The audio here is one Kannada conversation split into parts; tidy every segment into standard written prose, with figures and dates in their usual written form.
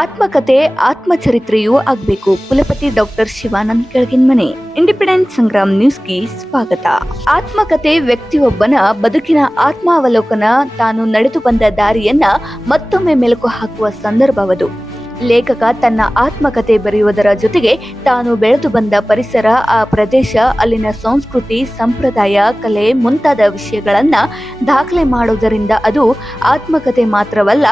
ಆತ್ಮಕತೆ ಆತ್ಮಚರಿತ್ರೆಯೂ ಆಗಬೇಕು. ಕುಲಪತಿ ಡಾಕ್ಟರ್ ಶಿವಾನಂದ್ ಕೆಳಗಿನ್ಮನೆ. ಇಂಡಿಪೆಂಡೆಂಟ್ ಸಂಗ್ರಾಮ್ ನ್ಯೂಸ್ಗೆ ಸ್ವಾಗತ. ಆತ್ಮಕತೆ ವ್ಯಕ್ತಿಯೊಬ್ಬನ ಬದುಕಿನ ಆತ್ಮಾವಲೋಕನ, ತಾನು ನಡೆದು ಬಂದ ದಾರಿಯನ್ನ ಮತ್ತೊಮ್ಮೆ ಮೆಲುಕು ಹಾಕುವ ಸಂದರ್ಭವದು. ಲೇಖಕ ತನ್ನ ಆತ್ಮಕತೆ ಬರೆಯುವುದರ ಜೊತೆಗೆ ತಾನು ಬೆಳೆದು ಬಂದ ಪರಿಸರ, ಆ ಪ್ರದೇಶ, ಅಲ್ಲಿನ ಸಂಸ್ಕೃತಿ, ಸಂಪ್ರದಾಯ, ಕಲೆ ಮುಂತಾದ ವಿಷಯಗಳನ್ನ ದಾಖಲೆ ಮಾಡುವುದರಿಂದ ಅದು ಆತ್ಮಕತೆ ಮಾತ್ರವಲ್ಲ,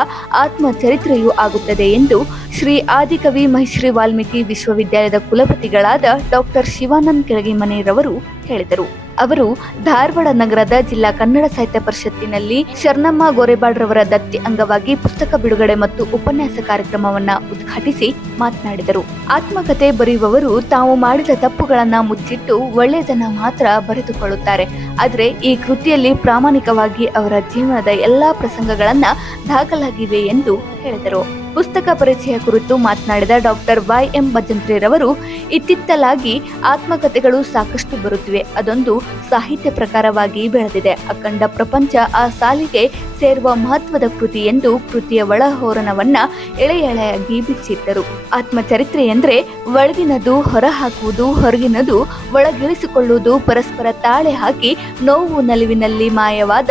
ಆತ್ಮಚರಿತ್ರೆಯೂ ಆಗುತ್ತದೆ ಎಂದು ಶ್ರೀ ಆದಿಕವಿ ಮಹಿಶ್ರೀ ವಾಲ್ಮೀಕಿ ವಿಶ್ವವಿದ್ಯಾಲಯದ ಕುಲಪತಿಗಳಾದ ಡಾಕ್ಟರ್ ಶಿವಾನಂದ್ ಕೆಳಗಿಮನೆರವರು ಹೇಳಿದರು. ಅವರು ಧಾರವಾಡ ನಗರದ ಜಿಲ್ಲಾ ಕನ್ನಡ ಸಾಹಿತ್ಯ ಪರಿಷತ್ತಿನಲ್ಲಿ ಶರಣಮ್ಮ ಗೋರೆಬಾಡ್ರವರ ದತ್ತಿ ಅಂಗವಾಗಿ ಪುಸ್ತಕ ಬಿಡುಗಡೆ ಮತ್ತು ಉಪನ್ಯಾಸ ಕಾರ್ಯಕ್ರಮವನ್ನ ಉದ್ಘಾಟಿಸಿ ಮಾತನಾಡಿದರು. ಆತ್ಮಕತೆ ಬರೆಯುವವರು ತಾವು ಮಾಡಿದ ತಪ್ಪುಗಳನ್ನ ಮುಚ್ಚಿಟ್ಟು ಒಳ್ಳೆಯದನ್ನ ಮಾತ್ರ ಬರೆದುಕೊಳ್ಳುತ್ತಾರೆ. ಆದರೆ ಈ ಕೃತಿಯಲ್ಲಿ ಪ್ರಾಮಾಣಿಕವಾಗಿ ಅವರ ಜೀವನದ ಎಲ್ಲಾ ಪ್ರಸಂಗಗಳನ್ನ ದಾಖಲಾಗಿವೆ ಎಂದು ಹೇಳಿದರು. ಪುಸ್ತಕ ಪರಿಚಯ ಕುರಿತು ಮಾತನಾಡಿದ ಡಾಕ್ಟರ್ YM ಭಜಂತ್ರಿರವರು, ಇತ್ತಿತ್ತಲಾಗಿ ಆತ್ಮಕಥೆಗಳು ಸಾಕಷ್ಟು ಬರುತ್ತಿವೆ. ಅದೊಂದು ಸಾಹಿತ್ಯ ಪ್ರಕಾರವಾಗಿ ಬೆಳೆದಿದೆ. ಅಖಂಡ ಪ್ರಪಂಚ ಆ ಸಾಲಿಗೆ ಸೇರುವ ಮಹತ್ವದ ಕೃತಿ ಎಂದು ಕೃತಿಯ ಒಳಹೋರಣವನ್ನ ಎಳೆ ಎಳೆಯಾಗಿ ಬಿಚ್ಚಿಟ್ಟರು. ಆತ್ಮಚರಿತ್ರೆ ಎಂದ್ರೆ ಒಳಗಿನದು ಹೊರ ಹಾಕುವುದು, ಹೊರಗಿನದು ಒಳಗಿಳಿಸಿಕೊಳ್ಳುವುದು, ಪರಸ್ಪರ ತಾಳೆ ಹಾಕಿ ನೋವು ನಲಿವಿನಲ್ಲಿ ಮಾಯವಾದ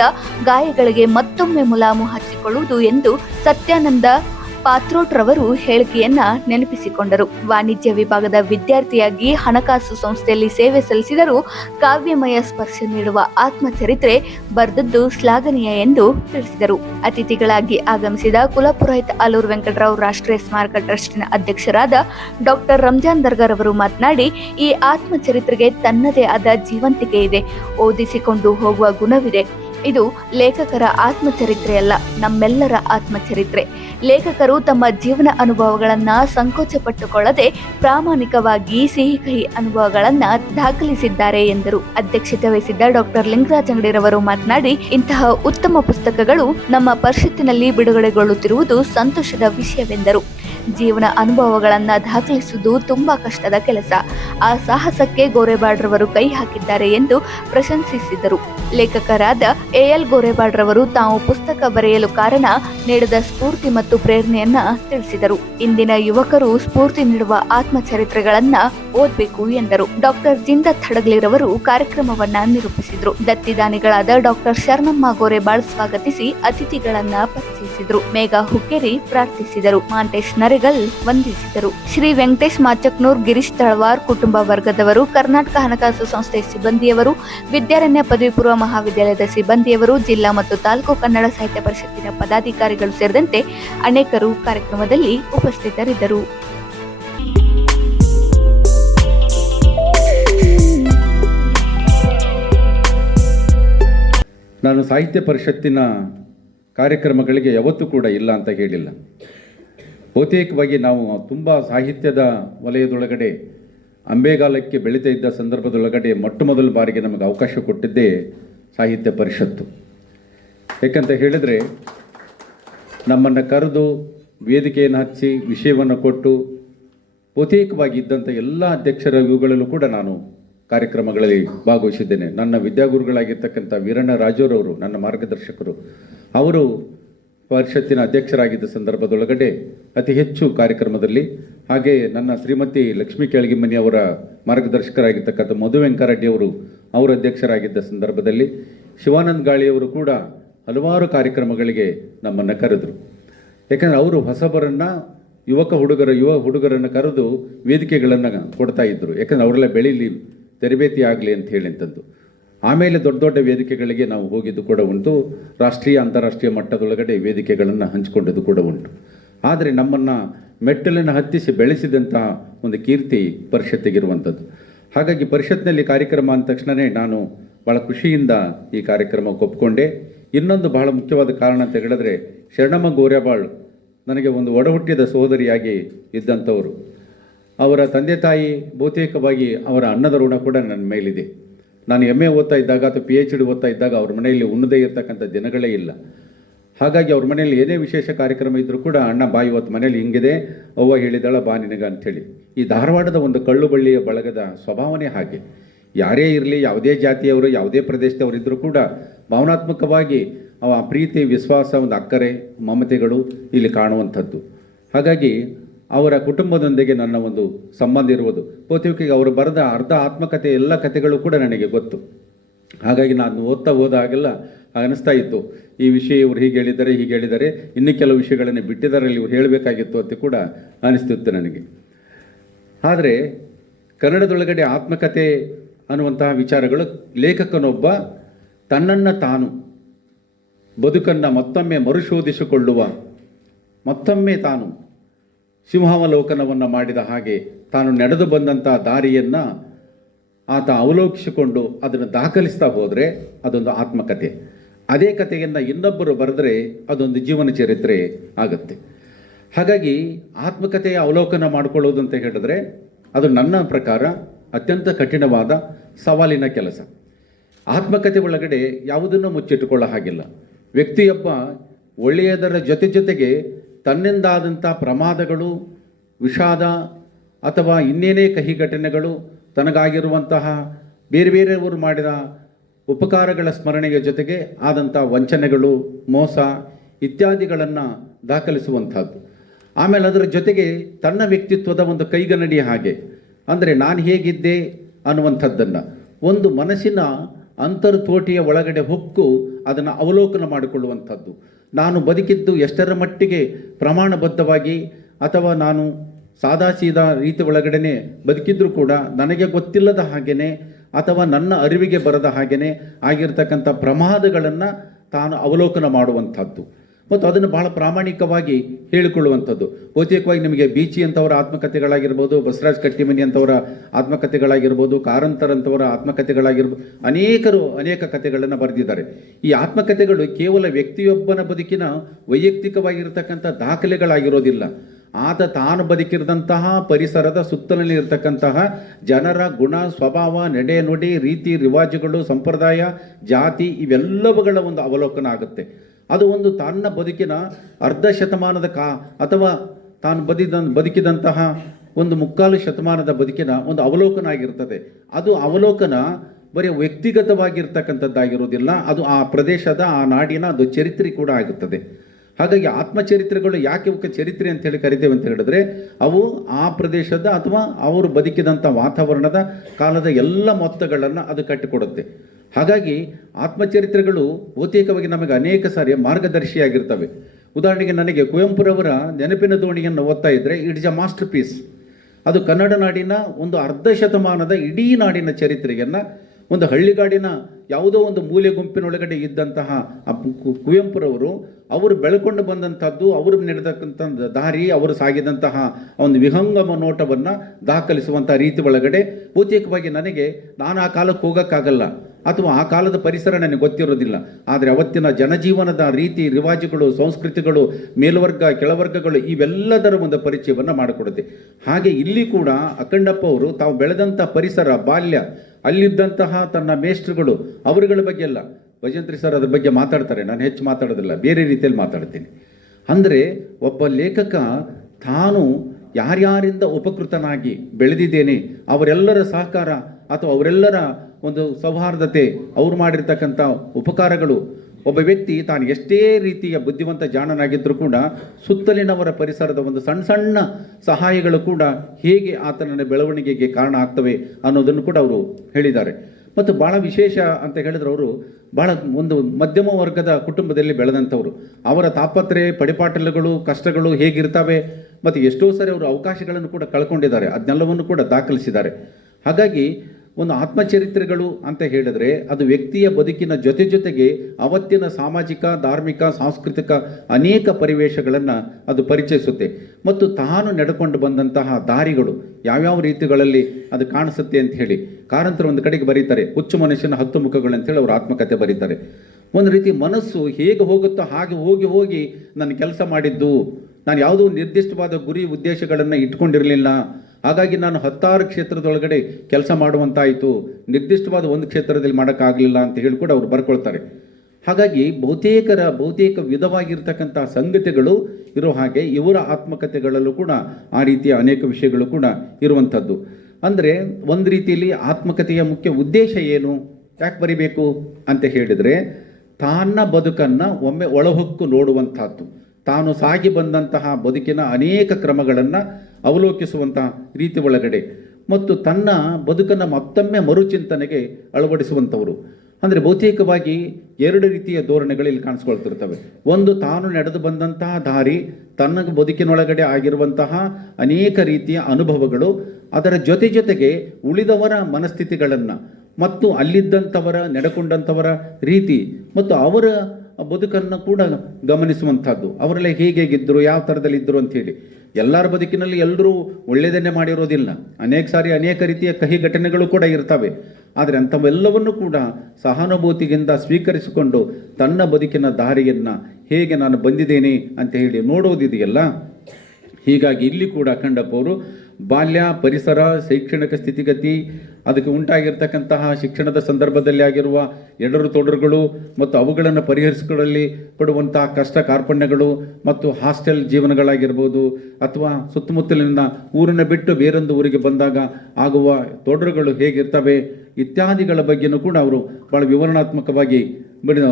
ಗಾಯಗಳಿಗೆ ಮತ್ತೊಮ್ಮೆ ಮುಲಾಮು ಹಚ್ಚಿಕೊಳ್ಳುವುದು ಎಂದು ಸತ್ಯಾನಂದ ಪಾತ್ರೋಟ್ರವರು ಹೇಳಿಕೆಯನ್ನ ನೆನಪಿಸಿಕೊಂಡರು. ವಾಣಿಜ್ಯ ವಿಭಾಗದ ವಿದ್ಯಾರ್ಥಿಯಾಗಿ ಹಣಕಾಸು ಸಂಸ್ಥೆಯಲ್ಲಿ ಸೇವೆ ಸಲ್ಲಿಸಿದರೂ ಕಾವ್ಯಮಯ ಸ್ಪರ್ಶ ನೀಡುವ ಆತ್ಮಚರಿತ್ರೆ ಬರೆದದ್ದು ಶ್ಲಾಘನೀಯ ಎಂದು ತಿಳಿಸಿದರು. ಅತಿಥಿಗಳಾಗಿ ಆಗಮಿಸಿದ ಕುಲಪುರೋಹಿತ ಆಲೂರು ವೆಂಕಟರಾವ್ ರಾಷ್ಟ್ರೀಯ ಸ್ಮಾರಕ ಟ್ರಸ್ಟಿನ ಅಧ್ಯಕ್ಷರಾದ ಡಾಕ್ಟರ್ ರಂಜಾನ್ ದರ್ಗಾರ್ ಅವರು ಮಾತನಾಡಿ, ಈ ಆತ್ಮಚರಿತ್ರೆಗೆ ತನ್ನದೇ ಆದ ಜೀವಂತಿಕೆ ಇದೆ, ಓದಿಸಿಕೊಂಡು ಹೋಗುವ ಗುಣವಿದೆ. ಇದು ಲೇಖಕರ ಆತ್ಮಚರಿತ್ರೆಯಲ್ಲ, ನಮ್ಮೆಲ್ಲರ ಆತ್ಮಚರಿತ್ರೆ. ಲೇಖಕರು ತಮ್ಮ ಜೀವನ ಅನುಭವಗಳನ್ನ ಸಂಕೋಚ ಪಟ್ಟುಕೊಳ್ಳದೆ ಪ್ರಾಮಾಣಿಕವಾಗಿ ಸಿಹಿ ಕಹಿ ಅನುಭವಗಳನ್ನ ದಾಖಲಿಸಿದ್ದಾರೆ ಎಂದರು. ಅಧ್ಯಕ್ಷತೆ ವಹಿಸಿದ್ದ ಡಾಕ್ಟರ್ ಲಿಂಗರಾಜ್ ಅಂಗಡಿರವರು ಮಾತನಾಡಿ, ಇಂತಹ ಉತ್ತಮ ಪುಸ್ತಕಗಳು ನಮ್ಮ ಪರಿಷತ್ತಿನಲ್ಲಿ ಬಿಡುಗಡೆಗೊಳ್ಳುತ್ತಿರುವುದು ಸಂತೋಷದ ವಿಷಯವೆಂದರು. ಜೀವನ ಅನುಭವಗಳನ್ನ ದಾಖಲಿಸುವುದು ತುಂಬಾ ಕಷ್ಟದ ಕೆಲಸ. ಆ ಸಾಹಸಕ್ಕೆ ಗೋರೆಬಾಡ್ರವರು ಕೈ ಹಾಕಿದ್ದಾರೆ ಎಂದು ಪ್ರಶಂಸಿಸಿದರು. ಲೇಖಕರಾದ AL ಗೋರೆಬಾಡ್ರವರು ತಾವು ಪುಸ್ತಕ ಬರೆಯಲು ಕಾರಣ ನೀಡಿದ ಸ್ಫೂರ್ತಿ ಮತ್ತು ಪ್ರೇರಣೆಯನ್ನ ತಿಳಿಸಿದರು. ಇಂದಿನ ಯುವಕರು ಸ್ಫೂರ್ತಿ ನೀಡುವ ಆತ್ಮಚರಿತ್ರೆಗಳನ್ನ ಓದಬೇಕು ಎಂದರು. ಡಾಕ್ಟರ್ ಜಿಂದತ್ ಹಡಗ್ಲಿರವರು ಕಾರ್ಯಕ್ರಮವನ್ನ ನಿರೂಪಿಸಿದರು. ದತ್ತಿದಾನಿಗಳಾದ ಡಾಕ್ಟರ್ ಶರಣಮ್ಮ ಗೋರೆಬಾಳ್ ಸ್ವಾಗತಿಸಿ ಅತಿಥಿಗಳನ್ನ ಪರಿಚಯಿಸಿದರು. ಮೇಘಾ ಹುಕ್ಕೇರಿ ಪ್ರಾರ್ಥಿಸಿದರು. ಮಾಂಟೇಶ್ ನರೆಗಲ್ ವಂದಿಸಿದರು. ಶ್ರೀ ವೆಂಕಟೇಶ್ ಮಾಚಕ್ನೂರ್, ಗಿರೀಶ್ ತಳವಾರ್ ಕುಟುಂಬ ವರ್ಗದವರು, ಕರ್ನಾಟಕ ಹಣಕಾಸು ಸಂಸ್ಥೆ ಸಿಬ್ಬಂದಿಯವರು, ವಿದ್ಯಾರಣ್ಯ ಪದವಿ ಪೂರ್ವ ಮಹಾವಿದ್ಯಾಲಯದ ಸಿಬ್ಬಂದಿಯವರು, ಜಿಲ್ಲಾ ಮತ್ತು ತಾಲೂಕು ಕನ್ನಡ ಸಾಹಿತ್ಯ ಪರಿಷತ್ತಿನ ಪದಾಧಿಕಾರಿಗಳು ಸೇರಿದಂತೆ ಅನೇಕರು ಕಾರ್ಯಕ್ರಮದಲ್ಲಿ ಉಪಸ್ಥಿತರಿದ್ದರು. ನಾನು ಸಾಹಿತ್ಯ ಪರಿಷತ್ತಿನ ಕಾರ್ಯಕ್ರಮಗಳಿಗೆ ಯಾವತ್ತೂ ಕೂಡ ಇಲ್ಲ ಅಂತ ಹೇಳಿಲ್ಲ. ಬಹುತೇಕವಾಗಿ ನಾವು ತುಂಬ ಸಾಹಿತ್ಯದ ವಲಯದೊಳಗಡೆ ಅಂಬೆಗಾಲಕ್ಕೆ ಬೆಳೀತಾ ಇದ್ದ ಸಂದರ್ಭದೊಳಗಡೆ ಮೊಟ್ಟ ಮೊದಲ ಬಾರಿಗೆ ನಮಗೆ ಅವಕಾಶ ಕೊಟ್ಟಿದ್ದೇ ಸಾಹಿತ್ಯ ಪರಿಷತ್ತು. ಯಾಕಂತ ಹೇಳಿದರೆ ನಮ್ಮನ್ನು ಕರೆದು ವೇದಿಕೆಯನ್ನು ಹಚ್ಚಿ ವಿಷಯವನ್ನು ಕೊಟ್ಟು ಬಹುತೇಕವಾಗಿ ಇದ್ದಂಥ ಎಲ್ಲ ಅಧ್ಯಕ್ಷರ ಇವುಗಳಲ್ಲೂ ಕೂಡ ನಾನು ಕಾರ್ಯಕ್ರಮಗಳಲ್ಲಿ ಭಾಗವಹಿಸಿದ್ದೇನೆ. ನನ್ನ ವಿದ್ಯಾಗುರುಗಳಾಗಿರ್ತಕ್ಕಂಥ ವೀರಣ್ಣ ರಾಜೋರವರು ನನ್ನ ಮಾರ್ಗದರ್ಶಕರು. ಅವರು ಪರಿಷತ್ತಿನ ಅಧ್ಯಕ್ಷರಾಗಿದ್ದ ಸಂದರ್ಭದೊಳಗಡೆ ಅತಿ ಹೆಚ್ಚು ಕಾರ್ಯಕ್ರಮದಲ್ಲಿ, ಹಾಗೆ ನನ್ನ ಶ್ರೀಮತಿ ಲಕ್ಷ್ಮೀ ಕೆಳಗಿಮನಿ ಅವರ ಮಾರ್ಗದರ್ಶಕರಾಗಿರ್ತಕ್ಕಂಥ ಮಧು ವೆಂಕರೆಡ್ಡಿಯವರು ಅವರ ಅಧ್ಯಕ್ಷರಾಗಿದ್ದ ಸಂದರ್ಭದಲ್ಲಿ ಶಿವಾನಂದ ಗಾಳಿಯವರು ಕೂಡ ಹಲವಾರು ಕಾರ್ಯಕ್ರಮಗಳಿಗೆ ನಮ್ಮನ್ನು ಕರೆದರು. ಯಾಕಂದರೆ ಅವರು ಹೊಸಬರನ್ನು ಯುವ ಹುಡುಗರನ್ನು ಕರೆದು ವೇದಿಕೆಗಳನ್ನು ಕೊಡ್ತಾ ಇದ್ದರು. ಯಾಕಂದರೆ ಅವರೆಲ್ಲ ಬೆಳೀಲಿ, ತರಬೇತಿ ಆಗಲಿ ಅಂತ ಹೇಳಿಂಥದ್ದು. ಆಮೇಲೆ ದೊಡ್ಡ ದೊಡ್ಡ ವೇದಿಕೆಗಳಿಗೆ ನಾವು ಹೋಗಿದ್ದು ಕೂಡ ಉಂಟು. ರಾಷ್ಟ್ರೀಯ ಅಂತಾರಾಷ್ಟ್ರೀಯ ಮಟ್ಟದೊಳಗಡೆ ವೇದಿಕೆಗಳನ್ನು ಹಂಚಿಕೊಂಡಿದ್ದು ಕೂಡ ಉಂಟು. ಆದರೆ ನಮ್ಮನ್ನು ಮೆಟ್ಟಲನ್ನು ಹತ್ತಿಸಿ ಬೆಳೆಸಿದಂಥ ಒಂದು ಕೀರ್ತಿ ಪರಿಷತ್ತಿಗಿರುವಂಥದ್ದು. ಹಾಗಾಗಿ ಪರಿಷತ್ನಲ್ಲಿ ಕಾರ್ಯಕ್ರಮ ಅಂದ ತಕ್ಷಣವೇ ನಾನು ಭಾಳ ಖುಷಿಯಿಂದ ಈ ಕಾರ್ಯಕ್ರಮಕ್ಕೆ ಒಪ್ಪಿಕೊಂಡೆ. ಇನ್ನೊಂದು ಬಹಳ ಮುಖ್ಯವಾದ ಕಾರಣ ಅಂತ ಹೇಳಿದ್ರೆ, ಶರಣಮ್ಮ ಗೋರೆಬಾಳ್ ನನಗೆ ಒಂದು ಒಡಹುಟ್ಟಿದ ಸಹೋದರಿಯಾಗಿ ಇದ್ದಂಥವರು. ಅವರ ತಂದೆ ತಾಯಿ ಬಹುತೇಕವಾಗಿ ಅವರ ಅನ್ನದ ಋಣ ಕೂಡ ನನ್ನ ಮೇಲಿದೆ. ನಾನು MA ಓದ್ತಾ ಇದ್ದಾಗ ಅಥವಾ PhD ಓದ್ತಾ ಇದ್ದಾಗ ಅವ್ರ ಮನೆಯಲ್ಲಿ ಉಣ್ಣದೇ ಇರತಕ್ಕಂಥ ದಿನಗಳೇ ಇಲ್ಲ. ಹಾಗಾಗಿ ಅವ್ರ ಮನೆಯಲ್ಲಿ ಏನೇ ವಿಶೇಷ ಕಾರ್ಯಕ್ರಮ ಇದ್ದರೂ ಕೂಡ, ಅಣ್ಣ ಬಾ ಇವತ್ತು ಮನೇಲಿ ಹಿಂಗಿದೆ, ಅವ್ವ ಹೇಳಿದಾಳ ಬಾ ನಿನಗ ಅಂಥೇಳಿ. ಈ ಧಾರವಾಡದ ಒಂದು ಕಳ್ಳು ಬಳ್ಳಿಯ ಬಳಗದ ಸ್ವಭಾವನೆ ಹಾಗೆ. ಯಾರೇ ಇರಲಿ, ಯಾವುದೇ ಜಾತಿಯವರು, ಯಾವುದೇ ಪ್ರದೇಶದವರು ಇದ್ದರೂ ಕೂಡ ಭಾವನಾತ್ಮಕವಾಗಿ ಪ್ರೀತಿ, ವಿಶ್ವಾಸ, ಒಂದು ಅಕ್ಕರೆ, ಮಮತೆಗಳು ಇಲ್ಲಿ ಕಾಣುವಂಥದ್ದು. ಹಾಗಾಗಿ ಅವರ ಕುಟುಂಬದೊಂದಿಗೆ ನನ್ನ ಒಂದು ಸಂಬಂಧ ಇರುವುದು. ಬಹುತೇಕ ಅವರು ಬರೆದ ಅರ್ಧ ಆತ್ಮಕಥೆ ಎಲ್ಲ ಕಥೆಗಳು ಕೂಡ ನನಗೆ ಗೊತ್ತು. ಹಾಗಾಗಿ ನಾನು ಓದ್ತಾ ಹೋದಾಗೆಲ್ಲ ಅನಿಸ್ತಾ ಇತ್ತು, ಈ ವಿಷಯ ಇವರು ಹೀಗೆ ಹೇಳಿದ್ದಾರೆ, ಇನ್ನೂ ಕೆಲವು ವಿಷಯಗಳನ್ನು ಬಿಟ್ಟಿದ್ದಾರಲ್ಲಿ ಇವ್ರು ಹೇಳಬೇಕಾಗಿತ್ತು ಅಂತ ಕೂಡ ಅನಿಸ್ತಿತ್ತು ನನಗೆ. ಆದರೆ ಕನ್ನಡದೊಳಗಡೆ ಆತ್ಮಕಥೆ ಅನ್ನುವಂತಹ ವಿಚಾರಗಳು ಲೇಖಕನೊಬ್ಬ ತನ್ನನ್ನು ತಾನು ಬದುಕನ್ನು ಮತ್ತೊಮ್ಮೆ ಮರುಶೋಧಿಸಿಕೊಳ್ಳುವ, ಮತ್ತೊಮ್ಮೆ ತಾನು ಸಿಂಹಾವಲೋಕನವನ್ನು ಮಾಡಿದ ಹಾಗೆ ತಾನು ನಡೆದು ಬಂದಂಥ ದಾರಿಯನ್ನು ಆತ ಅವಲೋಕಿಸಿಕೊಂಡು ಅದನ್ನು ದಾಖಲಿಸ್ತಾ ಹೋದರೆ ಅದೊಂದು ಆತ್ಮಕಥೆ. ಅದೇ ಕಥೆಯನ್ನು ಇನ್ನೊಬ್ಬರು ಬರೆದರೆ ಅದೊಂದು ಜೀವನ ಚರಿತ್ರೆ ಆಗುತ್ತೆ. ಹಾಗಾಗಿ ಆತ್ಮಕಥೆಯ ಅವಲೋಕನ ಮಾಡಿಕೊಳ್ಳೋದು ಅಂತ ಹೇಳಿದ್ರೆ ಅದು ನನ್ನ ಪ್ರಕಾರ ಅತ್ಯಂತ ಕಠಿಣವಾದ ಸವಾಲಿನ ಕೆಲಸ. ಆತ್ಮಕಥೆ ಒಳಗಡೆ ಯಾವುದನ್ನು ಮುಚ್ಚಿಟ್ಟುಕೊಳ್ಳೋ ಹಾಗಿಲ್ಲ. ವ್ಯಕ್ತಿಯೊಬ್ಬ ಒಳ್ಳೆಯದರ ಜೊತೆಗೆ ತನ್ನಿಂದಾದಂಥ ಪ್ರಮಾದಗಳು, ವಿಷಾದ ಅಥವಾ ಇನ್ನೇನೇ ಕಹಿ ಘಟನೆಗಳು, ತನಗಾಗಿರುವಂತಹ ಬೇರೆಯವರು ಮಾಡಿದ ಉಪಕಾರಗಳ ಸ್ಮರಣೆಯ ಜೊತೆಗೆ ಆದಂಥ ವಂಚನೆಗಳು, ಮೋಸ ಇತ್ಯಾದಿಗಳನ್ನು ದಾಖಲಿಸುವಂಥದ್ದು. ಆಮೇಲೆ ಅದರ ಜೊತೆಗೆ ತನ್ನ ವ್ಯಕ್ತಿತ್ವದ ಒಂದು ಕೈಗನ್ನಡಿ ಹಾಗೆ, ಅಂದರೆ ನಾನು ಹೇಗಿದ್ದೆ ಅನ್ನುವಂಥದ್ದನ್ನು ಒಂದು ಮನಸ್ಸಿನ ಅಂತರ್ತೋಟಿಯ ಒಳಗಡೆ ಹೊಕ್ಕು ಅದನ್ನು ಅವಲೋಕನ ಮಾಡಿಕೊಳ್ಳುವಂಥದ್ದು. ನಾನು ಬದುಕಿದ್ದು ಎಷ್ಟರ ಮಟ್ಟಿಗೆ ಪ್ರಮಾಣಬದ್ಧವಾಗಿ ಅಥವಾ ನಾನು ಸಾದಾಸೀದಾ ರೀತಿ ಒಳಗಡೆ ಬದುಕಿದ್ರೂ ಕೂಡ ನನಗೆ ಗೊತ್ತಿಲ್ಲದ ಹಾಗೆಯೇ ಅಥವಾ ನನ್ನ ಅರಿವಿಗೆ ಬರದ ಹಾಗೆಯೇ ಆಗಿರ್ತಕ್ಕಂಥ ಪ್ರಮಾದಗಳನ್ನು ತಾನು ಅವಲೋಕನ ಮಾಡುವಂಥದ್ದು ಮತ್ತು ಅದನ್ನು ಬಹಳ ಪ್ರಾಮಾಣಿಕವಾಗಿ ಹೇಳಿಕೊಳ್ಳುವಂಥದ್ದು. ಬಹುತೇಕವಾಗಿ ನಿಮಗೆ ಬೀಚಿ ಅಂತವರ ಆತ್ಮಕಥೆಗಳಾಗಿರ್ಬೋದು, ಬಸವರಾಜ್ ಕಟ್ಟಿಮನಿ ಅಂತವರ ಆತ್ಮಕಥೆಗಳಾಗಿರ್ಬೋದು, ಕಾರಂತರ್ ಅಂತವರ ಆತ್ಮಕಥೆಗಳಾಗಿರ್ಬೋದು, ಅನೇಕ ಕಥೆಗಳನ್ನು ಬರೆದಿದ್ದಾರೆ. ಈ ಆತ್ಮಕಥೆಗಳು ಕೇವಲ ವ್ಯಕ್ತಿಯೊಬ್ಬನ ಬದುಕಿನ ವೈಯಕ್ತಿಕವಾಗಿರ್ತಕ್ಕಂಥ ದಾಖಲೆಗಳಾಗಿರೋದಿಲ್ಲ. ಆತ ತಾನು ಬದುಕಿರದಂತಹ ಪರಿಸರದ ಸುತ್ತಲಲ್ಲಿ ಇರತಕ್ಕಂತಹ ಜನರ ಗುಣ, ಸ್ವಭಾವ, ನಡೆ, ನುಡಿ, ರೀತಿ ರಿವಾಜುಗಳು, ಸಂಪ್ರದಾಯ, ಜಾತಿ ಇವೆಲ್ಲವುಗಳ ಒಂದು ಅವಲೋಕನ ಆಗುತ್ತೆ. ಅದು ಒಂದು ತನ್ನ ಬದುಕಿನ ಅರ್ಧ ಶತಮಾನದ ಅಥವಾ ತಾನು ಬದುಕಿದಂತಹ ಒಂದು ಮುಕ್ಕಾಲು ಶತಮಾನದ ಬದುಕಿನ ಒಂದು ಅವಲೋಕನ ಆಗಿರ್ತದೆ. ಅದು ಅವಲೋಕನ ಬರೀ ವ್ಯಕ್ತಿಗತವಾಗಿರ್ತಕ್ಕಂಥದ್ದಾಗಿರೋದಿಲ್ಲ, ಅದು ಆ ಪ್ರದೇಶದ, ಆ ನಾಡಿನ ಅದು ಚರಿತ್ರೆ ಕೂಡ ಆಗುತ್ತದೆ. ಹಾಗಾಗಿ ಆತ್ಮಚರಿತ್ರೆಗಳು ಯಾಕೆ ಅವಕ್ಕೆ ಚರಿತ್ರೆ ಅಂತೇಳಿ ಕರಿತೇವೆ ಅಂತ ಹೇಳಿದ್ರೆ ಅವು ಆ ಪ್ರದೇಶದ ಅಥವಾ ಅವರು ಬದುಕಿದಂಥ ವಾತಾವರಣದ ಕಾಲದ ಎಲ್ಲ ಮೊತ್ತಗಳನ್ನು ಅದು ಕಟ್ಟಿಕೊಡುತ್ತೆ. ಹಾಗಾಗಿ ಆತ್ಮಚರಿತ್ರೆಗಳು ಬಹುತೇಕವಾಗಿ ನಮಗೆ ಅನೇಕ ಸಾರಿ ಮಾರ್ಗದರ್ಶಿಯಾಗಿರ್ತವೆ. ಉದಾಹರಣೆಗೆ ನನಗೆ ಕುವೆಂಪುರವರ ನೆನಪಿನ ದೋಣಿಯನ್ನು ಓದ್ತಾ ಇದ್ದರೆ ಇಟ್ಸ್ ಅ ಮಾಸ್ಟರ್ ಪೀಸ್. ಅದು ಕನ್ನಡ ನಾಡಿನ ಒಂದು ಅರ್ಧ ಶತಮಾನದ ಇಡೀ ನಾಡಿನ ಚರಿತ್ರೆಯನ್ನು ಒಂದು ಹಳ್ಳಿಗಾಡಿನ ಯಾವುದೋ ಒಂದು ಮೂಲೆ ಗುಂಪಿನೊಳಗಡೆ ಇದ್ದಂತಹ ಕುವೆಂಪುರವರು ಅವರು ಬೆಳ್ಕೊಂಡು ಬಂದಂಥದ್ದು, ಅವರು ನಡೆದಕ್ಕಂಥ ದಾರಿ, ಅವರು ಸಾಗಿದಂತಹ ಒಂದು ವಿಹಂಗಮ ನೋಟವನ್ನು ದಾಖಲಿಸುವಂಥ ರೀತಿ ಒಳಗಡೆ ಬಹುತೇಕವಾಗಿ ನಾನು ಆ ಕಾಲಕ್ಕೆ ಹೋಗೋಕ್ಕಾಗಲ್ಲ ಅಥವಾ ಆ ಕಾಲದ ಪರಿಸರ ನನಗೆ ಗೊತ್ತಿರೋದಿಲ್ಲ. ಆದರೆ ಅವತ್ತಿನ ಜನಜೀವನದ ರೀತಿ ರಿವಾಜುಗಳು, ಸಂಸ್ಕೃತಿಗಳು, ಮೇಲ್ವರ್ಗ ಕೆಳವರ್ಗಗಳು ಇವೆಲ್ಲದರ ಒಂದು ಪರಿಚಯವನ್ನು ಮಾಡಿಕೊಡುತ್ತೆ. ಹಾಗೆ ಇಲ್ಲಿ ಕೂಡ ಅಖಂಡಪ್ಪ ಅವರು ತಾವು ಬೆಳೆದಂಥ ಪರಿಸರ, ಬಾಲ್ಯ, ಅಲ್ಲಿದ್ದಂತಹ ತನ್ನ ಮೇಷ್ಟ್ರುಗಳು ಅವರುಗಳ ಬಗ್ಗೆ ಎಲ್ಲ ಭಜಂತ್ರಿ ಸರ್ ಅದ್ರ ಬಗ್ಗೆ ಮಾತಾಡ್ತಾರೆ. ನಾನು ಹೆಚ್ಚು ಮಾತಾಡೋದಿಲ್ಲ, ಬೇರೆ ರೀತಿಯಲ್ಲಿ ಮಾತಾಡ್ತೀನಿ. ಅಂದರೆ ಒಬ್ಬ ಲೇಖಕ ತಾನು ಯಾರ್ಯಾರಿಂದ ಉಪಕೃತನಾಗಿ ಬೆಳೆದಿದ್ದೇನೆ ಅವರೆಲ್ಲರ ಸಹಕಾರ ಅಥವಾ ಅವರೆಲ್ಲರ ಒಂದು ಸೌಹಾರ್ದತೆ, ಅವರು ಮಾಡಿರ್ತಕ್ಕಂಥ ಉಪಕಾರಗಳು, ಒಬ್ಬ ವ್ಯಕ್ತಿ ತಾನು ಎಷ್ಟೇ ರೀತಿಯ ಬುದ್ಧಿವಂತ ಜಾಣನಾಗಿದ್ದರೂ ಕೂಡ ಸುತ್ತಲಿನವರ ಪರಿಸರದ ಒಂದು ಸಣ್ಣ ಸಹಾಯಗಳು ಕೂಡ ಹೇಗೆ ಆತನ ಬೆಳವಣಿಗೆಗೆ ಕಾರಣ ಆಗ್ತವೆ ಅನ್ನೋದನ್ನು ಕೂಡ ಅವರು ಹೇಳಿದ್ದಾರೆ. ಮತ್ತು ಭಾಳ ವಿಶೇಷ ಅಂತ ಹೇಳಿದ್ರೆ ಅವರು ಭಾಳ ಒಂದು ಮಧ್ಯಮ ವರ್ಗದ ಕುಟುಂಬದಲ್ಲಿ ಬೆಳೆದಂಥವರು. ಅವರ ತಾಪತ್ರೆ, ಪಡಿಪಾಟಲುಗಳು, ಕಷ್ಟಗಳು ಹೇಗಿರ್ತವೆ ಮತ್ತು ಎಷ್ಟೋ ಸರಿ ಅವರು ಅವಕಾಶಗಳನ್ನು ಕೂಡ ಕಳ್ಕೊಂಡಿದ್ದಾರೆ, ಅದನ್ನೆಲ್ಲವನ್ನು ಕೂಡ ದಾಖಲಿಸಿದ್ದಾರೆ. ಹಾಗಾಗಿ ಒಂದು ಆತ್ಮಚರಿತ್ರೆಗಳು ಅಂತ ಹೇಳಿದ್ರೆ ಅದು ವ್ಯಕ್ತಿಯ ಬದುಕಿನ ಜೊತೆಗೆ ಅವತ್ತಿನ ಸಾಮಾಜಿಕ, ಧಾರ್ಮಿಕ, ಸಾಂಸ್ಕೃತಿಕ ಅನೇಕ ಪರಿವೇಶಗಳನ್ನು ಅದು ಪರಿಚಯಿಸುತ್ತೆ. ಮತ್ತು ತಾನು ನಡೆಕೊಂಡು ಬಂದಂತಹ ದಾರಿಗಳು ಯಾವ್ಯಾವ ರೀತಿಗಳಲ್ಲಿ ಅದು ಕಾಣಿಸುತ್ತೆ ಅಂತ ಹೇಳಿ ಕಾರಂತರು ಒಂದು ಕಡೆಗೆ ಬರೀತಾರೆ, ಹುಚ್ಚು ಮನುಷ್ಯನ 10 ಮುಖಗಳು ಅಂತೇಳಿ ಅವರು ಆತ್ಮಕಥೆ ಬರೀತಾರೆ. ಒಂದು ರೀತಿ ಮನಸ್ಸು ಹೇಗೆ ಹೋಗುತ್ತೋ ಹಾಗೆ ಹೋಗಿ ನನ್ನ ಕೆಲಸ ಮಾಡಿದ್ದು, ನಾನು ಯಾವುದೋ ನಿರ್ದಿಷ್ಟವಾದ ಗುರಿ ಉದ್ದೇಶಗಳನ್ನು ಇಟ್ಕೊಂಡಿರಲಿಲ್ಲ, ಹಾಗಾಗಿ ನಾನು 10 ಕ್ಷೇತ್ರದೊಳಗಡೆ ಕೆಲಸ ಮಾಡುವಂತಾಯಿತು, ನಿರ್ದಿಷ್ಟವಾದ ಒಂದು ಕ್ಷೇತ್ರದಲ್ಲಿ ಮಾಡೋಕ್ಕಾಗಲಿಲ್ಲ ಅಂತ ಹೇಳಿ ಕೂಡ ಅವರು ಬರ್ಕೊಳ್ತಾರೆ. ಹಾಗಾಗಿ ಬಹುತೇಕ ವಿಧವಾಗಿರ್ತಕ್ಕಂಥ ಸಂಗತಿಗಳು ಇರೋ ಹಾಗೆ ಇವರ ಆತ್ಮಕಥೆಗಳಲ್ಲೂ ಕೂಡ ಆ ರೀತಿಯ ಅನೇಕ ವಿಷಯಗಳು ಕೂಡ ಇರುವಂಥದ್ದು. ಅಂದರೆ ಒಂದು ರೀತಿಯಲ್ಲಿ ಆತ್ಮಕಥೆಯ ಮುಖ್ಯ ಉದ್ದೇಶ ಏನು, ಯಾಕೆ ಬರಿಬೇಕು ಅಂತ ಹೇಳಿದರೆ ತನ್ನ ಬದುಕನ್ನು ಒಮ್ಮೆ ಒಳಹೊಕ್ಕು ನೋಡುವಂಥದ್ದು. ತಾನು ಸಾಗಿ ಬಂದಂತಹ ಬದುಕಿನ ಅನೇಕ ಕ್ರಮಗಳನ್ನು ಅವಲೋಕಿಸುವಂತಹ ರೀತಿ ಒಳಗಡೆ ಮತ್ತು ತನ್ನ ಬದುಕನ್ನು ಮತ್ತೊಮ್ಮೆ ಮರುಚಿಂತನೆಗೆ ಅಳವಡಿಸುವಂಥವರು. ಅಂದರೆ ಬಹುತೇಕವಾಗಿ ಎರಡು ರೀತಿಯ ಧೋರಣೆಗಳಲ್ಲಿ ಕಾಣಿಸ್ಕೊಳ್ತಿರ್ತವೆ. ಒಂದು, ತಾನು ನಡೆದು ಬಂದಂತಹ ದಾರಿ, ತನ್ನ ಬದುಕಿನೊಳಗಡೆ ಆಗಿರುವಂತಹ ಅನೇಕ ರೀತಿಯ ಅನುಭವಗಳು, ಅದರ ಜೊತೆಗೆ ಉಳಿದವರ ಮನಸ್ಥಿತಿಗಳನ್ನು ಮತ್ತು ಅಲ್ಲಿದ್ದಂಥವರ ನಡೆಕೊಂಡಂಥವರ ರೀತಿ ಮತ್ತು ಅವರ ಬದುಕನ್ನು ಕೂಡ ಗಮನಿಸುವಂಥದ್ದು. ಅವರೆಲ್ಲ ಹೇಗಿದ್ದರು, ಯಾವ ಥರದಲ್ಲಿದ್ದರು ಅಂಥೇಳಿ. ಎಲ್ಲರ ಬದುಕಿನಲ್ಲಿ ಎಲ್ಲರೂ ಒಳ್ಳೆಯದನ್ನೇ ಮಾಡಿರೋದಿಲ್ಲ. ಅನೇಕ ಸಾರಿ ಅನೇಕ ರೀತಿಯ ಕಹಿ ಘಟನೆಗಳು ಕೂಡ ಇರ್ತವೆ. ಆದರೆ ಅಂಥವೆಲ್ಲವನ್ನು ಕೂಡ ಸಹಾನುಭೂತಿಯಿಂದ ಸ್ವೀಕರಿಸಿಕೊಂಡು ತನ್ನ ಬದುಕಿನ ದಾರಿಯನ್ನು ಹೇಗೆ ನಾನು ಬಂದಿದ್ದೇನೆ ಅಂತ ಹೇಳಿ ನೋಡೋದಿದೆಯಲ್ಲ. ಹೀಗಾಗಿ ಇಲ್ಲಿ ಕೂಡ ಕಂಡಪ್ಪವರು ಬಾಲ್ಯ, ಪರಿಸರ, ಶೈಕ್ಷಣಿಕ ಸ್ಥಿತಿಗತಿ, ಅದಕ್ಕೆ ಉಂಟಾಗಿರ್ತಕ್ಕಂತಹ ಶಿಕ್ಷಣದ ಸಂದರ್ಭದಲ್ಲಿ ಆಗಿರುವ ಎಡರು ತೊಡರುಗಳು ಮತ್ತು ಅವುಗಳನ್ನು ಪರಿಹರಿಸಿಕೊಳ್ಳಲಿ ಪಡುವಂತಹ ಕಷ್ಟ ಕಾರ್ಪಣ್ಯಗಳು ಮತ್ತು ಹಾಸ್ಟೆಲ್ ಜೀವನಗಳಾಗಿರ್ಬೋದು, ಅಥವಾ ಸುತ್ತಮುತ್ತಲಿನ ಊರನ್ನು ಬಿಟ್ಟು ಬೇರೊಂದು ಊರಿಗೆ ಬಂದಾಗ ಆಗುವ ತೊಡರುಗಳು ಹೇಗಿರ್ತವೆ ಇತ್ಯಾದಿಗಳ ಬಗ್ಗೆಯೂ ಕೂಡ ಅವರು ಭಾಳ ವಿವರಣಾತ್ಮಕವಾಗಿ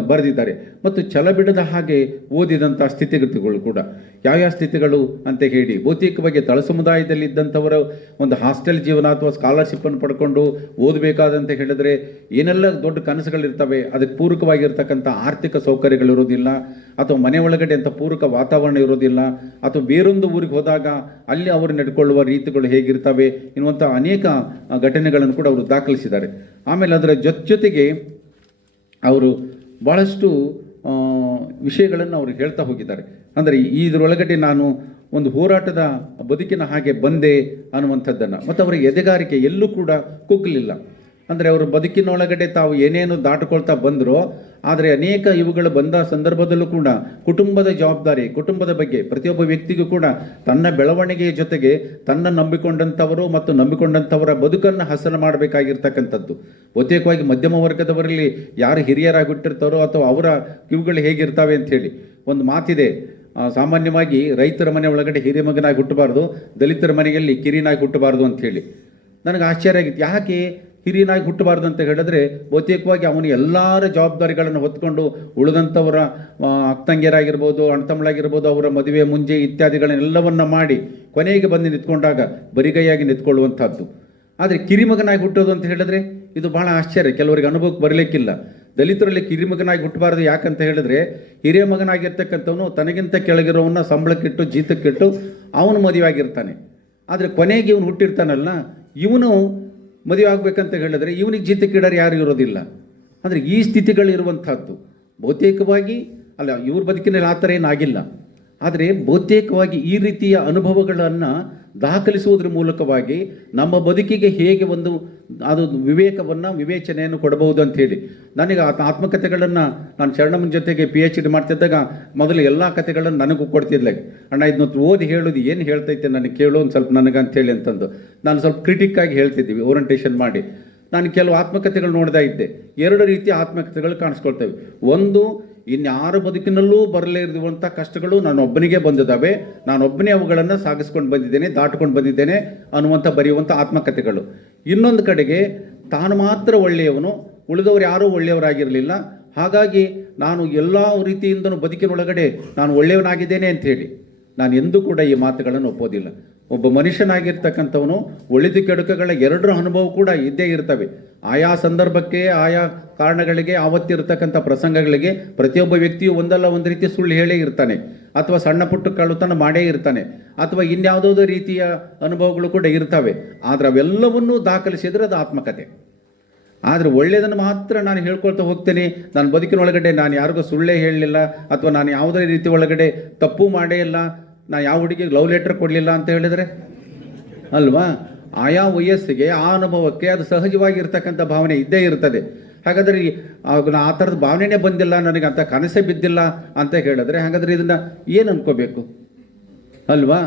ಬರೆದಿದ್ದಾರೆ. ಮತ್ತು ಛಲ ಬಿಡದ ಹಾಗೆ ಓದಿದಂಥ ಸ್ಥಿತಿಗತಿಗಳು ಕೂಡ ಯಾವ್ಯಾವ ಸ್ಥಿತಿಗಳು ಅಂತ ಹೇಳಿ ಬಹುತೇಕವಾಗಿ ತಳ ಸಮುದಾಯದಲ್ಲಿದ್ದಂಥವರು ಒಂದು ಹಾಸ್ಟೆಲ್ ಜೀವನ ಅಥವಾ ಸ್ಕಾಲರ್ಶಿಪ್ಪನ್ನು ಪಡ್ಕೊಂಡು ಓದಬೇಕಾದಂತ ಹೇಳಿದರೆ ಏನೆಲ್ಲ ದೊಡ್ಡ ಕನಸುಗಳಿರ್ತವೆ. ಅದಕ್ಕೆ ಪೂರಕವಾಗಿರ್ತಕ್ಕಂಥ ಆರ್ಥಿಕ ಸೌಕರ್ಯಗಳಿರೋದಿಲ್ಲ, ಅಥವಾ ಮನೆ ಒಳಗಡೆ ಅಂತ ಪೂರಕ ವಾತಾವರಣ ಇರೋದಿಲ್ಲ, ಅಥವಾ ಬೇರೊಂದು ಊರಿಗೆ ಹೋದಾಗ ಅಲ್ಲಿ ಅವರು ನಡ್ಕೊಳ್ಳುವ ರೀತಿಗಳು ಹೇಗಿರ್ತವೆ ಎನ್ನುವಂಥ ಅನೇಕ ಘಟನೆಗಳನ್ನು ಕೂಡ ಅವರು ದಾಖಲಿಸಿದ್ದಾರೆ. ಆಮೇಲೆ ಅದರ ಜೊತೆಗೆ ಅವರು ಭಾಳಷ್ಟು ವಿಷಯಗಳನ್ನು ಅವರು ಹೇಳ್ತಾ ಹೋಗಿದ್ದಾರೆ. ಅಂದರೆ ಇದರೊಳಗಡೆ ನಾನು ಒಂದು ಹೋರಾಟದ ಬದುಕಿನ ಹಾಗೆ ಬಂದೆ ಅನ್ನುವಂಥದ್ದನ್ನು, ಮತ್ತು ಅವರ ಎದೆಗಾರಿಕೆ ಎಲ್ಲೂ ಕೂಡ ಕುಗ್ಗಲಿಲ್ಲ. ಅಂದರೆ ಅವರು ಬದುಕಿನೊಳಗಡೆ ತಾವು ಏನೇನು ದಾಟಿಕೊಳ್ತಾ ಬಂದರೋ, ಆದರೆ ಅನೇಕ ಇವುಗಳು ಬಂದ ಸಂದರ್ಭದಲ್ಲೂ ಕೂಡ ಕುಟುಂಬದ ಜವಾಬ್ದಾರಿ, ಕುಟುಂಬದ ಬಗ್ಗೆ ಪ್ರತಿಯೊಬ್ಬ ವ್ಯಕ್ತಿಗೂ ಕೂಡ ತನ್ನ ಬೆಳವಣಿಗೆಯ ಜೊತೆಗೆ ತನ್ನ ನಂಬಿಕೊಂಡಂಥವರು ಮತ್ತು ನಂಬಿಕೊಂಡಂಥವರ ಬದುಕನ್ನು ಹಸನ ಮಾಡಬೇಕಾಗಿರ್ತಕ್ಕಂಥದ್ದು. ಬಹುತೇಕವಾಗಿ ಮಧ್ಯಮ ವರ್ಗದವರಲ್ಲಿ ಯಾರು ಹಿರಿಯರಾಗಿ ಹುಟ್ಟಿರ್ತಾರೋ ಅಥವಾ ಅವರ ಇವುಗಳು ಹೇಗಿರ್ತವೆ ಅಂಥೇಳಿ ಒಂದು ಮಾತಿದೆ. ಸಾಮಾನ್ಯವಾಗಿ ರೈತರ ಮನೆ ಒಳಗಡೆ ಹಿರಿಯ ಮಗನಾಗಿ ಹುಟ್ಟಬಾರ್ದು, ದಲಿತರ ಮನೆಯಲ್ಲಿ ಕಿರಿನಾಗಿ ಹುಟ್ಟಬಾರ್ದು ಅಂಥೇಳಿ. ನನಗೆ ಆಶ್ಚರ್ಯ ಆಗಿತ್ತು, ಯಾಕೆ ಹಿರಿಯನಾಗಿ ಹುಟ್ಟಬಾರ್ದು ಅಂತ ಹೇಳಿದ್ರೆ ಬಹುತೇಕವಾಗಿ ಅವನು ಎಲ್ಲರ ಜವಾಬ್ದಾರಿಗಳನ್ನು ಹೊತ್ಕೊಂಡು ಉಳಿದಂಥವರ ಅಕ್ಕಂಗಿಯರಾಗಿರ್ಬೋದು, ಅಣ್ಣತಮ್ಮಳಾಗಿರ್ಬೋದು, ಅವರ ಮದುವೆ ಮುಂಜೆ ಇತ್ಯಾದಿಗಳನ್ನೆಲ್ಲವನ್ನು ಮಾಡಿ ಕೊನೆಗೆ ಬಂದು ನಿಂತ್ಕೊಂಡಾಗ ಬರಿಗೈಯಾಗಿ ನಿಂತ್ಕೊಳ್ಳುವಂಥದ್ದು. ಆದರೆ ಕಿರಿಮಗನಾಗಿ ಹುಟ್ಟೋದು ಅಂತ ಹೇಳಿದ್ರೆ ಇದು ಭಾಳ ಆಶ್ಚರ್ಯ, ಕೆಲವರಿಗೆ ಅನುಭವಕ್ಕೆ ಬರಲಿಕ್ಕಿಲ್ಲ. ದಲಿತರಲ್ಲಿ ಕಿರಿಮಗನಾಗಿ ಹುಟ್ಟಬಾರ್ದು ಯಾಕಂತ ಹೇಳಿದ್ರೆ, ಹಿರಿಯ ಮಗನಾಗಿರ್ತಕ್ಕಂಥವನು ತನಗಿಂತ ಕೆಳಗಿರೋವನ್ನ ಸಂಬಳಕ್ಕಿಟ್ಟು ಜೀತಕ್ಕಿಟ್ಟು ಅವನು ಮದುವೆ ಆಗಿರ್ತಾನೆ. ಆದರೆ ಕೊನೆಗೆ ಇವನು ಹುಟ್ಟಿರ್ತಾನಲ್ಲ, ಇವನು ಮದುವೆ ಆಗಬೇಕಂತ ಹೇಳಿದ್ರೆ ಇವನಿಗೆ ಜೀತಕ್ಕಿಡೋರು ಯಾರು ಇರೋದಿಲ್ಲ. ಅಂದರೆ ಈ ಸ್ಥಿತಿಗಳಿರುವಂಥದ್ದು ಬಹುತೇಕವಾಗಿ ಅಲ್ಲ, ಇವ್ರ ಬದುಕಿನಲ್ಲಿ ಆ ಥರ ಏನಾಗಿಲ್ಲ. ಆದರೆ ಬಹುತೇಕವಾಗಿ ಈ ರೀತಿಯ ಅನುಭವಗಳನ್ನು ದಾಖಲಿಸುವುದರ ಮೂಲಕವಾಗಿ ನಮ್ಮ ಬದುಕಿಗೆ ಹೇಗೆ ಒಂದು ಅದು ವಿವೇಚನೆಯನ್ನು ಕೊಡಬಹುದು ಅಂಥೇಳಿ. ನನಗೆ ಆತ್ಮಕಥೆಗಳನ್ನು ನಾನು ಶರಣಮ್ಮನ ಜೊತೆಗೆ PhD ಮಾಡ್ತಿದ್ದಾಗ ಮೊದಲು ಎಲ್ಲ ಕಥೆಗಳನ್ನು ನನಗೂ ಕೊಡ್ತಿದ್ಲೆ. ಅಣ್ಣ ಇದನ್ನ ಓದಿ ಹೇಳೋದು ಏನು ಹೇಳ್ತೈತೆ ನನಗೆ ಕೇಳು ಒಂದು ಸ್ವಲ್ಪ ನನಗಂತೇಳಿ ಅಂತಂದು ನಾನು ಸ್ವಲ್ಪ ಕ್ರಿಟಿಕ್ಕಾಗಿ ಹೇಳ್ತಿದ್ದೀವಿ ಓರಿಯಂಟೇಷನ್ ಮಾಡಿ. ನಾನು ಕೆಲವು ಆತ್ಮಕಥೆಗಳು ನೋಡ್ತಾ ಇದ್ದೆ. ಎರಡು ರೀತಿಯ ಆತ್ಮಕಥೆಗಳು ಕಾಣಿಸ್ಕೊಳ್ತವೆ. ಒಂದು, ಇನ್ಯಾರ ಬದುಕಿನಲ್ಲೂ ಬರಲೇ ಇರುವಂಥ ಕಷ್ಟಗಳು ನಾನೊಬ್ಬನಿಗೆ ಬಂದಿದ್ದಾವೆ, ನಾನೊಬ್ಬನೇ ಅವುಗಳನ್ನು ಸಾಗಿಸ್ಕೊಂಡು ಬಂದಿದ್ದೇನೆ, ದಾಟ್ಕೊಂಡು ಬಂದಿದ್ದೇನೆ ಅನ್ನುವಂಥ ಬರೆಯುವಂಥ ಆತ್ಮಕಥೆಗಳು. ಇನ್ನೊಂದು ಕಡೆಗೆ ತಾನು ಮಾತ್ರ ಒಳ್ಳೆಯವನು, ಉಳಿದವರು ಯಾರೂ ಒಳ್ಳೆಯವರಾಗಿರಲಿಲ್ಲ, ಹಾಗಾಗಿ ನಾನು ಎಲ್ಲ ರೀತಿಯಿಂದಲೂ ಬದುಕಿನೊಳಗಡೆ ನಾನು ಒಳ್ಳೆಯವನಾಗಿದ್ದೇನೆ ಅಂಥೇಳಿ. ನಾನು ಎಂದೂ ಕೂಡ ಈ ಮಾತುಗಳನ್ನು ಒಪ್ಪೋದಿಲ್ಲ. ಒಬ್ಬ ಮನುಷ್ಯನಾಗಿರ್ತಕ್ಕಂಥವನು ಒಳಿತು ಕೆಡುಕುಗಳ ಎರಡರ ಅನುಭವ ಕೂಡ ಇದ್ದೇ ಇರ್ತವೆ. ಆಯಾ ಸಂದರ್ಭಕ್ಕೆ, ಆಯಾ ಕಾರಣಗಳಿಗೆ, ಆವತ್ತಿರ್ತಕ್ಕಂಥ ಪ್ರಸಂಗಗಳಿಗೆ ಪ್ರತಿಯೊಬ್ಬ ವ್ಯಕ್ತಿಯು ಒಂದಲ್ಲ ಒಂದು ರೀತಿ ಸುಳ್ಳು ಹೇಳೇ ಇರ್ತಾನೆ, ಅಥವಾ ಸಣ್ಣ ಪುಟ್ಟ ಕಳ್ಳತನ ಮಾಡೇ ಇರ್ತಾನೆ, ಅಥವಾ ಇನ್ಯಾವುದೋ ರೀತಿಯ ಅನುಭವಗಳು ಕೂಡ ಇರ್ತವೆ. ಆದರೆ ಅವೆಲ್ಲವನ್ನೂ ದಾಖಲಿಸಿದರೆ ಅದು ಆತ್ಮಕಥೆ. ಆದರೆ ಒಳ್ಳೆಯದನ್ನು ಮಾತ್ರ ನಾನು ಹೇಳ್ಕೊಳ್ತಾ ಹೋಗ್ತೇನೆ. ನನ್ನ ಬದುಕಿನೊಳಗಡೆ ನಾನು ಯಾರಿಗೂ ಸುಳ್ಳೇ ಹೇಳಲಿಲ್ಲ, ಅಥವಾ ನಾನು ಯಾವುದೇ ರೀತಿ ಒಳಗಡೆ ತಪ್ಪು ಮಾಡೇ ಇಲ್ಲ, ನಾನು ಯಾವ ಹುಡುಗಿಗೆ ಲವ್ ಲೆಟರ್ ಕೊಡಲಿಲ್ಲ ಅಂತ ಹೇಳಿದರೆ ಅಲ್ವಾ, ಆಯಾ ವಯಸ್ಸಿಗೆ ಆ ಅನುಭವಕ್ಕೆ ಅದು ಸಹಜವಾಗಿರ್ತಕ್ಕಂಥ ಭಾವನೆ ಇದ್ದೇ ಇರ್ತದೆ. ಹಾಗಾದರೆ ಆ ಥರದ ಭಾವನೆನೇ ಬಂದಿಲ್ಲ ನನಗೆ, ಅಂತ ಕನಸೇ ಬಿದ್ದಿಲ್ಲ ಅಂತ ಹೇಳಿದ್ರೆ ಹಾಗಾದರೆ ಇದನ್ನು ಏನು ಅನ್ಕೋಬೇಕು ಅಲ್ವಾ.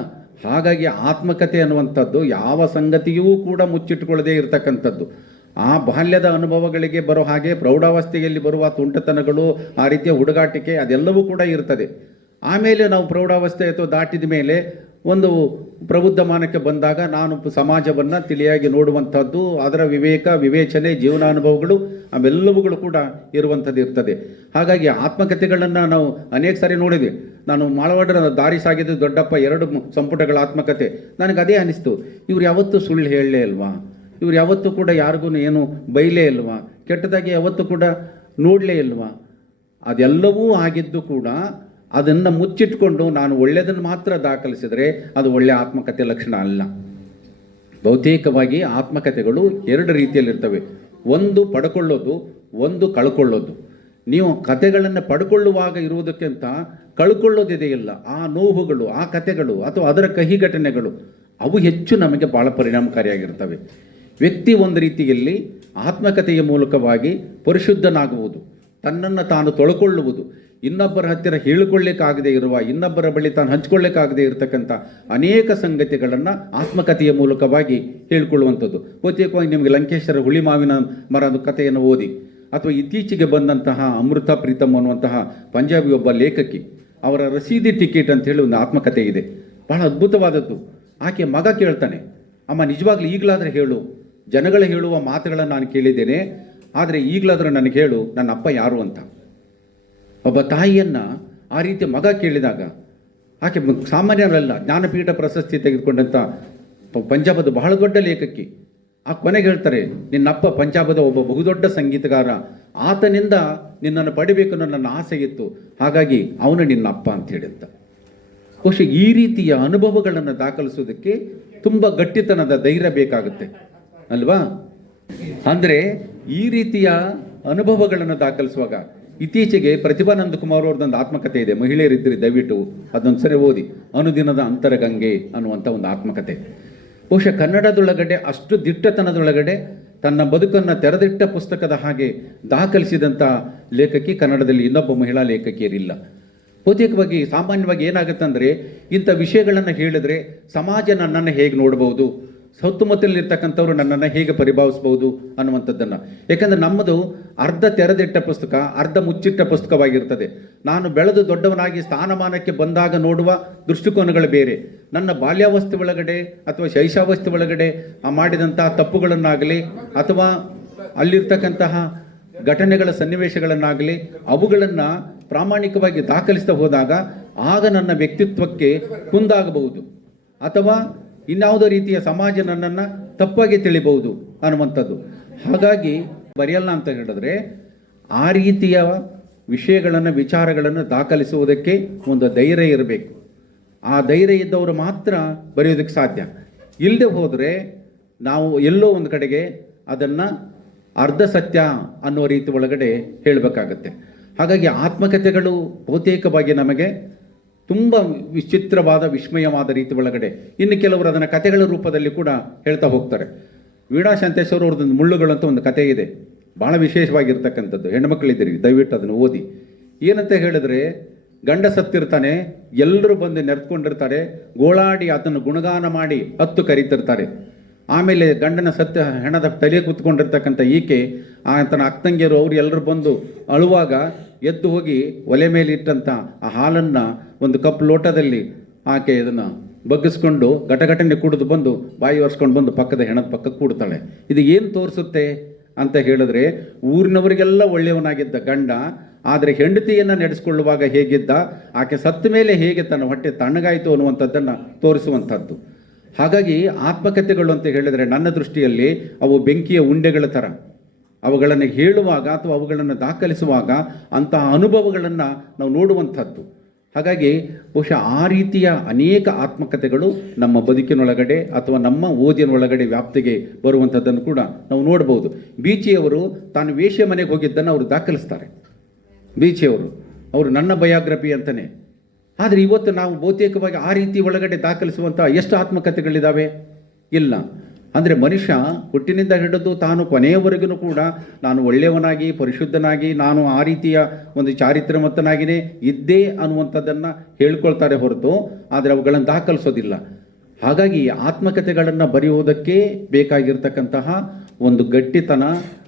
ಹಾಗಾಗಿ ಆತ್ಮಕಥೆ ಅನ್ನುವಂಥದ್ದು ಯಾವ ಸಂಗತಿಯೂ ಕೂಡ ಮುಚ್ಚಿಟ್ಟುಕೊಳ್ಳದೇ ಇರತಕ್ಕಂಥದ್ದು. ಆ ಬಾಲ್ಯದ ಅನುಭವಗಳಿಗೆ ಬರೋ ಹಾಗೆ ಪ್ರೌಢಾವಸ್ಥೆಯಲ್ಲಿ ಬರುವ ತುಂಟತನಗಳು, ಆ ರೀತಿಯ ಹುಡುಗಾಟಿಕೆ ಅದೆಲ್ಲವೂ ಕೂಡ ಇರ್ತದೆ. ಆಮೇಲೆ ನಾವು ಪ್ರೌಢಾವಸ್ಥೆ ಅಥವಾ ದಾಟಿದ ಮೇಲೆ ಒಂದು ಪ್ರಬುದ್ಧಮಾನಕ್ಕೆ ಬಂದಾಗ ನಾನು ಸಮಾಜವನ್ನು ತಿಳಿಯಾಗಿ ನೋಡುವಂಥದ್ದು, ಅದರ ವಿವೇಚನೆ, ಜೀವನಾನುಭವಗಳು ಅವೆಲ್ಲವುಗಳು ಕೂಡ ಇರುವಂಥದ್ದು ಇರ್ತದೆ. ಹಾಗಾಗಿ ಆತ್ಮಕಥೆಗಳನ್ನು ನಾವು ಅನೇಕ ಸಾರಿ ನೋಡಿದ್ವಿ. ನಾನು ಮಾಳವಾಡರ ದಾರಿ ಸಾಗಿದ್ದು ದೊಡ್ಡಪ್ಪ 2 ಸಂಪುಟಗಳ ಆತ್ಮಕತೆ. ನನಗೆ ಅದೇ ಅನಿಸ್ತು, ಇವ್ರು ಯಾವತ್ತೂ ಸುಳ್ಳು ಹೇಳಲೇ ಅಲ್ವಾ, ಇವ್ರು ಯಾವತ್ತೂ ಕೂಡ ಯಾರಿಗೂ ಏನು ಬೈಲೇ ಇಲ್ವಾ, ಕೆಟ್ಟದಾಗಿ ಯಾವತ್ತೂ ಕೂಡ ನೋಡಲೇ ಇಲ್ವಾ. ಅದೆಲ್ಲವೂ ಆಗಿದ್ದು ಕೂಡ ಅದನ್ನು ಮುಚ್ಚಿಟ್ಕೊಂಡು ನಾನು ಒಳ್ಳೆಯದನ್ನು ಮಾತ್ರ ದಾಖಲಿಸಿದರೆ ಅದು ಒಳ್ಳೆಯ ಆತ್ಮಕಥೆ ಲಕ್ಷಣ ಅಲ್ಲ. ಬಹುತೇಕವಾಗಿ ಆತ್ಮಕಥೆಗಳು 2 ರೀತಿಯಲ್ಲಿರ್ತವೆ. ಒಂದು ಪಡ್ಕೊಳ್ಳೋದು, ಒಂದು ಕಳ್ಕೊಳ್ಳೋದು. ನೀವು ಕಥೆಗಳನ್ನು ಪಡ್ಕೊಳ್ಳುವಾಗ ಇರುವುದಕ್ಕಿಂತ ಕಳ್ಕೊಳ್ಳೋದಿದೆಯಿಲ್ಲ, ಆ ನೋವುಗಳು, ಆ ಕಥೆಗಳು ಅಥವಾ ಅದರ ಕಹಿ ಘಟನೆಗಳು ಅವು ಹೆಚ್ಚು ನಮಗೆ ಭಾಳ ಪರಿಣಾಮಕಾರಿಯಾಗಿರ್ತವೆ. ವ್ಯಕ್ತಿ ಒಂದು ರೀತಿಯಲ್ಲಿ ಆತ್ಮಕಥೆಯ ಮೂಲಕವಾಗಿ ಪರಿಶುದ್ಧನಾಗುವುದು, ತನ್ನನ್ನು ತಾನು ತೊಳ್ಕೊಳ್ಳುವುದು, ಇನ್ನೊಬ್ಬರ ಹತ್ತಿರ ಹೇಳಿಕೊಳ್ಳಿಕ್ಕಾಗದೇ ಇರುವ, ಇನ್ನೊಬ್ಬರ ಬಳಿ ತಾನು ಹಂಚ್ಕೊಳ್ಳಿಕ್ಕಾಗದೇ ಇರತಕ್ಕಂಥ ಅನೇಕ ಸಂಗತಿಗಳನ್ನು ಆತ್ಮಕಥೆಯ ಮೂಲಕವಾಗಿ ಹೇಳಿಕೊಳ್ಳುವಂಥದ್ದು. ಬಹುತೇಕವಾಗಿ ನಿಮಗೆ ಲಂಕೇಶ್ವರ ಹುಳಿ ಮಾವಿನ ಮರದ ಕಥೆಯನ್ನು ಓದಿ, ಅಥವಾ ಇತ್ತೀಚೆಗೆ ಬಂದಂತಹ ಅಮೃತ ಪ್ರೀತಮ್ ಅನ್ನುವಂತಹ ಪಂಜಾಬಿ ಒಬ್ಬ ಲೇಖಕಿ, ಅವರ ರಸೀದಿ ಟಿಕೆಟ್ ಅಂತ ಹೇಳಿ ಒಂದು ಆತ್ಮಕಥೆ ಇದೆ, ಬಹಳ ಅದ್ಭುತವಾದದ್ದು. ಆಕೆ ಮಗ ಕೇಳ್ತಾನೆ, ಅಮ್ಮ ನಿಜವಾಗ್ಲೂ ಈಗಲಾದರೆ ಹೇಳು, ಜನಗಳು ಹೇಳುವ ಮಾತುಗಳನ್ನು ನಾನು ಕೇಳಿದ್ದೇನೆ, ಆದರೆ ಈಗಲಾದರೂ ನನಗೆ ಹೇಳು ನನ್ನ ಅಪ್ಪ ಯಾರು ಅಂತ. ಒಬ್ಬ ತಾಯಿಯನ್ನು ಆ ರೀತಿ ಮಗ ಕೇಳಿದಾಗ ಆಕೆ ಸಾಮಾನ್ಯರಲ್ಲ, ಜ್ಞಾನಪೀಠ ಪ್ರಶಸ್ತಿ ತೆಗೆದುಕೊಂಡಂಥ ಪಂಜಾಬದ ಬಹಳ ದೊಡ್ಡ ಲೇಖಕಿ. ಆ ಕೊನೆಗೆ ಹೇಳ್ತಾರೆ, ನಿನ್ನಪ್ಪ ಪಂಜಾಬದ ಒಬ್ಬ ಬಹುದೊಡ್ಡ ಸಂಗೀತಗಾರ, ಆತನಿಂದ ನಿನ್ನನ್ನು ಪಡಿಬೇಕು ಅನ್ನೋ ನನ್ನ ಆಸೆ ಇತ್ತು, ಹಾಗಾಗಿ ಅವನು ನಿನ್ನ ಅಪ್ಪ ಅಂತ ಹೇಳಿದ್ದ. ಬಹುಶಃ ಈ ರೀತಿಯ ಅನುಭವಗಳನ್ನು ದಾಖಲಿಸೋದಕ್ಕೆ ತುಂಬ ಗಟ್ಟಿತನದ ಧೈರ್ಯ ಬೇಕಾಗುತ್ತೆ ಅಲ್ವಾ. ಅಂದರೆ ಈ ರೀತಿಯ ಅನುಭವಗಳನ್ನು ದಾಖಲಿಸುವಾಗ ಇತ್ತೀಚೆಗೆ ಪ್ರತಿಭಾನಂದ ಕುಮಾರ್ ಅವ್ರದ್ದೊಂದು ಆತ್ಮಕಥೆ ಇದೆ, ಮಹಿಳೆಯರಿದ್ದರೆ ದಯವಿಟ್ಟು ಅದೊಂದು ಸರಿ ಓದಿ, ಅನುದಿನದ ಅಂತರಗಂಗೆ ಅನ್ನುವಂಥ ಒಂದು ಆತ್ಮಕಥೆ. ಬಹುಶಃ ಕನ್ನಡದೊಳಗಡೆ ಅಷ್ಟು ದಿಟ್ಟತನದೊಳಗಡೆ ತನ್ನ ಬದುಕನ್ನು ತೆರೆದಿಟ್ಟ ಪುಸ್ತಕದ ಹಾಗೆ ದಾಖಲಿಸಿದಂಥ ಲೇಖಕಿ ಕನ್ನಡದಲ್ಲಿ ಇನ್ನೊಬ್ಬ ಮಹಿಳಾ ಲೇಖಕಿಯರಿಲ್ಲ. ಬಹುತೇಕವಾಗಿ ಸಾಮಾನ್ಯವಾಗಿ ಏನಾಗುತ್ತೆ ಅಂದರೆ, ಇಂಥ ವಿಷಯಗಳನ್ನು ಹೇಳಿದ್ರೆ ಸಮಾಜ ನನ್ನನ್ನು ಹೇಗೆ ನೋಡ್ಬೋದು, ಸುತ್ತಮುತ್ತಲಿರ್ತಕ್ಕಂಥವ್ರು ನನ್ನನ್ನು ಹೇಗೆ ಪರಿಭಾವಿಸ್ಬೋದು ಅನ್ನುವಂಥದ್ದನ್ನು. ಯಾಕಂದರೆ ನಮ್ಮದು ಅರ್ಧ ತೆರೆದಿಟ್ಟ ಪುಸ್ತಕ, ಅರ್ಧ ಮುಚ್ಚಿಟ್ಟ ಪುಸ್ತಕವಾಗಿರ್ತದೆ. ನಾನು ಬೆಳೆದು ದೊಡ್ಡವನಾಗಿ ಸ್ಥಾನಮಾನಕ್ಕೆ ಬಂದಾಗ ನೋಡುವ ದೃಷ್ಟಿಕೋನಗಳು ಬೇರೆ. ನನ್ನ ಬಾಲ್ಯಾವಸ್ಥೆ ಒಳಗಡೆ ಅಥವಾ ಶೈಶಾವಸ್ಥೆ ಒಳಗಡೆ ಮಾಡಿದಂತಹ ತಪ್ಪುಗಳನ್ನಾಗಲಿ ಅಥವಾ ಅಲ್ಲಿರ್ತಕ್ಕಂತಹ ಘಟನೆಗಳ ಸನ್ನಿವೇಶಗಳನ್ನಾಗಲಿ ಅವುಗಳನ್ನು ಪ್ರಾಮಾಣಿಕವಾಗಿ ದಾಖಲಿಸ್ತಾ ಹೋದಾಗ ಆಗ ನನ್ನ ವ್ಯಕ್ತಿತ್ವಕ್ಕೆ ಕುಂದಾಗಬಹುದು, ಅಥವಾ ಇನ್ಯಾವುದೋ ರೀತಿಯ ಸಮಾಜ ನನ್ನನ್ನು ತಪ್ಪಾಗಿ ತಿಳಿಬಹುದು ಅನ್ನುವಂಥದ್ದು. ಹಾಗಾಗಿ ಬರೆಯಲ್ಲ ಅಂತ ಹೇಳಿದ್ರೆ ಆ ರೀತಿಯ ವಿಷಯಗಳನ್ನು, ವಿಚಾರಗಳನ್ನು ದಾಖಲಿಸುವುದಕ್ಕೆ ಒಂದು ಧೈರ್ಯ ಇರಬೇಕು. ಆ ಧೈರ್ಯ ಇದ್ದವರು ಮಾತ್ರ ಬರೆಯೋದಕ್ಕೆ ಸಾಧ್ಯ. ಇಲ್ಲದೆ ಹೋದರೆ ನಾವು ಎಲ್ಲೋ ಒಂದು ಕಡೆಗೆ ಅದನ್ನು ಅರ್ಧ ಸತ್ಯ ಅನ್ನೋ ರೀತಿ ಒಳಗಡೆ ಹೇಳಬೇಕಾಗತ್ತೆ. ಹಾಗಾಗಿ ಆತ್ಮಕಥೆಗಳು ಬಹುತೇಕವಾಗಿ ನಮಗೆ ತುಂಬ ವಿಚಿತ್ರವಾದ, ವಿಸ್ಮಯವಾದ ರೀತಿ ಒಳಗಡೆ, ಇನ್ನು ಕೆಲವರು ಅದನ್ನು ಕಥೆಗಳ ರೂಪದಲ್ಲಿ ಕೂಡ ಹೇಳ್ತಾ ಹೋಗ್ತಾರೆ. ವೀಣಾ ಶಾಂತೇಶ್ವರ ಅವ್ರದ್ದೊಂದು ಮುಳ್ಳುಗಳು ಅಂತ ಒಂದು ಕಥೆ ಇದೆ, ಭಾಳ ವಿಶೇಷವಾಗಿರ್ತಕ್ಕಂಥದ್ದು. ಹೆಣ್ಮಕ್ಳಿದ್ದೀರಿ ದಯವಿಟ್ಟು ಅದನ್ನು ಓದಿ. ಏನಂತ ಹೇಳಿದ್ರೆ, ಗಂಡ ಸತ್ತಿರ್ತಾನೆ, ಎಲ್ಲರೂ ಬಂದು ನೆರೆದುಕೊಂಡಿರ್ತಾರೆ, ಗೋಳಾಡಿ ಅದನ್ನು ಗುಣಗಾನ ಮಾಡಿ ಹತ್ತು ಕರೀತಿರ್ತಾರೆ. ಆಮೇಲೆ ಗಂಡನ ಹೆಣದ ತಲೆ ಕೂತ್ಕೊಂಡಿರ್ತಕ್ಕಂಥ ಈಕೆ ತನ್ನ ಅಕ್ಕಂಗಿಯರು ಅವ್ರು ಎಲ್ಲರೂ ಬಂದು ಅಳುವಾಗ ಎದ್ದು ಹೋಗಿ ಒಲೆ ಮೇಲೆ ಇಟ್ಟಂಥ ಆ ಹಾಲನ್ನು ಒಂದು ಕಪ್ ಲೋಟದಲ್ಲಿ ಆಕೆ ಇದನ್ನು ಬಗ್ಗಿಸ್ಕೊಂಡು ಘಟಘಟನೆ ಕುಡಿದು ಬಂದು ಬಾಯಿ ಒರೆಸ್ಕೊಂಡು ಬಂದು ಪಕ್ಕದ ಹೆಣದ ಪಕ್ಕಕ್ಕೆ ಕೂಡ್ತಾಳೆ. ಇದು ಏನು ತೋರಿಸುತ್ತೆ ಅಂತ ಹೇಳಿದ್ರೆ, ಊರಿನವರಿಗೆಲ್ಲ ಒಳ್ಳೆಯವನಾಗಿದ್ದ ಗಂಡ, ಆದರೆ ಹೆಂಡತಿಯನ್ನು ನಡೆಸ್ಕೊಳ್ಳುವಾಗ ಹೇಗಿದ್ದ, ಆಕೆ ಸತ್ತ ಮೇಲೆ ಹೇಗೆ ತನ್ನ ಹೊಟ್ಟೆ ತಣ್ಣಗಾಯಿತು ಅನ್ನುವಂಥದ್ದನ್ನು ತೋರಿಸುವಂಥದ್ದು. ಹಾಗಾಗಿ ಆತ್ಮಕಥೆಗಳು ಅಂತ ಹೇಳಿದರೆ ನನ್ನ ದೃಷ್ಟಿಯಲ್ಲಿ ಅವು ಬೆಂಕಿಯ ಉಂಡೆಗಳ ಥರ. ಅವುಗಳನ್ನು ಹೇಳುವಾಗ ಅಥವಾ ಅವುಗಳನ್ನು ದಾಖಲಿಸುವಾಗ ಅಂತಹ ಅನುಭವಗಳನ್ನು ನಾವು ನೋಡುವಂಥದ್ದು. ಹಾಗಾಗಿ ಬಹುಶಃ ಆ ರೀತಿಯ ಅನೇಕ ಆತ್ಮಕಥೆಗಳು ನಮ್ಮ ಬದುಕಿನೊಳಗಡೆ ಅಥವಾ ನಮ್ಮ ಓದಿನೊಳಗಡೆ ವ್ಯಾಪ್ತಿಗೆ ಬರುವಂಥದ್ದನ್ನು ಕೂಡ ನಾವು ನೋಡ್ಬೋದು. ಬೀಚಿಯವರು ತಾನು ವೇಶ್ಯ ಮನೆಗೆ ಹೋಗಿದ್ದನ್ನು ಅವರು ದಾಖಲಿಸ್ತಾರೆ. ಬೀಚಿಯವರು ಅವರು ನನ್ನ ಬಯೋಗ್ರಫಿ ಅಂತಲೇ. ಆದರೆ ಇವತ್ತು ನಾವು ಬಹುತೇಕವಾಗಿ ಆ ರೀತಿ ಒಳಗಡೆ ದಾಖಲಿಸುವಂಥ ಎಷ್ಟು ಆತ್ಮಕಥೆಗಳಿದ್ದಾವೆ? ಇಲ್ಲ. ಅಂದರೆ ಮನುಷ್ಯ ಹುಟ್ಟಿನಿಂದ ಹಿಡಿದು ತಾನು ಕೊನೆಯವರೆಗೂ ಕೂಡ ನಾನು ಒಳ್ಳೆಯವನಾಗಿ, ಪರಿಶುದ್ಧನಾಗಿ, ನಾನು ಆ ರೀತಿಯ ಒಂದು ಚಾರಿತ್ರ್ಯವಂತನಾಗಿಯೇ ಇದ್ದೇ ಅನ್ನುವಂಥದ್ದನ್ನು ಹೇಳ್ಕೊಳ್ತಾರೆ ಹೊರತು, ಆದರೆ ಅವುಗಳನ್ನು ದಾಖಲಿಸೋದಿಲ್ಲ. ಹಾಗಾಗಿ ಆತ್ಮಕಥೆಗಳನ್ನು ಬರೆಯುವುದಕ್ಕೆ ಬೇಕಾಗಿರ್ತಕ್ಕಂತಹ ಒಂದು ಗಟ್ಟಿತನ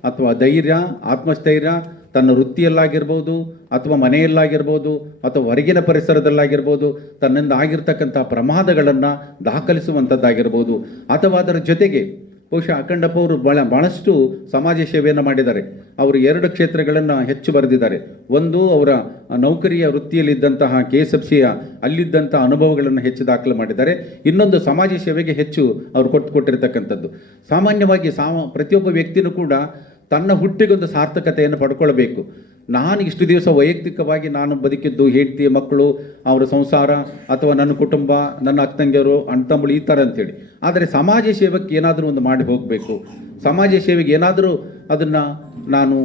ಅಥವಾ ಧೈರ್ಯ, ಆತ್ಮಸ್ಥೈರ್ಯ, ತನ್ನ ವೃತ್ತಿಯಲ್ಲಾಗಿರ್ಬೋದು ಅಥವಾ ಮನೆಯಲ್ಲಾಗಿರ್ಬೋದು ಅಥವಾ ಹೊರಗಿನ ಪರಿಸರದಲ್ಲಾಗಿರ್ಬೋದು, ತನ್ನಿಂದ ಆಗಿರ್ತಕ್ಕಂಥ ಪ್ರಮಾದಗಳನ್ನು ದಾಖಲಿಸುವಂಥದ್ದಾಗಿರ್ಬೋದು, ಅಥವಾ ಅದರ ಜೊತೆಗೆ ಬಹುಶಃ ಅಖಂಡಪ್ಪ ಅವರು ಭಾಳಷ್ಟು ಸಮಾಜ ಸೇವೆಯನ್ನು ಮಾಡಿದ್ದಾರೆ. ಅವರು 2 ಕ್ಷೇತ್ರಗಳನ್ನು ಹೆಚ್ಚು ಬರೆದಿದ್ದಾರೆ. ಒಂದು, ಅವರ ನೌಕರಿಯ ವೃತ್ತಿಯಲ್ಲಿದ್ದಂತಹ KSFCಯ ಅಲ್ಲಿದ್ದಂಥ ಅನುಭವಗಳನ್ನು ಹೆಚ್ಚು ದಾಖಲು ಮಾಡಿದ್ದಾರೆ. ಇನ್ನೊಂದು, ಸಮಾಜ ಸೇವೆಗೆ ಹೆಚ್ಚು ಅವರು ಕೊಟ್ಟಿರ್ತಕ್ಕಂಥದ್ದು. ಸಾಮಾನ್ಯವಾಗಿ ಪ್ರತಿಯೊಬ್ಬ ವ್ಯಕ್ತಿನೂ ಕೂಡ ತನ್ನ ಹುಟ್ಟಿಗೊಂದು ಸಾರ್ಥಕತೆಯನ್ನು ಪಡ್ಕೊಳ್ಬೇಕು. ನಾನು ಇಷ್ಟು ದಿವಸ ವೈಯಕ್ತಿಕವಾಗಿ ನಾನು ಬದುಕಿದ್ದು, ಹೆಂಡತಿ ಮಕ್ಕಳು, ಅವರ ಸಂಸಾರ, ಅಥವಾ ನನ್ನ ಕುಟುಂಬ, ನನ್ನ ಅಕ್ಕಂಗಿಯರು, ಅಣ್ತಂಬಳು, ಈ ಥರ ಅಂಥೇಳಿ. ಆದರೆ ಸಮಾಜ ಸೇವೆಗೆ ಏನಾದರೂ ಒಂದು ಮಾಡಿ ಹೋಗಬೇಕು, ಸಮಾಜ ಸೇವೆಗೆ ಏನಾದರೂ ಅದನ್ನು ನಾನು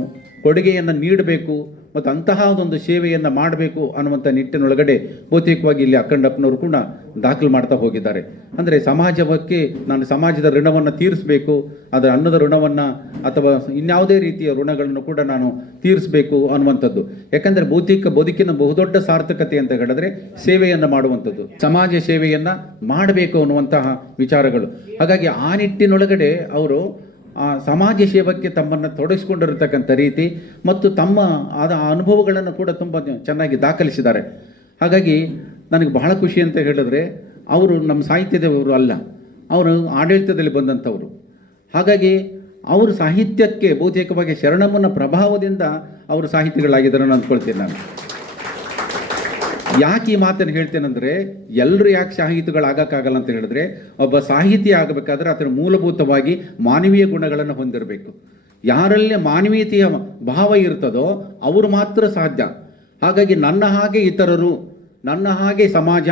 ಕೊಡುಗೆಯನ್ನು ನೀಡಬೇಕು ಮತ್ತು ಅಂತಹ ಒಂದು ಸೇವೆಯನ್ನು ಮಾಡಬೇಕು ಅನ್ನುವಂಥ ನಿಟ್ಟಿನೊಳಗಡೆ ಬಹುತೇಕವಾಗಿ ಇಲ್ಲಿ ಅಖಂಡಪ್ಪನವರು ಕೂಡ ದಾಖಲು ಮಾಡ್ತಾ ಹೋಗಿದ್ದಾರೆ. ಅಂದರೆ ಸಮಾಜಕ್ಕೆ ನಾನು ಸಮಾಜದ ಋಣವನ್ನು ತೀರಿಸಬೇಕು, ಅದರ ಅನ್ನದ ಋಣವನ್ನು ಅಥವಾ ಇನ್ಯಾವುದೇ ರೀತಿಯ ಋಣಗಳನ್ನು ಕೂಡ ನಾನು ತೀರಿಸಬೇಕು ಅನ್ನುವಂಥದ್ದು. ಯಾಕಂದರೆ ಬದುಕಿನ ಬಹುದೊಡ್ಡ ಸಾರ್ಥಕತೆ ಅಂತ ಹೇಳಿದ್ರೆ ಸೇವೆಯನ್ನು ಮಾಡುವಂಥದ್ದು, ಸಮಾಜ ಸೇವೆಯನ್ನು ಮಾಡಬೇಕು ಅನ್ನುವಂತಹ ವಿಚಾರಗಳು. ಹಾಗಾಗಿ ಆ ನಿಟ್ಟಿನೊಳಗಡೆ ಅವರು ಸಮಾಜ ಸೇವಕ್ಕೆ ತಮ್ಮನ್ನು ತೊಡಗಿಸ್ಕೊಂಡಿರತಕ್ಕಂಥ ರೀತಿ ಮತ್ತು ತಮ್ಮ ಆದ ಅನುಭವಗಳನ್ನು ಕೂಡ ತುಂಬ ಚೆನ್ನಾಗಿ ದಾಖಲಿಸಿದ್ದಾರೆ. ಹಾಗಾಗಿ ನನಗೆ ಬಹಳ ಖುಷಿ ಅಂತ ಹೇಳಿದ್ರೆ, ಅವರು ನಮ್ಮ ಸಾಹಿತ್ಯದವರು ಅಲ್ಲ, ಅವರು ಆಡಳಿತದಲ್ಲಿ ಬಂದಂಥವರು. ಹಾಗಾಗಿ ಅವರು ಸಾಹಿತ್ಯಕ್ಕೆ ಬಹುತೇಕವಾಗಿ ಶರಣಮ್ಮನ ಪ್ರಭಾವದಿಂದ ಅವರು ಸಾಹಿತಿಗಳಾಗಿದ್ದಾರೆ ಅಂತ ಅಂದ್ಕೊಳ್ತೀನಿ ನಾನು. ಯಾಕೆ ಈ ಮಾತನ್ನು ಹೇಳ್ತೇನೆಂದರೆ, ಎಲ್ಲರೂ ಯಾಕೆ ಸಾಹಿತಿಗಳಾಗಕ್ಕಾಗಲ್ಲ ಅಂತ ಹೇಳಿದ್ರೆ, ಒಬ್ಬ ಸಾಹಿತಿ ಆಗಬೇಕಾದ್ರೆ ಅದರ ಮೂಲಭೂತವಾಗಿ ಮಾನವೀಯ ಗುಣಗಳನ್ನು ಹೊಂದಿರಬೇಕು. ಯಾರಲ್ಲಿ ಮಾನವೀಯತೆಯ ಭಾವ ಇರ್ತದೋ ಅವರು ಮಾತ್ರ ಸಾಧ್ಯ. ಹಾಗಾಗಿ ನನ್ನ ಹಾಗೆ ಇತರರು, ನನ್ನ ಹಾಗೆ ಸಮಾಜ,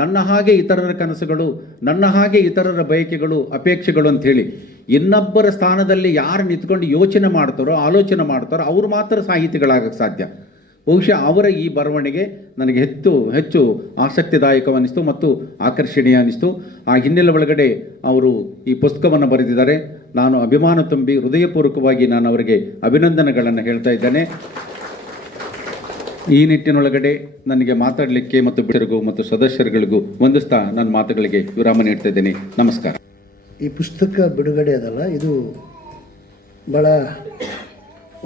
ನನ್ನ ಹಾಗೆ ಇತರರ ಕನಸುಗಳು, ನನ್ನ ಹಾಗೆ ಇತರರ ಬಯಕೆಗಳು, ಅಪೇಕ್ಷೆಗಳು ಅಂಥೇಳಿ ಇನ್ನೊಬ್ಬರ ಸ್ಥಾನದಲ್ಲಿ ಯಾರು ನಿಂತ್ಕೊಂಡು ಯೋಚನೆ ಮಾಡ್ತಾರೋ, ಆಲೋಚನೆ ಮಾಡ್ತಾರೋ ಅವರು ಮಾತ್ರ ಸಾಹಿತಿಗಳಾಗಕ್ಕೆ ಸಾಧ್ಯ. ಬಹುಶಃ ಅವರ ಈ ಬರವಣಿಗೆ ನನಗೆ ಹೆಚ್ಚು ಆಸಕ್ತಿದಾಯಕವನ್ನಿಸ್ತು ಮತ್ತು ಆಕರ್ಷಣೀಯ ಅನ್ನಿಸ್ತು. ಆ ಹಿನ್ನೆಲೆ ಒಳಗಡೆ ಅವರು ಈ ಪುಸ್ತಕವನ್ನು ಬರೆದಿದ್ದಾರೆ. ನಾನು ಅಭಿಮಾನ ತುಂಬಿ ಹೃದಯಪೂರ್ವಕವಾಗಿ ನಾನು ಅವರಿಗೆ ಅಭಿನಂದನೆಗಳನ್ನು ಹೇಳ್ತಾ ಇದ್ದೇನೆ. ಈ ನಿಟ್ಟಿನೊಳಗಡೆ ನನಗೆ ಮಾತಾಡಲಿಕ್ಕೆ ಮತ್ತು ಬಿಡರಿಗೂ ಮತ್ತು ಸದಸ್ಯರುಗಳಿಗೂ ವಂದಿಸ್ತಾ ನನ್ನ ಮಾತುಗಳಿಗೆ ವಿರಾಮ ನೀಡ್ತಾ ಇದ್ದೇನೆ. ನಮಸ್ಕಾರ. ಈ ಪುಸ್ತಕ ಬಿಡುಗಡೆ ಅದಲ್ಲ, ಇದು ಭಾಳ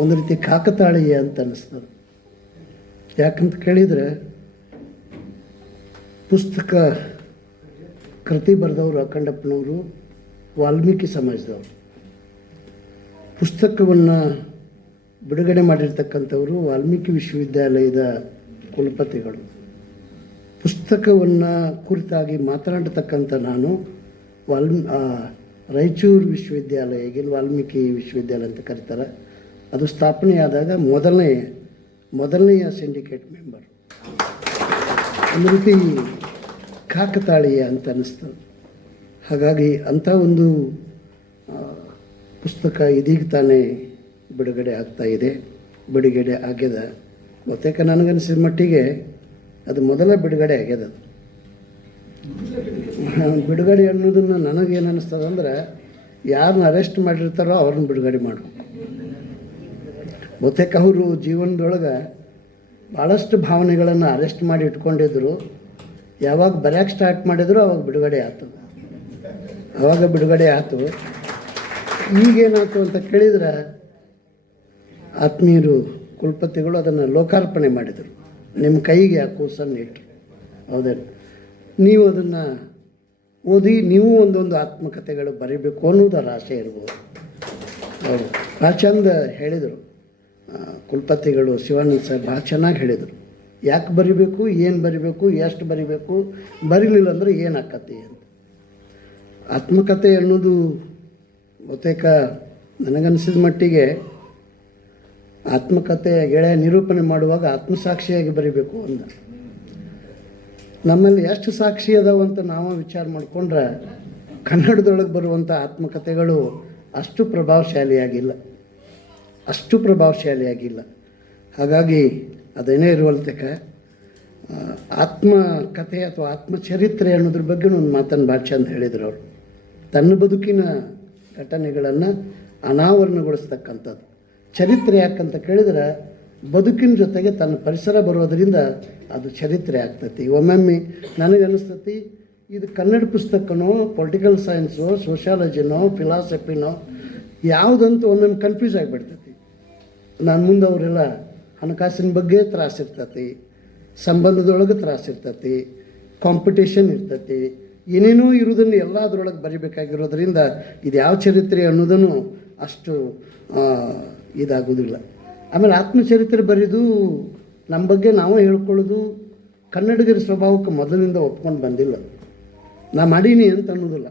ಒಂದು ರೀತಿ ಕಾಕತಾಳೀಯ ಅಂತ ಅನ್ನಿಸ್ತದೆ. ಯಾಕಂತ ಕೇಳಿದರೆ, ಪುಸ್ತಕ ಕೃತಿ ಬರೆದವರು ಅಖಂಡಪ್ಪನವರು ವಾಲ್ಮೀಕಿ ಸಮಾಜದವರು, ಪುಸ್ತಕವನ್ನು ಬಿಡುಗಡೆ ಮಾಡಿರ್ತಕ್ಕಂಥವರು ವಾಲ್ಮೀಕಿ ವಿಶ್ವವಿದ್ಯಾಲಯದ ಕುಲಪತಿಗಳು, ಪುಸ್ತಕವನ್ನು ಕುರಿತಾಗಿ ಮಾತನಾಡತಕ್ಕಂಥ ನಾನು ರಾಯಚೂರು ವಿಶ್ವವಿದ್ಯಾಲಯ, ಈಗಿನ ವಾಲ್ಮೀಕಿ ವಿಶ್ವವಿದ್ಯಾಲಯ ಅಂತ ಕರೀತಾರೆ, ಅದು ಸ್ಥಾಪನೆಯಾದಾಗ ಮೊದಲನೆಯ ಸಿಂಡಿಕೇಟ್ ಮೆಂಬರ್. ಒಂದು ರೀತಿ ಕಾಕತಾಳೀಯ ಅಂತ ಅನ್ನಿಸ್ತದೆ. ಹಾಗಾಗಿ ಅಂಥ ಒಂದು ಪುಸ್ತಕ ಇದೀಗ ತಾನೇ ಬಿಡುಗಡೆ ಆಗ್ಯದ. ಬಹುತೇಕ ನನಗನ್ಸಿದ ಮಟ್ಟಿಗೆ ಅದು ಮೊದಲ ಬಿಡುಗಡೆ ಆಗ್ಯದ. ಬಿಡುಗಡೆ ಅನ್ನೋದನ್ನು ನನಗೇನು ಅನ್ನಿಸ್ತದೆ ಅಂದರೆ, ಯಾರನ್ನ ಅರೆಸ್ಟ್ ಮಾಡಿರ್ತಾರೋ ಅವ್ರನ್ನ ಬಿಡುಗಡೆ ಮಾಡು. ಬಹುತೇಕ ಅವರು ಜೀವನದೊಳಗೆ ಭಾಳಷ್ಟು ಭಾವನೆಗಳನ್ನು ಅರೆಸ್ಟ್ ಮಾಡಿ ಇಟ್ಕೊಂಡಿದ್ರು. ಯಾವಾಗ ಬರೆಯೋಕ್ಕೆ ಸ್ಟಾರ್ಟ್ ಮಾಡಿದ್ರು ಅವಾಗ ಬಿಡುಗಡೆ ಆಯಿತು. ಈಗೇನಾಯ್ತು ಅಂತ ಕೇಳಿದ್ರೆ, ಆತ್ಮೀಯರು ಕುಲಪತಿಗಳು ಅದನ್ನು ಲೋಕಾರ್ಪಣೆ ಮಾಡಿದರು. ನಿಮ್ಮ ಕೈಗೆ ಆ ಕೂಸನ್ನು ಇಟ್ಟರು. ಹೌದೇನು? ನೀವು ಅದನ್ನು ಓದಿ ನೀವು ಒಂದೊಂದು ಆತ್ಮಕಥೆಗಳು ಬರೀಬೇಕು ಅನ್ನೋದರ ಆಸೆ ಇರ್ಬೋದು. ಅವರು ಭಾಳ ಚಂದ ಹೇಳಿದರು ಕುಲಪತಿಗಳು, ಶಿವಾನಂದ ಸರ್ ಭಾಳ ಚೆನ್ನಾಗಿ ಹೇಳಿದರು. ಯಾಕೆ ಬರಿಬೇಕು, ಏನು ಬರಿಬೇಕು, ಎಷ್ಟು ಬರಿಬೇಕು, ಬರೀಲಿಲ್ಲ ಅಂದರೆ ಏನಾಕತಿ ಅಂತ. ಆತ್ಮಕಥೆ ಅನ್ನೋದು ಬಹುತೇಕ ನನಗನ್ಸಿದ ಮಟ್ಟಿಗೆ ಆತ್ಮಕಥೆ ಗೆಳೆಯ ನಿರೂಪಣೆ ಮಾಡುವಾಗ ಆತ್ಮಸಾಕ್ಷಿಯಾಗಿ ಬರಿಬೇಕು ಅಂದ. ನಮ್ಮಲ್ಲಿ ಎಷ್ಟು ಸಾಕ್ಷಿ ಅದಾವಂತ ನಾವು ವಿಚಾರ ಮಾಡಿಕೊಂಡ್ರೆ ಕನ್ನಡದೊಳಗೆ ಬರುವಂಥ ಆತ್ಮಕಥೆಗಳು ಅಷ್ಟು ಪ್ರಭಾವಶಾಲಿಯಾಗಿಲ್ಲ. ಹಾಗಾಗಿ ಅದೇನೇ ಇರುವಲ್ತಕ ಆತ್ಮಕಥೆ ಅಥವಾ ಆತ್ಮಚರಿತ್ರೆ ಅನ್ನೋದ್ರ ಬಗ್ಗೆ ಒಂದು ಮಾತನ್ನು ಭಾಳ ಚಂದ ಹೇಳಿದರು ಅವರು. ತನ್ನ ಬದುಕಿನ ಘಟನೆಗಳನ್ನು ಅನಾವರಣಗೊಳಿಸ್ತಕ್ಕಂಥದ್ದು ಚರಿತ್ರೆ. ಯಾಕಂತ ಕೇಳಿದ್ರೆ, ಬದುಕಿನ ಜೊತೆಗೆ ತನ್ನ ಪರಿಸರ ಬರೋದರಿಂದ ಅದು ಚರಿತ್ರೆ ಆಗ್ತೈತಿ. ಒಮ್ಮೊಮ್ಮೆ ನನಗನ್ನಿಸ್ತತಿ ಇದು ಕನ್ನಡ ಪುಸ್ತಕನೋ, ಪೊಲಿಟಿಕಲ್ ಸೈನ್ಸೋ, ಸೋಷಿಯಾಲಜಿನೋ, ಫಿಲಾಸಫಿನೋ ಯಾವುದಂತೂ ಒಮ್ಮೊಮ್ಮೆ ಕನ್ಫ್ಯೂಸ್ ಆಗಿಬಿಡ್ತೈತಿ. ನಾನು ಮುಂದೆ ಅವರೆಲ್ಲ ಹಣಕಾಸಿನ ಬಗ್ಗೆ ತ್ರಾಸಿರ್ತೈತಿ, ಸಂಬಂಧದೊಳಗೆ ತ್ರಾಸಿರ್ತೈತಿ, ಕಾಂಪಿಟೇಷನ್ ಇರ್ತೈತಿ, ಏನೇನೋ ಇರುವುದನ್ನು ಎಲ್ಲ ಅದರೊಳಗೆ ಬರಿಬೇಕಾಗಿರೋದ್ರಿಂದ ಇದು ಯಾವ ಚರಿತ್ರೆ ಅನ್ನೋದನ್ನು ಅಷ್ಟು ಇದಾಗೋದಿಲ್ಲ. ಆಮೇಲೆ ಆತ್ಮಚರಿತ್ರೆ ಬರೆದು ನಮ್ಮ ಬಗ್ಗೆ ನಾವು ಹೇಳ್ಕೊಳ್ಳೋದು ಕನ್ನಡಿಗರ ಸ್ವಭಾವಕ್ಕೆ ಮೊದಲಿನಿಂದ ಒಪ್ಕೊಂಡು ಬಂದಿಲ್ಲ. ನಾ ಮಾಡೀನಿ ಅಂತ ಅನ್ನೋದಿಲ್ಲ,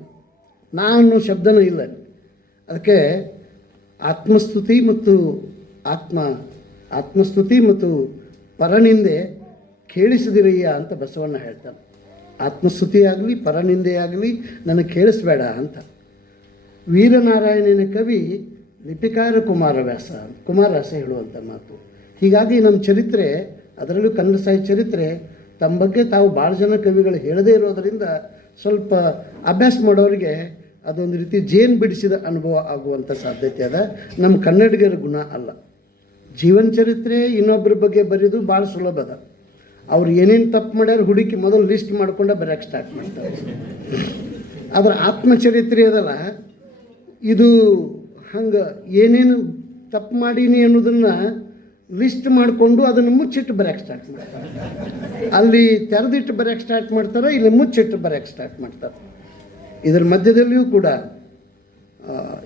ನಾ ಅನ್ನೋ ಶಬ್ದನೂ ಇಲ್ಲ. ಅದಕ್ಕೆ ಆತ್ಮಸ್ತುತಿ ಮತ್ತು ಪರನಿಂದೆ ಕೇಳಿಸಿದಿರಯ್ಯ ಅಂತ ಬಸವಣ್ಣ ಹೇಳ್ತಾನೆ. ಆತ್ಮಸ್ತುತಿ ಆಗಲಿ ಪರನಿಂದೆ ಆಗಲಿ ನನಗೆ ಕೇಳಿಸ್ಬೇಡ ಅಂತ. ವೀರನಾರಾಯಣನ ಕವಿ ಲಿಪಿಕಾರ ಕುಮಾರವ್ಯಾಸ ಹೇಳುವಂಥ ಮಾತು. ಹೀಗಾಗಿ ನಮ್ಮ ಚರಿತ್ರೆ, ಅದರಲ್ಲೂ ಕನ್ನಡ ಸಾಹಿತ್ಯ ಚರಿತ್ರೆ, ತಮ್ಮ ಬಗ್ಗೆ ತಾವು ಭಾಳ ಜನ ಕವಿಗಳು ಹೇಳದೇ ಇರೋದರಿಂದ ಸ್ವಲ್ಪ ಅಭ್ಯಾಸ ಮಾಡೋರಿಗೆ ಅದೊಂದು ರೀತಿ ಜೇನು ಬಿಡಿಸಿದ ಅನುಭವ ಆಗುವಂಥ ಸಾಧ್ಯತೆ ಅದ. ನಮ್ಮ ಕನ್ನಡಿಗರ ಗುಣ ಅಲ್ಲ. ಜೀವನ ಚರಿತ್ರೆ ಇನ್ನೊಬ್ಬರ ಬಗ್ಗೆ ಬರೆಯೋದು ಭಾಳ ಸುಲಭ ಅದ. ಅವ್ರು ಏನೇನು ತಪ್ಪು ಮಾಡ್ಯಾರ ಹುಡುಕಿ ಮೊದಲು ಲಿಸ್ಟ್ ಮಾಡ್ಕೊಂಡೆ ಬರೆಯೋಕ್ಕೆ ಸ್ಟಾರ್ಟ್ ಮಾಡ್ತಾರೆ. ಅದರ ಆತ್ಮಚರಿತ್ರೆ ಅದಲ್ಲ, ಇದು ಹಂಗೆ ಏನೇನು ತಪ್ಪು ಮಾಡೀನಿ ಅನ್ನೋದನ್ನು ಲಿಸ್ಟ್ ಮಾಡಿಕೊಂಡು ಅದನ್ನು ಮುಚ್ಚಿಟ್ಟು ಬರೆಯೋಕ್ಕೆ ಸ್ಟಾರ್ಟ್ ಮಾಡ್ತಾರೆ. ಅಲ್ಲಿ ತೆರೆದಿಟ್ಟು ಬರೆಯೋಕ್ಕೆ ಸ್ಟಾರ್ಟ್ ಮಾಡ್ತಾರೆ, ಇಲ್ಲಿ ಮುಚ್ಚಿಟ್ಟು ಬರೆಯೋಕ್ಕೆ ಸ್ಟಾರ್ಟ್ ಮಾಡ್ತಾರೆ. ಇದರ ಮಧ್ಯದಲ್ಲಿಯೂ ಕೂಡ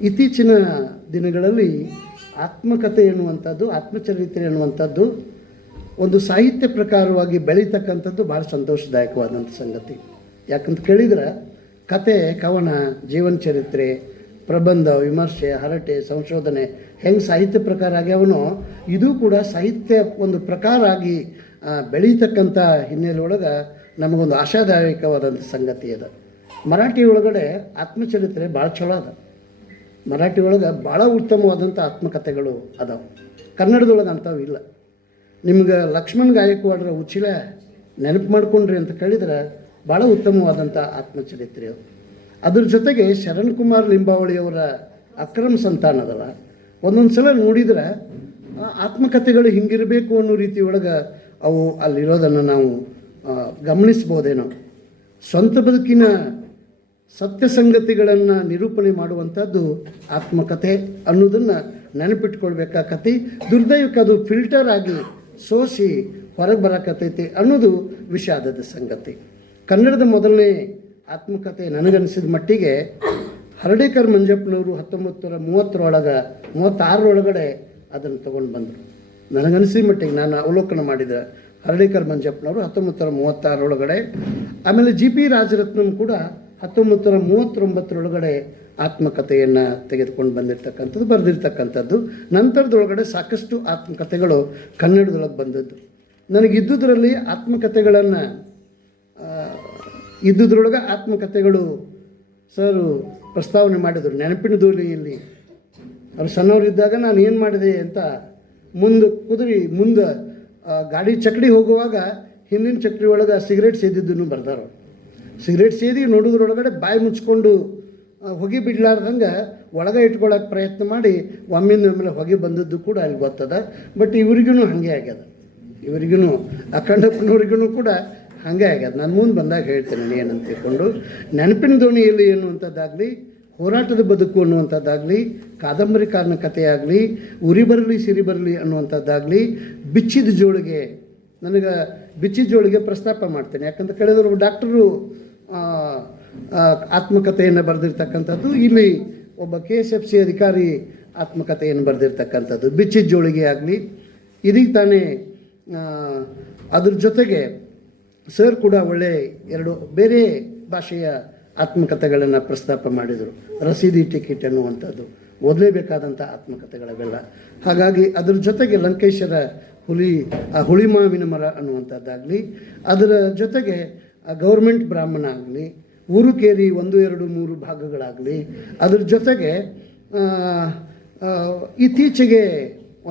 ಇತ್ತೀಚಿನ ದಿನಗಳಲ್ಲಿ ಆತ್ಮಕಥೆ ಎನ್ನುವಂಥದ್ದು, ಆತ್ಮಚರಿತ್ರೆ ಎನ್ನುವಂಥದ್ದು ಒಂದು ಸಾಹಿತ್ಯ ಪ್ರಕಾರವಾಗಿ ಬೆಳೀತಕ್ಕಂಥದ್ದು ಭಾಳ ಸಂತೋಷದಾಯಕವಾದಂಥ ಸಂಗತಿ. ಯಾಕಂತ ಕೇಳಿದ್ರೆ ಕತೆ, ಕವನ, ಜೀವನ ಚರಿತ್ರೆ, ಪ್ರಬಂಧ, ವಿಮರ್ಶೆ, ಹರಟೆ, ಸಂಶೋಧನೆ ಹೆಂಗೆ ಸಾಹಿತ್ಯ ಪ್ರಕಾರ ಆಗ್ಯಾವನೋ ಇದು ಕೂಡ ಸಾಹಿತ್ಯ ಒಂದು ಪ್ರಕಾರ ಆಗಿ ಬೆಳೀತಕ್ಕಂಥ ಹಿನ್ನೆಲೆ ಒಳಗೆ ನಮಗೊಂದು ಆಶಾದಾಯಕವಾದಂಥ ಸಂಗತಿ ಅದ. ಮರಾಠಿ ಒಳಗಡೆ ಆತ್ಮಚರಿತ್ರೆ ಭಾಳ ಚಲೋ ಅದ. ಮರಾಠಿ ಒಳಗೆ ಭಾಳ ಉತ್ತಮವಾದಂಥ ಆತ್ಮಕಥೆಗಳು ಅದಾವೆ. ಕನ್ನಡದೊಳಗೆ ಅಂಥವು ಇಲ್ಲ. ನಿಮ್ಗೆ ಲಕ್ಷ್ಮಣ್ ಗಾಯಕ್ವಾಡ್ರ ಉಚ್ಚಿಲ ನೆನಪು ಮಾಡ್ಕೊಂಡ್ರಿ ಅಂತ ಕೇಳಿದ್ರೆ ಭಾಳ ಉತ್ತಮವಾದಂಥ ಆತ್ಮಚರಿತ್ರೆ ಅದು. ಅದ್ರ ಜೊತೆಗೆ ಶರಣ್ ಕುಮಾರ್ ಲಿಂಬಾವಳಿಯವರ ಅಕ್ರಮ ಸಂತಾನ ಅದಲ್ಲ, ಒಂದೊಂದು ಸಲ ನೋಡಿದ್ರೆ ಆತ್ಮಕಥೆಗಳು ಹಿಂಗಿರಬೇಕು ಅನ್ನೋ ರೀತಿ ಒಳಗೆ ಅವು ಅಲ್ಲಿರೋದನ್ನು ನಾವು ಗಮನಿಸ್ಬೋದೇನೋ. ಸ್ವಂತ ಬದುಕಿನ ಸತ್ಯ ಸಂಗತಿಗಳನ್ನು ನಿರೂಪಣೆ ಮಾಡುವಂಥದ್ದು ಆತ್ಮಕಥೆ ಅನ್ನೋದನ್ನು ನೆನಪಿಟ್ಕೊಳ್ಬೇಕಾಕತಿ. ದುರ್ದೈವಕ್ಕೆ ಅದು ಫಿಲ್ಟರ್ ಆಗಿ ಸೋಸಿ ಹೊರಗೆ ಬರಕತ್ತೈತಿ ಅನ್ನೋದು ವಿಷಾದದ ಸಂಗತಿ. ಕನ್ನಡದ ಮೊದಲನೇ ಆತ್ಮಕಥೆ ನನಗನ್ನಿಸಿದ ಮಟ್ಟಿಗೆ ಹರ್ಡೇಕರ್ ಮಂಜಪ್ಪನವರು 1936 ಅದನ್ನು ತೊಗೊಂಡು ಬಂದರು. ನನಗನ್ನಿಸಿದ ಮಟ್ಟಿಗೆ ನಾನು ಅವಲೋಕನ ಮಾಡಿದ ಹರ್ಡೇಕರ್ ಮಂಜಪ್ಪನವರು 1936 ಆಮೇಲೆ GP ರಾಜರತ್ನಂ ಕೂಡ 1939 ಆತ್ಮಕಥೆಯನ್ನು ತೆಗೆದುಕೊಂಡು ಬರೆದಿರ್ತಕ್ಕಂಥದ್ದು. ನಂತರದೊಳಗಡೆ ಸಾಕಷ್ಟು ಆತ್ಮಕಥೆಗಳು ಕನ್ನಡದೊಳಗೆ ಬಂದದ್ದು. ನನಗಿದ್ದುದರಲ್ಲಿ ಆತ್ಮಕಥೆಗಳು ಸರ್ ಪ್ರಸ್ತಾವನೆ ಮಾಡಿದರು. ನೆನಪಿನ ದೋಲಿಯಲ್ಲಿ ಅವ್ರು ಸಣ್ಣವರಿದ್ದಾಗ ನಾನು ಏನು ಮಾಡಿದೆ ಅಂತ ಮುಂದೆ ಗಾಡಿ ಚಕ್ಡಿ ಹೋಗುವಾಗ ಹಿಂದಿನ ಚಕ್ಡಿ ಒಳಗೆ ಸಿಗರೇಟ್ ಸೇದಿದ್ದನ್ನು ಬರ್ದಾರು. ಸಿಗರೇಟ್ ಸೇದಿ ನೋಡೋದ್ರೊಳಗಡೆ ಬಾಯಿ ಮುಚ್ಕೊಂಡು ಹೊಗೆ ಬಿಡ್ಲಾರ್ದಂಗೆ ಒಳಗೆ ಇಟ್ಕೊಳ್ಳೋಕೆ ಪ್ರಯತ್ನ ಮಾಡಿ ಒಮ್ಮಿಂದ ಹೊಗೆ ಬಂದದ್ದು ಕೂಡ ಅಲ್ಲಿ ಗೊತ್ತದ. ಬಟ್ ಇವ್ರಿಗೂ ಹಾಗೆ ಆಗ್ಯದ, ಅಖಂಡಪ್ಪನವ್ರಿಗೂ ಕೂಡ ಹಾಗೆ ಆಗ್ಯದ. ನಾನು ಮುಂದೆ ಬಂದಾಗ ಹೇಳ್ತೇನೆ ಏನಂತ ತಿಳ್ಕೊಂಡು. ನೆನಪಿನ ದೋಣಿಯಲ್ಲಿ ಎನ್ನುವಂಥದ್ದಾಗಲಿ, ಹೋರಾಟದ ಬದುಕು ಅನ್ನುವಂಥದ್ದಾಗಲಿ, ಕಾದಂಬರಿಕಾರನ ಕಥೆಯಾಗಲಿ, ಉರಿ ಬರಲಿ ಸಿರಿ ಬರಲಿ ಅನ್ನುವಂಥದ್ದಾಗಲಿ, ಬಿಚ್ಚಿದ ಜೋಳಿಗೆ, ನನಗೆ ಬಿಚ್ಚಿದ ಜೋಳಿಗೆ ಪ್ರಸ್ತಾಪ ಮಾಡ್ತೇನೆ. ಯಾಕಂತ ಕೇಳಿದ್ರು ಡಾಕ್ಟರು ಆತ್ಮಕಥೆಯನ್ನು ಬರೆದಿರ್ತಕ್ಕಂಥದ್ದು, ಇಲ್ಲಿ ಒಬ್ಬ KSFC ಅಧಿಕಾರಿ ಆತ್ಮಕಥೆಯನ್ನು ಬರೆದಿರ್ತಕ್ಕಂಥದ್ದು. ಬಿಚ್ಚಿದ ಜೋಳಿಗೆ ಆಗಲಿ, ಇದೀಗ ತಾನೇ ಅದ್ರ ಜೊತೆಗೆ ಸರ್ ಕೂಡ ಒಳ್ಳೆ 2 ಬೇರೆ ಭಾಷೆಯ ಆತ್ಮಕಥೆಗಳನ್ನು ಪ್ರಸ್ತಾಪ ಮಾಡಿದರು. ರಸೀದಿ ಟಿಕೆಟ್ ಅನ್ನುವಂಥದ್ದು ಓದಲೇಬೇಕಾದಂಥ ಆತ್ಮಕಥೆಗಳವೆಲ್ಲ. ಹಾಗಾಗಿ ಅದ್ರ ಜೊತೆಗೆ ಲಂಕೇಶರ ಹುಳಿಮಾವಿನ ಮರ ಅನ್ನುವಂಥದ್ದಾಗಲಿ, ಅದರ ಜೊತೆಗೆ ಗೌರ್ಮೆಂಟ್ ಬ್ರಾಹ್ಮಣ ಆಗಲಿ, ಊರು ಕೇರಿ 1, 2, 3 ಭಾಗಗಳಾಗಲಿ, ಅದ್ರ ಜೊತೆಗೆ ಇತ್ತೀಚೆಗೆ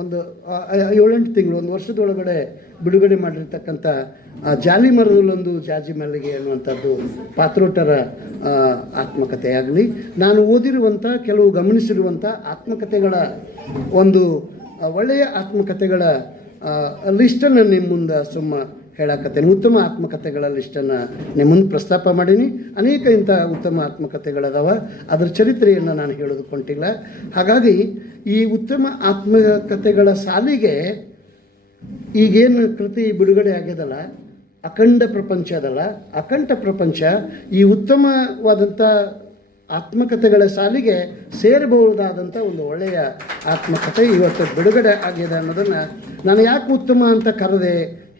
ಒಂದು 7-8 ತಿಂಗಳು, 1 ವರ್ಷದೊಳಗಡೆ ಬಿಡುಗಡೆ ಮಾಡಿರ್ತಕ್ಕಂಥ ಜಾಲಿ ಮರದಲ್ಲೊಂದು ಜಾಜಿ ಮಲ್ಲಿಗೆ ಅನ್ನುವಂಥದ್ದು ಪಾತ್ರೋಟರ ಆತ್ಮಕಥೆಯಾಗಲಿ, ನಾನು ಓದಿರುವಂಥ ಕೆಲವು ಗಮನಿಸಿರುವಂಥ ಆತ್ಮಕಥೆಗಳ ಒಂದು ಒಳ್ಳೆಯ ಆತ್ಮಕಥೆಗಳ ಲಿಸ್ಟನ್ನು ನಿಮ್ಮ ಮುಂದೆ ಹೇಳಕತ್ತೇನೆ. ಉತ್ತಮ ಆತ್ಮಕಥೆಗಳ ಲಿಸ್ಟನ್ನು ನಿಮ್ಮ ಮುಂದೆ ಪ್ರಸ್ತಾಪ ಮಾಡೀನಿ. ಅನೇಕ ಇಂಥ ಉತ್ತಮ ಆತ್ಮಕಥೆಗಳದಾವ, ಅದರ ಚರಿತ್ರೆಯನ್ನು ನಾನು ಹೇಳೋದು ಕೊಂಡಿಲ್ಲ. ಹಾಗಾಗಿ ಈ ಉತ್ತಮ ಆತ್ಮಕಥೆಗಳ ಸಾಲಿಗೆ ಈಗೇನು ಕೃತಿ ಬಿಡುಗಡೆ ಆಗ್ಯದಲ್ಲ ಅಖಂಡ ಪ್ರಪಂಚ ಅದಲ್ಲ, ಅಖಂಡ ಪ್ರಪಂಚ ಈ ಉತ್ತಮವಾದಂಥ ಆತ್ಮಕಥೆಗಳ ಸಾಲಿಗೆ ಸೇರಬಹುದಾದಂಥ ಒಂದು ಒಳ್ಳೆಯ ಆತ್ಮಕಥೆ ಇವತ್ತು ಬಿಡುಗಡೆ ಆಗಿದೆ ಅನ್ನೋದನ್ನು ನಾನು ಯಾಕೆ ಉತ್ತಮ ಅಂತ ಕರೆದೆ,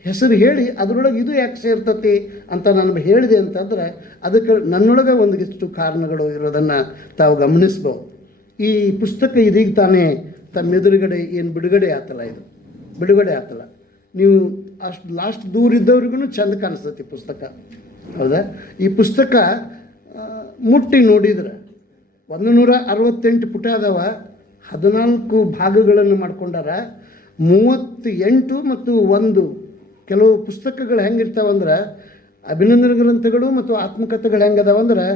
ಹೆಸರು ಹೇಳಿ ಅದರೊಳಗೆ ಇದು ಯಾಕೆ ಸೇರ್ತತಿ ಅಂತ ನಾನು ಹೇಳಿದೆ ಅಂತಂದರೆ ಅದಕ್ಕೆ ನನ್ನೊಳಗೆ ಒಂದಿಷ್ಟು ಕಾರಣಗಳು ಇರೋದನ್ನು ತಾವು ಗಮನಿಸ್ಬೋದು. ಈ ಪುಸ್ತಕ ಇದೀಗ ತಾನೇ ತಮ್ಮೆದುರುಗಡೆ ಏನು ಬಿಡುಗಡೆ ಆತಲ್ಲ, ಇದು ಬಿಡುಗಡೆ ಆತಲ್ಲ, ನೀವು ಅಷ್ಟು ಲಾಸ್ಟ್ ದೂರ ಇದ್ದವ್ರಿಗೂ ಚೆಂದ ಕಾಣಿಸ್ತೈತಿ ಪುಸ್ತಕ, ಹೌದಾ? ಈ ಪುಸ್ತಕ ಮುಟ್ಟಿ ನೋಡಿದ್ರೆ 168 ಪುಟ ಅದಾವ, 14 ಭಾಗಗಳನ್ನು ಮಾಡ್ಕೊಂಡಾರ, 38 ಮತ್ತು 1 ಕೆಲವು ಪುಸ್ತಕಗಳು ಹೆಂಗಿರ್ತಾವಂದ್ರೆ ಅಭಿನಂದನೆ ಗ್ರಂಥಗಳು ಮತ್ತು ಆತ್ಮಕಥೆಗಳು ಹೆಂಗದಾವಂದ್ರೆ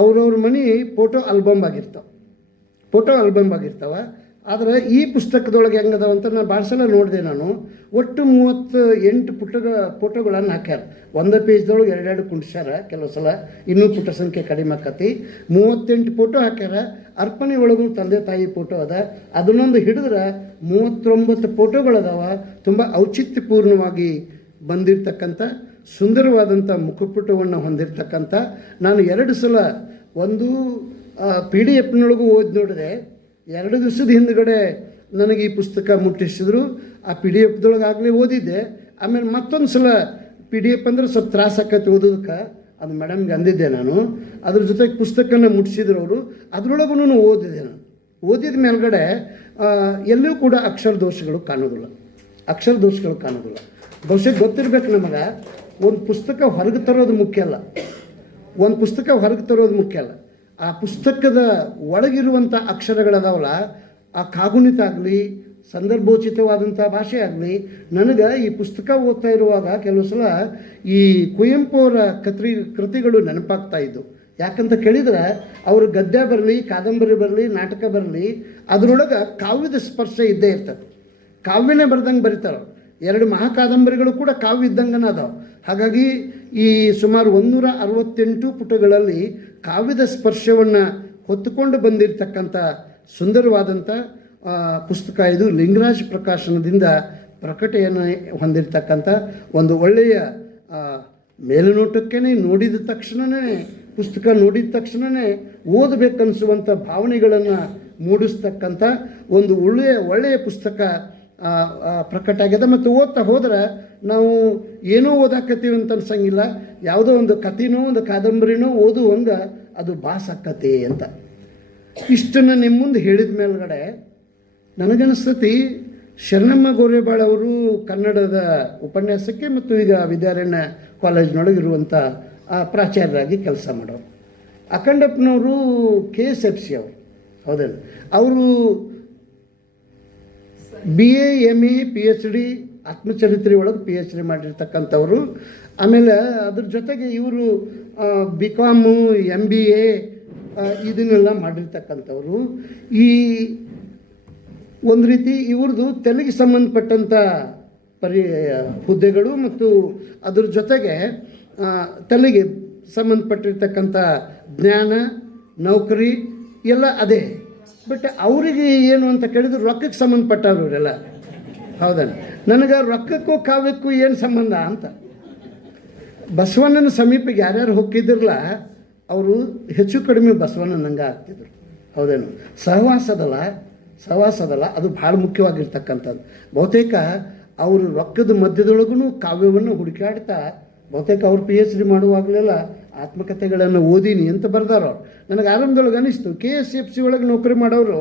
ಅವ್ರವ್ರ ಮನೆ ಫೋಟೋ ಆಲ್ಬಮ್ ಆಗಿರ್ತಾವೆ. ಆದರೆ ಈ ಪುಸ್ತಕದೊಳಗೆ ಹೆಂಗದಾವಂತ ನಾನು ಭಾಳ ಸಲ ನೋಡಿದೆ. ನಾನು ಒಟ್ಟು 38 ಫೋಟೋಗಳನ್ನು ಹಾಕ್ಯಾರ. ಒಂದು ಪೇಜ್ದೊಳಗೆ 2 ಕುಂಡಿಸ್ಯಾರ, ಕೆಲವು ಸಲ ಇನ್ನೂ ಪುಟ ಸಂಖ್ಯೆ ಕಡಿಮೆ ಆಕತಿ. 38 ಫೋಟೋ ಹಾಕ್ಯಾರ. ಅರ್ಪಣೆ ಒಳಗೂ ತಂದೆ ತಾಯಿ ಫೋಟೋ ಅದ, ಅದನ್ನೊಂದು ಹಿಡಿದ್ರೆ 39 ಫೋಟೋಗಳದಾವ. ತುಂಬ ಔಚಿತ್ಯಪೂರ್ಣವಾಗಿ ಬಂದಿರತಕ್ಕಂಥ ಸುಂದರವಾದಂಥ ಮುಖಪುಟವನ್ನು ಹೊಂದಿರತಕ್ಕಂಥ, ನಾನು 2 ಸಲ ಒಂದು PDF ಓದಿ ನೋಡಿದೆ. 2 ದಿವಸದ ಹಿಂದುಗಡೆ ನನಗೆ ಈ ಪುಸ್ತಕ ಮುಟ್ಟಿಸಿದ್ರು. ಆ PDF ಓದಿದ್ದೆ. ಆಮೇಲೆ ಮತ್ತೊಂದು ಸಲ PDF ಅಂದರೆ ಸ್ವಲ್ಪ ತ್ರಾಸ ಆಕತಿ ಓದೋದಕ್ಕೆ, ಅದು ಮೇಡಮ್ಗೆ ಅಂದಿದ್ದೆ ನಾನು. ಅದ್ರ ಜೊತೆಗೆ ಪುಸ್ತಕನ ಮುಟ್ಟಿಸಿದ್ರು ಅವರು. ಅದರೊಳಗೂ ಓದಿದೆ ನಾನು. ಓದಿದ ಮೇಲ್ಗಡೆ ಎಲ್ಲೂ ಕೂಡ ಅಕ್ಷರ ದೋಷಗಳು ಕಾಣೋದಿಲ್ಲ. ಬಹುಶಃ ಗೊತ್ತಿರಬೇಕು ನಮಗೆ, ಒಂದು ಪುಸ್ತಕ ಹೊರಗೆ ತರೋದು ಮುಖ್ಯ ಅಲ್ಲ, ಆ ಪುಸ್ತಕದ ಒಳಗಿರುವಂಥ ಅಕ್ಷರಗಳದಾವಲ್ಲ, ಆ ಕಾಗುಣಿತ ಆಗಲಿ, ಸಂದರ್ಭೋಚಿತವಾದಂಥ ಭಾಷೆ ಆಗಲಿ, ನನಗೆ ಈ ಪುಸ್ತಕ ಓದ್ತಾ ಇರುವಾಗ ಕೆಲವು ಸಲ ಈ ಕುವೆಂಪು ಅವರ ಕೃತಿಗಳು ನೆನಪಾಗ್ತಾ ಇದ್ದು. ಯಾಕಂತ ಕೇಳಿದರೆ ಅವ್ರ ಗದ್ಯ ಬರಲಿ, ಕಾದಂಬರಿ ಬರಲಿ, ನಾಟಕ ಬರಲಿ, ಅದರೊಳಗೆ ಕಾವ್ಯದ ಸ್ಪರ್ಶ ಇದ್ದೇ ಇರ್ತದೆ. ಕಾವ್ಯನೇ ಬರ್ದಂಗೆ ಬರೀತಾರೆ. 2 ಮಹಾಕಾದಂಬರಿಗಳು ಕೂಡ ಕಾವ್ಯ ಇದ್ದಂಗನ ಅದಾವೆ. ಹಾಗಾಗಿ ಈ ಸುಮಾರು 168 ಪುಟಗಳಲ್ಲಿ ಕಾವ್ಯದ ಸ್ಪರ್ಶವನ್ನು ಹೊತ್ತುಕೊಂಡು ಬಂದಿರತಕ್ಕಂಥ ಸುಂದರವಾದಂಥ ಪುಸ್ತಕ ಇದು. ಲಿಂಗರಾಜ್ ಪ್ರಕಾಶನದಿಂದ ಪ್ರಕಟಣೆಯನ್ನು ಹೊಂದಿರತಕ್ಕಂಥ ಒಂದು ಒಳ್ಳೆಯ ಮೇಲುನೋಟಕ್ಕೇ ಪುಸ್ತಕ ನೋಡಿದ ತಕ್ಷಣವೇ ಓದಬೇಕನ್ನಿಸುವಂಥ ಭಾವನೆಗಳನ್ನು ಮೂಡಿಸ್ತಕ್ಕಂಥ ಒಂದು ಒಳ್ಳೆಯ ಪುಸ್ತಕ ಪ್ರಕಟ ಆಗಿದೆ. ಮತ್ತು ಓದ್ತಾ ಹೋದ್ರೆ ನಾವು ಏನೋ ಓದಾಕತ್ತೀವಿ ಅಂತ ಅನ್ಸಂಗಿಲ್ಲ, ಯಾವುದೋ ಒಂದು ಕಥೆನೋ ಒಂದು ಕಾದಂಬರಿನೋ ಓದುವಂಗೆ ಅದು ಭಾಸಾಕತಿ ಅಂತ. ಇಷ್ಟನ್ನು ನಿಮ್ಮ ಮುಂದೆ ಹೇಳಿದ ಮೇಲ್ಗಡೆ ನನಗನ್ನಿಸ್ತತಿ ಶರಣಮ್ಮ ಗೋರೆಬಾಳ್ ಅವರು ಕನ್ನಡದ ಉಪನ್ಯಾಸಕ್ಕೆ ಮತ್ತು ಈಗ ವಿದ್ಯಾರಣ್ಯ ಕಾಲೇಜಿನೊಳಗಿರುವಂಥ ಪ್ರಾಚಾರ್ಯರಾಗಿ ಕೆಲಸ ಮಾಡೋರು. ಅಖಂಡಪ್ಪನವರು KSFC ಅವರು, ಹೌದಲ್ಲ, ಅವರು BA MA PhD ಆತ್ಮಚರಿತ್ರೆ ಒಳಗೆ PhD ಮಾಡಿರ್ತಕ್ಕಂಥವ್ರು. ಆಮೇಲೆ ಅದ್ರ ಜೊತೆಗೆ ಇವರು BCom MBA ಇದನ್ನೆಲ್ಲ ಮಾಡಿರ್ತಕ್ಕಂಥವ್ರು. ಈ ಒಂದು ರೀತಿ ಇವ್ರದ್ದು ತೆಲುಗಿಗೆ ಸಂಬಂಧಪಟ್ಟಂಥ ಹುದ್ದೆಗಳು ಮತ್ತು ಅದ್ರ ಜೊತೆಗೆ ತೆಲುಗಿಗೆ ಸಂಬಂಧಪಟ್ಟಿರ್ತಕ್ಕಂಥ ಜ್ಞಾನ, ನೌಕರಿ ಎಲ್ಲ ಅದೇ. ಬಟ್ ಅವರಿಗೆ ಏನು ಅಂತ ಕೇಳಿದ್ರು ರೊಕ್ಕಕ್ಕೆ ಸಂಬಂಧಪಟ್ಟವ್ರು ಇವರೆಲ್ಲ, ಹೌದಲ್ಲ. ನನಗೆ ರೊಕ್ಕಕ್ಕೂ ಕಾವ್ಯಕ್ಕೂ ಏನು ಸಂಬಂಧ ಅಂತ. ಬಸವಣ್ಣನ ಸಮೀಪಕ್ಕೆ ಯಾರ್ಯಾರು ಹೋಗ್ತಿದ್ರಲ್ಲ ಅವರು ಹೆಚ್ಚು ಕಡಿಮೆ ಬಸವಣ್ಣನಂಗೆ ಆಗ್ತಿದ್ರು, ಹೌದೇನು. ಸಹವಾಸದಲ್ಲ ಅದು ಭಾಳ ಮುಖ್ಯವಾಗಿರ್ತಕ್ಕಂಥದ್ದು. ಬಹುತೇಕ ಅವರು ರೊಕ್ಕದ ಮಧ್ಯದೊಳಗೂ ಕಾವ್ಯವನ್ನು ಹುಡುಕಾಡ್ತಾ, ಬಹುತೇಕ ಅವ್ರು PhD ಮಾಡುವಾಗಲೆಲ್ಲ ಆತ್ಮಕಥೆಗಳನ್ನು ಓದೀನಿ ಅಂತ ಬರ್ದಾರವ್ರು. ನನಗೆ ಆರಂಭದೊಳಗೆ ಅನಿಸ್ತು KSFC ಒಳಗೆ ನೌಕರಿ ಮಾಡೋರು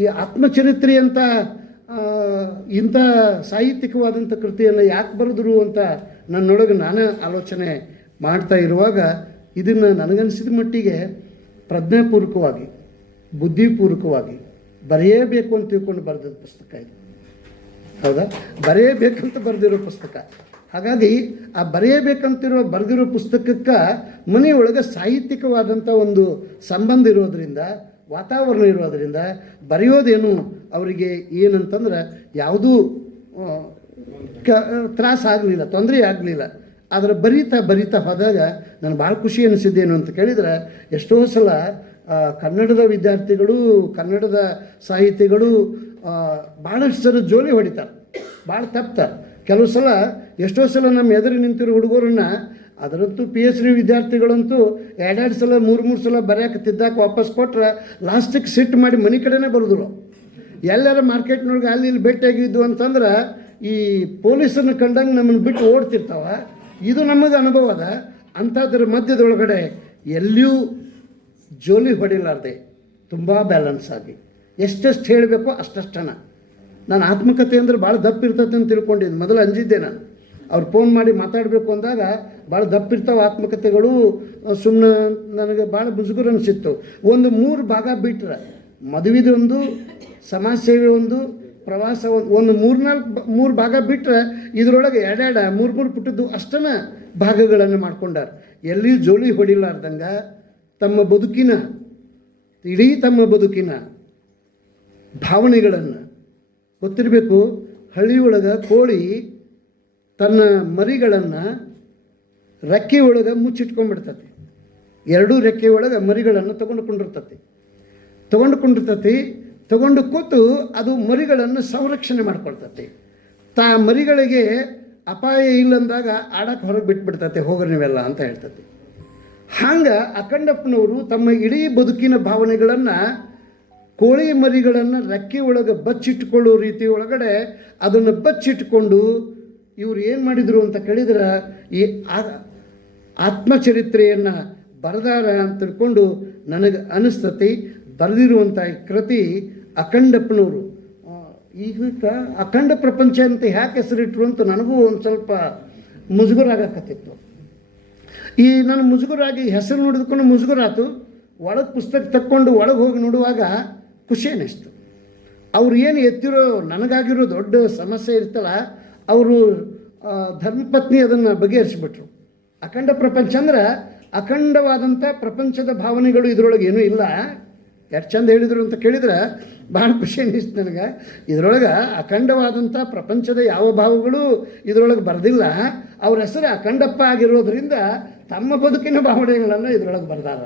ಈ ಆತ್ಮಚರಿತ್ರೆ ಅಂತ ಇಂಥ ಸಾಹಿತ್ಯಿಕವಾದಂಥ ಕೃತಿಯನ್ನು ಯಾಕೆ ಬರೆದ್ರು ಅಂತ ನನ್ನೊಳಗೆ ನಾನೇ ಆಲೋಚನೆ ಮಾಡ್ತಾ ಇರುವಾಗ ಇದನ್ನು ನನಗನ್ನಿಸಿದ ಮಟ್ಟಿಗೆ ಪ್ರಜ್ಞಾಪೂರ್ವಕವಾಗಿ, ಬುದ್ಧಿಪೂರ್ವಕವಾಗಿ ಬರೆಯಬೇಕು ಅಂತ ತಿಳ್ಕೊಂಡು ಬರೆದ ಪುಸ್ತಕ ಇದು, ಹೌದಾ. ಬರೆಯಬೇಕಂತ ಬರೆದಿರೋ ಪುಸ್ತಕ. ಹಾಗಾಗಿ ಆ ಬರೆದಿರೋ ಪುಸ್ತಕಕ್ಕೆ ಮನೆಯೊಳಗೆ ಸಾಹಿತ್ಯಿಕವಾದಂಥ ಒಂದು ಸಂಬಂಧ ಇರೋದರಿಂದ, ವಾತಾವರಣ ಇರೋದರಿಂದ ಬರೆಯೋದೇನು ಅವರಿಗೆ ಏನಂತಂದ್ರೆ ಯಾವುದೂ ತ್ರಾಸ ಆಗಲಿಲ್ಲ, ತೊಂದರೆ ಆಗಲಿಲ್ಲ. ಆದರೆ ಬರೀತಾ ಹೋದಾಗ ನಾನು ಭಾಳ ಖುಷಿ ಅನಿಸಿದ್ದೇನು ಅಂತ ಕೇಳಿದರೆ, ಎಷ್ಟೋ ಸಲ ಕನ್ನಡದ ವಿದ್ಯಾರ್ಥಿಗಳು, ಕನ್ನಡದ ಸಾಹಿತಿಗಳು ಭಾಳಷ್ಟು ಸಲ ಜೋಲಿ ಹೊಡಿತಾರೆ, ಭಾಳ ತಪ್ತಾರೆ. ಕೆಲವು ಸಲ ಎಷ್ಟೋ ಸಲ ನಮ್ಮ ಎದುರು ನಿಂತಿರೋ ಹುಡುಗರನ್ನ, ಅದರಂತೂ PhD ವಿದ್ಯಾರ್ಥಿಗಳಂತೂ ಎರಡೆರಡು ಸಲ 3 ಸಲ ಬರೆಯೋಕೆ ತಿದ್ದಾಕೆ ವಾಪಸ್ ಕೊಟ್ರೆ ಲಾಸ್ಟಿಗೆ ಸಿಟ್ಟು ಮಾಡಿ ಮನೆ ಕಡೆನೇ ಬರೋದಿಲ್ಲ. ಎಲ್ಲರ ಮಾರ್ಕೆಟ್ನೊಳಗೆ ಅಲ್ಲಿ ಇಲ್ಲಿ ಭೇಟಿಯಾಗಿದ್ದು ಅಂತಂದ್ರೆ ಈ ಪೊಲೀಸರನ್ನ ಕಂಡಂಗೆ ನಮ್ಮನ್ನು ಬಿಟ್ಟು ಓಡ್ತಿರ್ತಾವ. ಇದು ನಮಗೆ ಅನುಭವ ಅದ. ಅಂಥದ್ರ ಮಧ್ಯದೊಳಗಡೆ ಎಲ್ಲಿಯೂ ಜೋಲಿ ಹೊಡಿಲಾರ್ದೆ ತುಂಬ ಬ್ಯಾಲೆನ್ಸ್ ಆಗಿ ಎಷ್ಟೆಷ್ಟು ಹೇಳಬೇಕೋ ಅಷ್ಟಷ್ಟನ. ನಾನು ಆತ್ಮಕಥೆ ಅಂದರೆ ಭಾಳ ದಪ್ಪ ಇರ್ತೈತೆ ಅಂತ ತಿಳ್ಕೊಂಡಿದ್ದು, ಮೊದಲು ಅಂಜಿದ್ದೆ ನಾನು. ಅವ್ರು ಫೋನ್ ಮಾಡಿ ಮಾತಾಡಬೇಕು ಅಂದಾಗ ಭಾಳ ದಪ್ಪ ಇರ್ತಾವೆ ಆತ್ಮಕಥೆಗಳು, ಸುಮ್ಮನೆ ನನಗೆ ಭಾಳ ಮುಜುಗರ ಅನಿಸಿತ್ತು. ಒಂದು 3 ಭಾಗ ಬಿಟ್ಟರೆ, ಮದುವೆದೊಂದು, ಸಮಾಜ ಸೇವೆ ಒಂದು, ಪ್ರವಾಸ ಒಂದು 3 ಭಾಗ ಬಿಟ್ಟರೆ ಇದರೊಳಗೆ 2-3 ಪುಟ್ಟದ್ದು ಅಷ್ಟನ ಭಾಗಗಳನ್ನು ಮಾಡ್ಕೊಂಡಾರ. ಎಲ್ಲಿಯೂ ಜೋಳಿ ಹೊಡಿಲಾರ್ದಂಗೆ ತಮ್ಮ ಬದುಕಿನ ಭಾವನೆಗಳನ್ನು ಗೊತ್ತಿರಬೇಕು. ಹಳ್ಳಿಯೊಳಗೆ ಕೋಳಿ ತನ್ನ ಮರಿಗಳನ್ನು ರೆಕ್ಕೆ ಒಳಗೆ ಮುಚ್ಚಿಟ್ಕೊಂಡ್ಬಿಡ್ತತಿ. 2 ರೆಕ್ಕೆ ಒಳಗೆ ಮರಿಗಳನ್ನು ತಗೊಂಡು ಕೂತು ಅದು ಮರಿಗಳನ್ನು ಸಂರಕ್ಷಣೆ ಮಾಡ್ಕೊಳ್ತತಿ. ಮರಿಗಳಿಗೆ ಅಪಾಯ ಇಲ್ಲಂದಾಗ ಆಡಕ್ಕೆ ಹೊರಗೆ ಬಿಟ್ಬಿಡ್ತತಿ, ಹೋಗ್ರಿ ನೀವೆಲ್ಲ ಅಂತ ಹೇಳ್ತತಿ. ಹಂಗೆ ಅಖಂಡಪ್ಪನವರು ತಮ್ಮ ಇಡೀ ಬದುಕಿನ ಭಾವನೆಗಳನ್ನು ಕೋಳಿ ಮರಿಗಳನ್ನು ರೆಕ್ಕೆ ಒಳಗೆ ಬಚ್ಚಿಟ್ಕೊಳ್ಳೋ ರೀತಿ ಒಳಗಡೆ ಅದನ್ನು ಬಚ್ಚಿಟ್ಕೊಂಡು ಇವರು ಏನು ಮಾಡಿದರು ಅಂತ ಕೇಳಿದ್ರೆ ಈ ಆತ್ಮಚರಿತ್ರೆಯನ್ನು ಬರೆದಾರ ಅಂತ ತಿಳ್ಕೊಂಡು ನನಗೆ ಅನಿಸ್ತತಿ. ಬರೆದಿರುವಂಥ ಈ ಕೃತಿ ಅಖಂಡಪ್ಪನವರು. ಈಗ ಅಖಂಡ ಪ್ರಪಂಚ ಅಂತ ಯಾಕೆ ಹೆಸರಿಟ್ರು ಅಂತ ನನಗೂ ಒಂದು ಸ್ವಲ್ಪ ಮುಜುಗರ ಆಗಕತ್ತಿತ್ತು. ಈ ನನ್ನ ಮುಜುಗರಾಗಿ ಹೆಸರು ನೋಡಿದ್ಕೊಂಡು ಮುಜುಗರಾತು. ಒಳಗೆ ಪುಸ್ತಕ ತಕ್ಕೊಂಡು ಒಳಗೆ ಹೋಗಿ ನೋಡುವಾಗ ಖುಷಿ ಅನ್ನಿಸ್ತು. ಅವ್ರು ಏನು ಎತ್ತಿರೋ ನನಗಾಗಿರೋ ದೊಡ್ಡ ಸಮಸ್ಯೆ ಇರ್ತಲ್ಲ, ಅವರು ಧರ್ಮಪತ್ನಿ ಅದನ್ನು ಬಗೆಹರಿಸಿಬಿಟ್ರು. ಅಖಂಡ ಪ್ರಪಂಚ ಅಂದ್ರೆ ಅಖಂಡವಾದಂಥ ಪ್ರಪಂಚದ ಭಾವನೆಗಳು ಇದರೊಳಗೆ ಏನೂ ಇಲ್ಲ. ಎಷ್ಟು ಚಂದ ಹೇಳಿದರು ಅಂತ ಕೇಳಿದ್ರೆ ಭಾಳ ಖುಷಿ ಅನ್ನಿಸ್ತು ನನಗೆ. ಇದರೊಳಗೆ ಅಖಂಡವಾದಂಥ ಪ್ರಪಂಚದ ಯಾವ ಭಾವಗಳು ಇದರೊಳಗೆ ಬರೆದಿಲ್ಲ. ಅವ್ರ ಹೆಸರು ಅಖಂಡಪ್ಪ ಆಗಿರೋದ್ರಿಂದ ತಮ್ಮ ಬದುಕಿನ ಭಾವನೆಗಳನ್ನು ಇದರೊಳಗೆ ಬರೆದಾರ.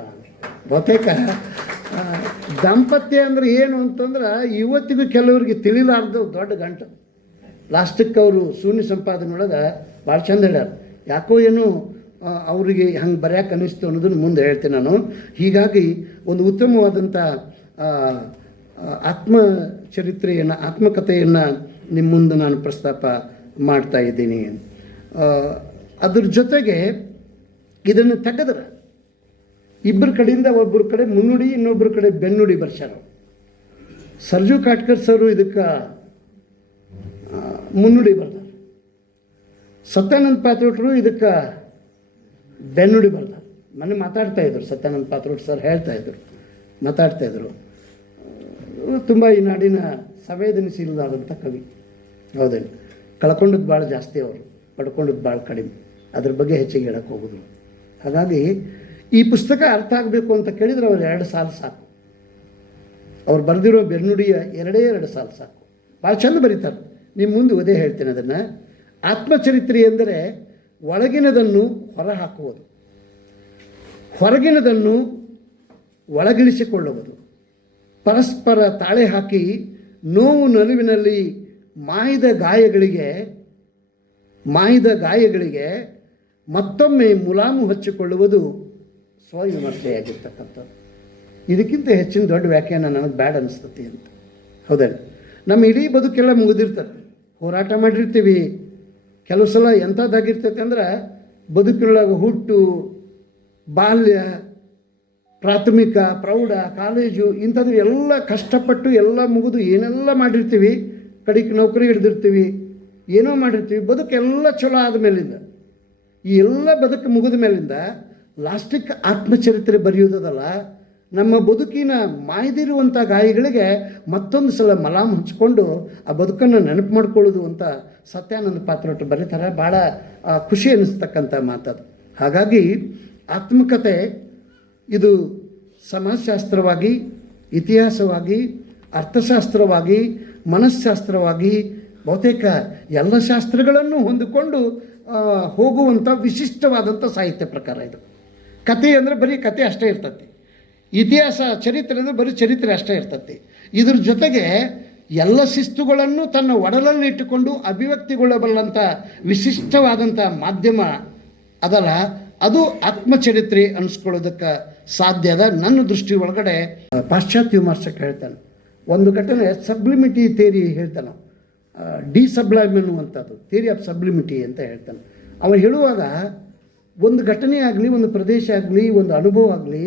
ಬಹುತೇಕ ದಾಂಪತ್ಯ ಅಂದರೆ ಏನು ಅಂತಂದ್ರೆ ಇವತ್ತಿಗೂ ಕೆಲವರಿಗೆ ತಿಳಿಲಾರ್ದು ದೊಡ್ಡ ಗಂಟು. ಲಾಸ್ಟಿಕ್ಕೆ ಅವರು ಶೂನ್ಯ ಸಂಪಾದನೆಯೊಳಗೆ ಭಾಳ ಚಂದ ಹೇಳ್ಯಾರ. ಯಾಕೋ ಏನೋ ಅವರಿಗೆ ಹಂಗೆ ಬರೆಯೋಕೆ ಅನ್ನಿಸ್ತು ಅನ್ನೋದನ್ನು ಮುಂದೆ ಹೇಳ್ತೀನಿ ನಾನು. ಹೀಗಾಗಿ ಒಂದು ಉತ್ತಮವಾದಂಥ ಆತ್ಮಕಥೆಯನ್ನು ನಿಮ್ಮ ಮುಂದೆ ನಾನು ಪ್ರಸ್ತಾಪ ಮಾಡ್ತಾ ಇದ್ದೀನಿ. ಅದ್ರ ಜೊತೆಗೆ ಇದನ್ನು ತೆಗೆದ್ರೆ ಇಬ್ಬರ ಕಡೆಯಿಂದ ಒಬ್ಬರ ಕಡೆ ಮುನ್ನುಡಿ, ಇನ್ನೊಬ್ಬರ ಕಡೆ ಬೆನ್ನುಡಿ ಬರ್ಸ್ಯಾರ. ಸರ್ಜು ಕಾಟ್ಕರ್ ಸರು ಇದಕ್ಕೆ ಮುನ್ನುಡಿ ಬರ್ತಾರೆ. ಸತ್ಯಾನಂದ ಪಾತ್ರೋಟ್ರು ಇದಕ್ಕೆ ಬೆನ್ನುಡಿ ಬರ್ತಾರೆ. ಮೊನ್ನೆ ಮಾತಾಡ್ತಾಯಿದ್ರು, ಸತ್ಯಾನಂದ ಪಾತ್ರೋಟ್ ಸರ್ ಮಾತಾಡ್ತಾಯಿದ್ರು. ತುಂಬ ಈ ನಾಡಿನ ಸಂವೇದನಶೀಲರಾದಂಥ ಕವಿ. ಹೌದೇನು, ಕಳ್ಕೊಂಡದ್ದು ಭಾಳ ಜಾಸ್ತಿ, ಅವರು ಪಡ್ಕೊಂಡದ್ದು ಭಾಳ ಕಡಿಮೆ. ಅದ್ರ ಬಗ್ಗೆ ಹೆಚ್ಚಿಗೆ ಹೇಳಕ್ಕೆ ಹೋಗೋದು. ಹಾಗಾಗಿ ಈ ಪುಸ್ತಕ ಅರ್ಥ ಆಗಬೇಕು ಅಂತ ಕೇಳಿದರೆ ಅವ್ರು 2 ಸಾಲು ಸಾಕು. ಅವ್ರು ಬರೆದಿರೋ ಬೆನ್ನುಡಿಯ 2 ಸಾಲು ಸಾಕು. ಭಾಳ ಚಂದ ಬರೀತಾರೆ. ನಿಮ್ಮ ಮುಂದೆ ಒದೇ ಹೇಳ್ತೇನೆ ಅದನ್ನು. ಆತ್ಮಚರಿತ್ರೆ ಎಂದರೆ ಒಳಗಿನದನ್ನು ಹೊರಹಾಕುವುದು, ಹೊರಗಿನದನ್ನು ಒಳಗಿಳಿಸಿಕೊಳ್ಳುವುದು, ಪರಸ್ಪರ ತಾಳೆ ಹಾಕಿ ನೋವು ನಲಿವಿನಲ್ಲಿ ಮಾಯ್ದ ಗಾಯಗಳಿಗೆ ಮತ್ತೊಮ್ಮೆ ಮುಲಾಮು ಹಚ್ಚಿಕೊಳ್ಳುವುದು ಸ್ವವಿಮರ್ಶೆಯಾಗಿರ್ತಕ್ಕಂಥದ್ದು. ಇದಕ್ಕಿಂತ ಹೆಚ್ಚಿನ ದೊಡ್ಡ ವ್ಯಾಖ್ಯಾನ ನನಗೆ ಬ್ಯಾಡ್ ಅನಿಸ್ತತಿ ಅಂತ. ಹೌದಲ್ಲ, ನಮ್ಮ ಇಡೀ ಬದುಕೆಲ್ಲ ಮುಗಿದಿರ್ತದೆ. ಹೋರಾಟ ಮಾಡಿರ್ತೀವಿ. ಕೆಲವು ಸಲ ಎಂಥದ್ದಾಗಿರ್ತೈತೆ ಅಂದ್ರೆ ಬದುಕಿನೊಳಗೆ ಹುಟ್ಟು, ಬಾಲ್ಯ, ಪ್ರಾಥಮಿಕ, ಪ್ರೌಢ, ಕಾಲೇಜು ಇಂಥದ್ದು ಎಲ್ಲ ಕಷ್ಟಪಟ್ಟು ಎಲ್ಲ ಮುಗಿದು ಏನೆಲ್ಲ ಮಾಡಿರ್ತೀವಿ. ಕಡೆಗೆ ನೌಕರಿ ಹಿಡ್ದಿರ್ತೀವಿ, ಏನೋ ಮಾಡಿರ್ತೀವಿ. ಬದುಕೆಲ್ಲ ಚಲೋ ಆದಮೇಲಿಂದ, ಈ ಎಲ್ಲ ಬದುಕು ಮುಗಿದ ಮೇಲಿಂದ ಲಾಸ್ಟಿಕ್ ಆತ್ಮಚರಿತ್ರೆ ಬರೆಯೋದಲ್ಲ, ನಮ್ಮ ಬದುಕಿನ ಮಾಯ್ದಿರುವಂಥ ಗಾಯಗಳಿಗೆ ಮತ್ತೊಂದು ಸಲ ಮಲಾಮ್ ಹಚ್ಕೊಂಡು ಆ ಬದುಕನ್ನು ನೆನಪು ಮಾಡ್ಕೊಳ್ಳೋದು ಅಂತ ಸತ್ಯಾನಂದ ಪಾತ್ರೋಟ್ ಬರೀತಾರೆ. ಭಾಳ ಖುಷಿ ಅನ್ನಿಸ್ತಕ್ಕಂಥ ಮಾತದು. ಹಾಗಾಗಿ ಆತ್ಮಕಥೆ ಇದು ಸಮಾಜಶಾಸ್ತ್ರವಾಗಿ, ಇತಿಹಾಸವಾಗಿ, ಅರ್ಥಶಾಸ್ತ್ರವಾಗಿ, ಮನಸ್ಶಾಸ್ತ್ರವಾಗಿ ಬಹುತೇಕ ಎಲ್ಲ ಶಾಸ್ತ್ರಗಳನ್ನು ಹೊಂದಿಕೊಂಡು ಹೋಗುವಂಥ ವಿಶಿಷ್ಟವಾದಂಥ ಸಾಹಿತ್ಯ ಪ್ರಕಾರ ಇದು. ಕತೆ ಅಂದರೆ ಬರೀ ಕತೆ ಅಷ್ಟೇ ಇರ್ತತಿ. ಇತಿಹಾಸ, ಚರಿತ್ರೆ ಅಂದರೆ ಬರೀ ಚರಿತ್ರೆ ಅಷ್ಟೇ ಇರ್ತತಿ. ಇದ್ರ ಜೊತೆಗೆ ಎಲ್ಲ ಶಿಸ್ತುಗಳನ್ನು ತನ್ನ ಒಡಲಲ್ಲಿಟ್ಟುಕೊಂಡು ಅಭಿವ್ಯಕ್ತಿಗೊಳ್ಳಬಲ್ಲಂಥ ವಿಶಿಷ್ಟವಾದಂಥ ಮಾಧ್ಯಮ ಅದಲ್ಲ, ಅದು ಆತ್ಮಚರಿತ್ರೆ ಅನಿಸ್ಕೊಳ್ಳೋದಕ್ಕೆ ಸಾಧ್ಯ ಅದ. ನನ್ನ ದೃಷ್ಟಿ ಒಳಗಡೆ ಪಾಶ್ಚಾತ್ಯ ವಿಮರ್ಶಕ ಹೇಳ್ತಾನೆ, ಒಂದು ಘಟನೆ ಸಬ್ಲಿಮಿಟಿ ಥಿಯರಿ ಹೇಳ್ತಾನೆ, ಡಿಸಬ್ಲೈಮ್ ಅನ್ನುವಂಥದ್ದು ಥಿಯರಿ ಆಫ್ ಸಬ್ಲಿಮಿಟಿ ಅಂತ ಹೇಳ್ತಾನೆ. ಅವನು ಹೇಳುವಾಗ ಒಂದು ಘಟನೆ ಆಗಲಿ, ಒಂದು ಪ್ರದೇಶ ಆಗಲಿ, ಒಂದು ಅನುಭವ ಆಗಲಿ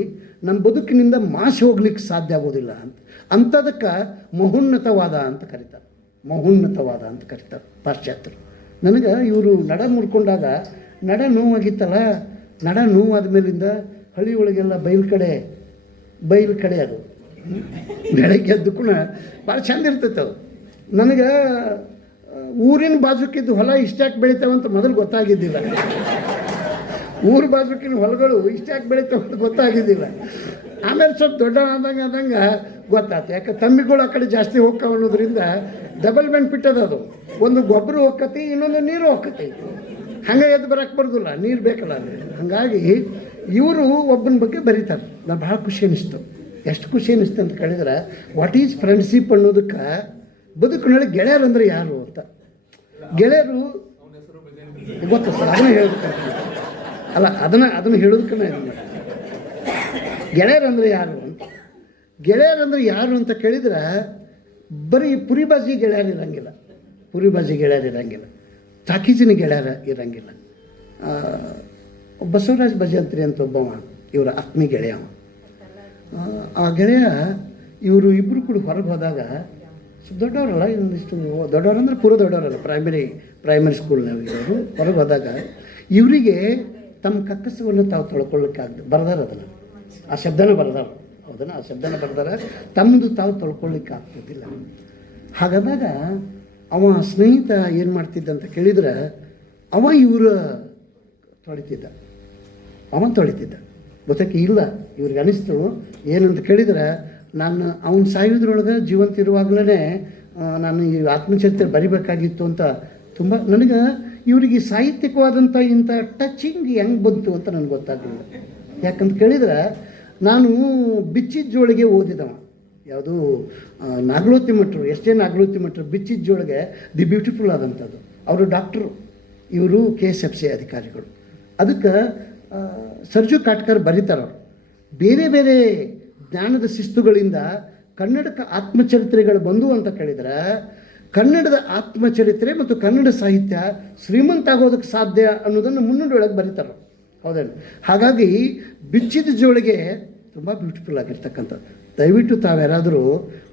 ನಮ್ಮ ಬದುಕಿನಿಂದ ಮಾಸಿ ಹೋಗ್ಲಿಕ್ಕೆ ಸಾಧ್ಯ ಆಗೋದಿಲ್ಲ ಅಂತ. ಅಂಥದಕ್ಕೆ ಮಹೋನ್ನತವಾದ ಅಂತ ಕರೀತಾರೆ, ಮಹೋನ್ನತವಾದ ಅಂತ ಕರೀತಾರೆ ಪಾಶ್ಚಾತ್ಯರು. ನನಗೆ ಇವರು ನಡ ಮುರ್ಕೊಂಡಾಗ ನಡ ನೋವಾಗಿತ್ತಲ್ಲ, ನಡ ನೋವಾದ ಮೇಲಿಂದ ಹಳ್ಳಿ ಒಳಗೆಲ್ಲ ಬಯಲು ಕಡೆ ಅದು ಬೆಳಗ್ಗೆ ಎದ್ದು ಕೂಡ ಭಾಳ ಚಂದ ಇರ್ತೈತೆ ಅದು. ನನಗೆ ಊರಿನ ಬಾಜುಕಿದ್ದು ಹೊಲ ಇಷ್ಟ್ಯಾಕೆ ಬೆಳಿತಾವಂತ ಮೊದಲು ಗೊತ್ತಾಗಿದ್ದಿಲ್ಲ. ಊರ ಬಾಜುಕಿನ ಹೊಲಗಳು ಇಷ್ಟ್ಯಾಕೆ ಬೆಳಿತಾವಂತ ಗೊತ್ತಾಗಿದ್ದಿಲ್ಲ. ಆಮೇಲೆ ಸ್ವಲ್ಪ ದೊಡ್ಡ ಆದಂಗೆ ಗೊತ್ತಾಯ್ತು. ಯಾಕೆ ತಂಬಿಗಳು ಆ ಕಡೆ ಜಾಸ್ತಿ ಹೋಗ್ತಾವ ಅನ್ನೋದ್ರಿಂದ ಡಬಲ್ ಬೆನಿಫಿಟ್ ಅದು. ಒಂದು ಗೊಬ್ಬರ ಹೋಗ್ಕತಿ, ಇನ್ನೊಂದು ನೀರು ಹೋಗ್ಕತಿ. ಹಂಗೆ ಎದ್ದು ಬರೋಕ್ಕೆ ಬರೋದಿಲ್ಲ, ನೀರು ಬೇಕಲ್ಲ ಅಲ್ಲಿ. ಹಾಗಾಗಿ ಇವರು ಒಬ್ಬನ ಬಗ್ಗೆ ಬರೀತಾರೆ. ನಾನು ಭಾಳ ಖುಷಿ ಅನ್ನಿಸ್ತು. ಎಷ್ಟು ಖುಷಿ ಅನ್ನಿಸ್ತು ಅಂತ ಕೇಳಿದ್ರೆ, ವಾಟ್ ಈಸ್ ಫ್ರೆಂಡ್ಶಿಪ್ ಅನ್ನೋದಕ್ಕೆ ಬದುಕಿನೊಳಗೆ ಗೆಳೆಯರು ಅಂದರೆ ಯಾರು ಅಂತ. ಗೆಳೆಯರು ಗೊತ್ತು ಸರ್, ಅದನ್ನು ಹೇಳ್ಬೇಕು ಅಲ್ಲ, ಅದನ್ನು ಹೇಳೋದಕ್ಕೆ ಗೆಳೆಯರಂದರೆ ಯಾರು ಅಂತ. ಗೆಳೆಯರಂದ್ರೆ ಯಾರು ಅಂತ ಕೇಳಿದ್ರೆ ಬರೀ ಪುರಿಬಾಜಿ ಗೆಳೆಯರು ಇರೋಂಗಿಲ್ಲ, ಪುರಿಬಾಜಿ ಗೆಳೆಯರು ಇರೋಂಗಿಲ್ಲ, ಟಾಕೀಜಿನ ಗೆಳೆಯರ ಇರೋಂಗಿಲ್ಲ. ಬಸವರಾಜ್ ಭಜಂತ್ರಿ ಅಂತ ಒಬ್ಬವ, ಇವರ ಆತ್ಮೀಯ ಗೆಳೆಯ. ಆ ಗೆಳೆಯ ಇವರು ಇಬ್ಬರು ಕೂಡ ಹೊರಗೆ ಹೋದಾಗ, ದೊಡ್ಡವರಲ್ಲ, ಇನ್ನೊಂದಿಷ್ಟು ದೊಡ್ಡವರಂದ್ರೆ ಪೂರ ದೊಡ್ಡವರಲ್ಲ, ಪ್ರೈಮರಿ ಸ್ಕೂಲ್ನವರು ಹೊರಗೆ ಹೋದಾಗ ಇವರಿಗೆ ತಮ್ಮ ಕಕ್ಕಸವನ್ನು ತಾವು ತೊಳ್ಕೊಳ್ಳಿಕ್ಕಾಗ್ದು ಬರ್ದಾರ. ಅದನ್ನು ಆ ಶಬ್ದನ ಬರ್ದಾರ, ಹೌದನ, ಆ ಶಬ್ದನ ಬರ್ದಾರ. ತಮ್ಮದು ತಾವು ತೊಳ್ಕೊಳ್ಳಿಕ್ಕೆ ಆಗ್ತಿದ್ದಿಲ್ಲ. ಹಾಗಾದಾಗ ಅವ ಸ್ನೇಹಿತ ಏನು ಮಾಡ್ತಿದ್ದ ಅಂತ ಕೇಳಿದ್ರೆ, ಅವ ಇವರು ತೊಳಿತಿದ್ದ, ಗೊತ್ತಕ್ಕೆ ಇಲ್ಲ. ಇವ್ರಿಗೆ ಅನಿಸ್ತು ಏನಂತ ಕೇಳಿದ್ರೆ, ನಾನು ಅವನು ಸಾಯೋದ್ರೊಳಗೆ ಜೀವಂತ ಇರುವಾಗಲೇ ನಾನು ಈ ಆತ್ಮಚರಿತ್ರೆ ಬರಿಬೇಕಾಗಿತ್ತು ಅಂತ ತುಂಬ ನನಗೆ ಇವರಿಗೆ ಸಾಹಿತ್ಯಿಕವಾದಂಥ ಇಂಥ ಟಚಿಂಗ್ ಹೆಂಗೆ ಬಂತು ಅಂತ ನನಗೆ ಗೊತ್ತಾಗಲಿಲ್ಲ. ಯಾಕಂತ ಕೇಳಿದ್ರೆ, ನಾನು ಬಿಚ್ಚಿದ ಜೋಳಿಗೆ ಓದಿದವ, ಯಾವುದು ನಾಗಲೋತಿ ಮಠರು, ಎಷ್ಟೇ ನಾಗಲೋತಿ ಮಠರು ಬಿಚ್ಚಿದ ಜೋಳಿಗೆ ದಿ ಬ್ಯೂಟಿಫುಲ್ ಆದಂಥದ್ದು. ಅವರು ಡಾಕ್ಟ್ರು, ಇವರು KSFC ಅಧಿಕಾರಿಗಳು. ಅದಕ್ಕೆ ಸರ್ಜು ಕಾಟ್ಕರ್ ಬರೀತಾರೆ, ಅವರು ಬೇರೆ ಬೇರೆ ಜ್ಞಾನದ ಶಿಸ್ತುಗಳಿಂದ ಕನ್ನಡಕ್ಕೆ ಆತ್ಮಚರಿತ್ರೆಗಳು ಬಂದು ಅಂತ ಕೇಳಿದ್ರೆ, ಕನ್ನಡದ ಆತ್ಮಚರಿತ್ರೆ ಮತ್ತು ಕನ್ನಡ ಸಾಹಿತ್ಯ ಶ್ರೀಮಂತ ಆಗೋದಕ್ಕೆ ಸಾಧ್ಯ ಅನ್ನೋದನ್ನು ಮುನ್ನುಡಿಯೊಳಗೆ ಬರೀತಾರೆ, ಹೌದೇನು. ಹಾಗಾಗಿ ಬಿಚ್ಚಿದ ಜೋಳಿಗೆ ತುಂಬ ಬ್ಯೂಟಿಫುಲ್ ಆಗಿರ್ತಕ್ಕಂಥದ್ದು. ದಯವಿಟ್ಟು ತಾವ್ಯಾರಾದರೂ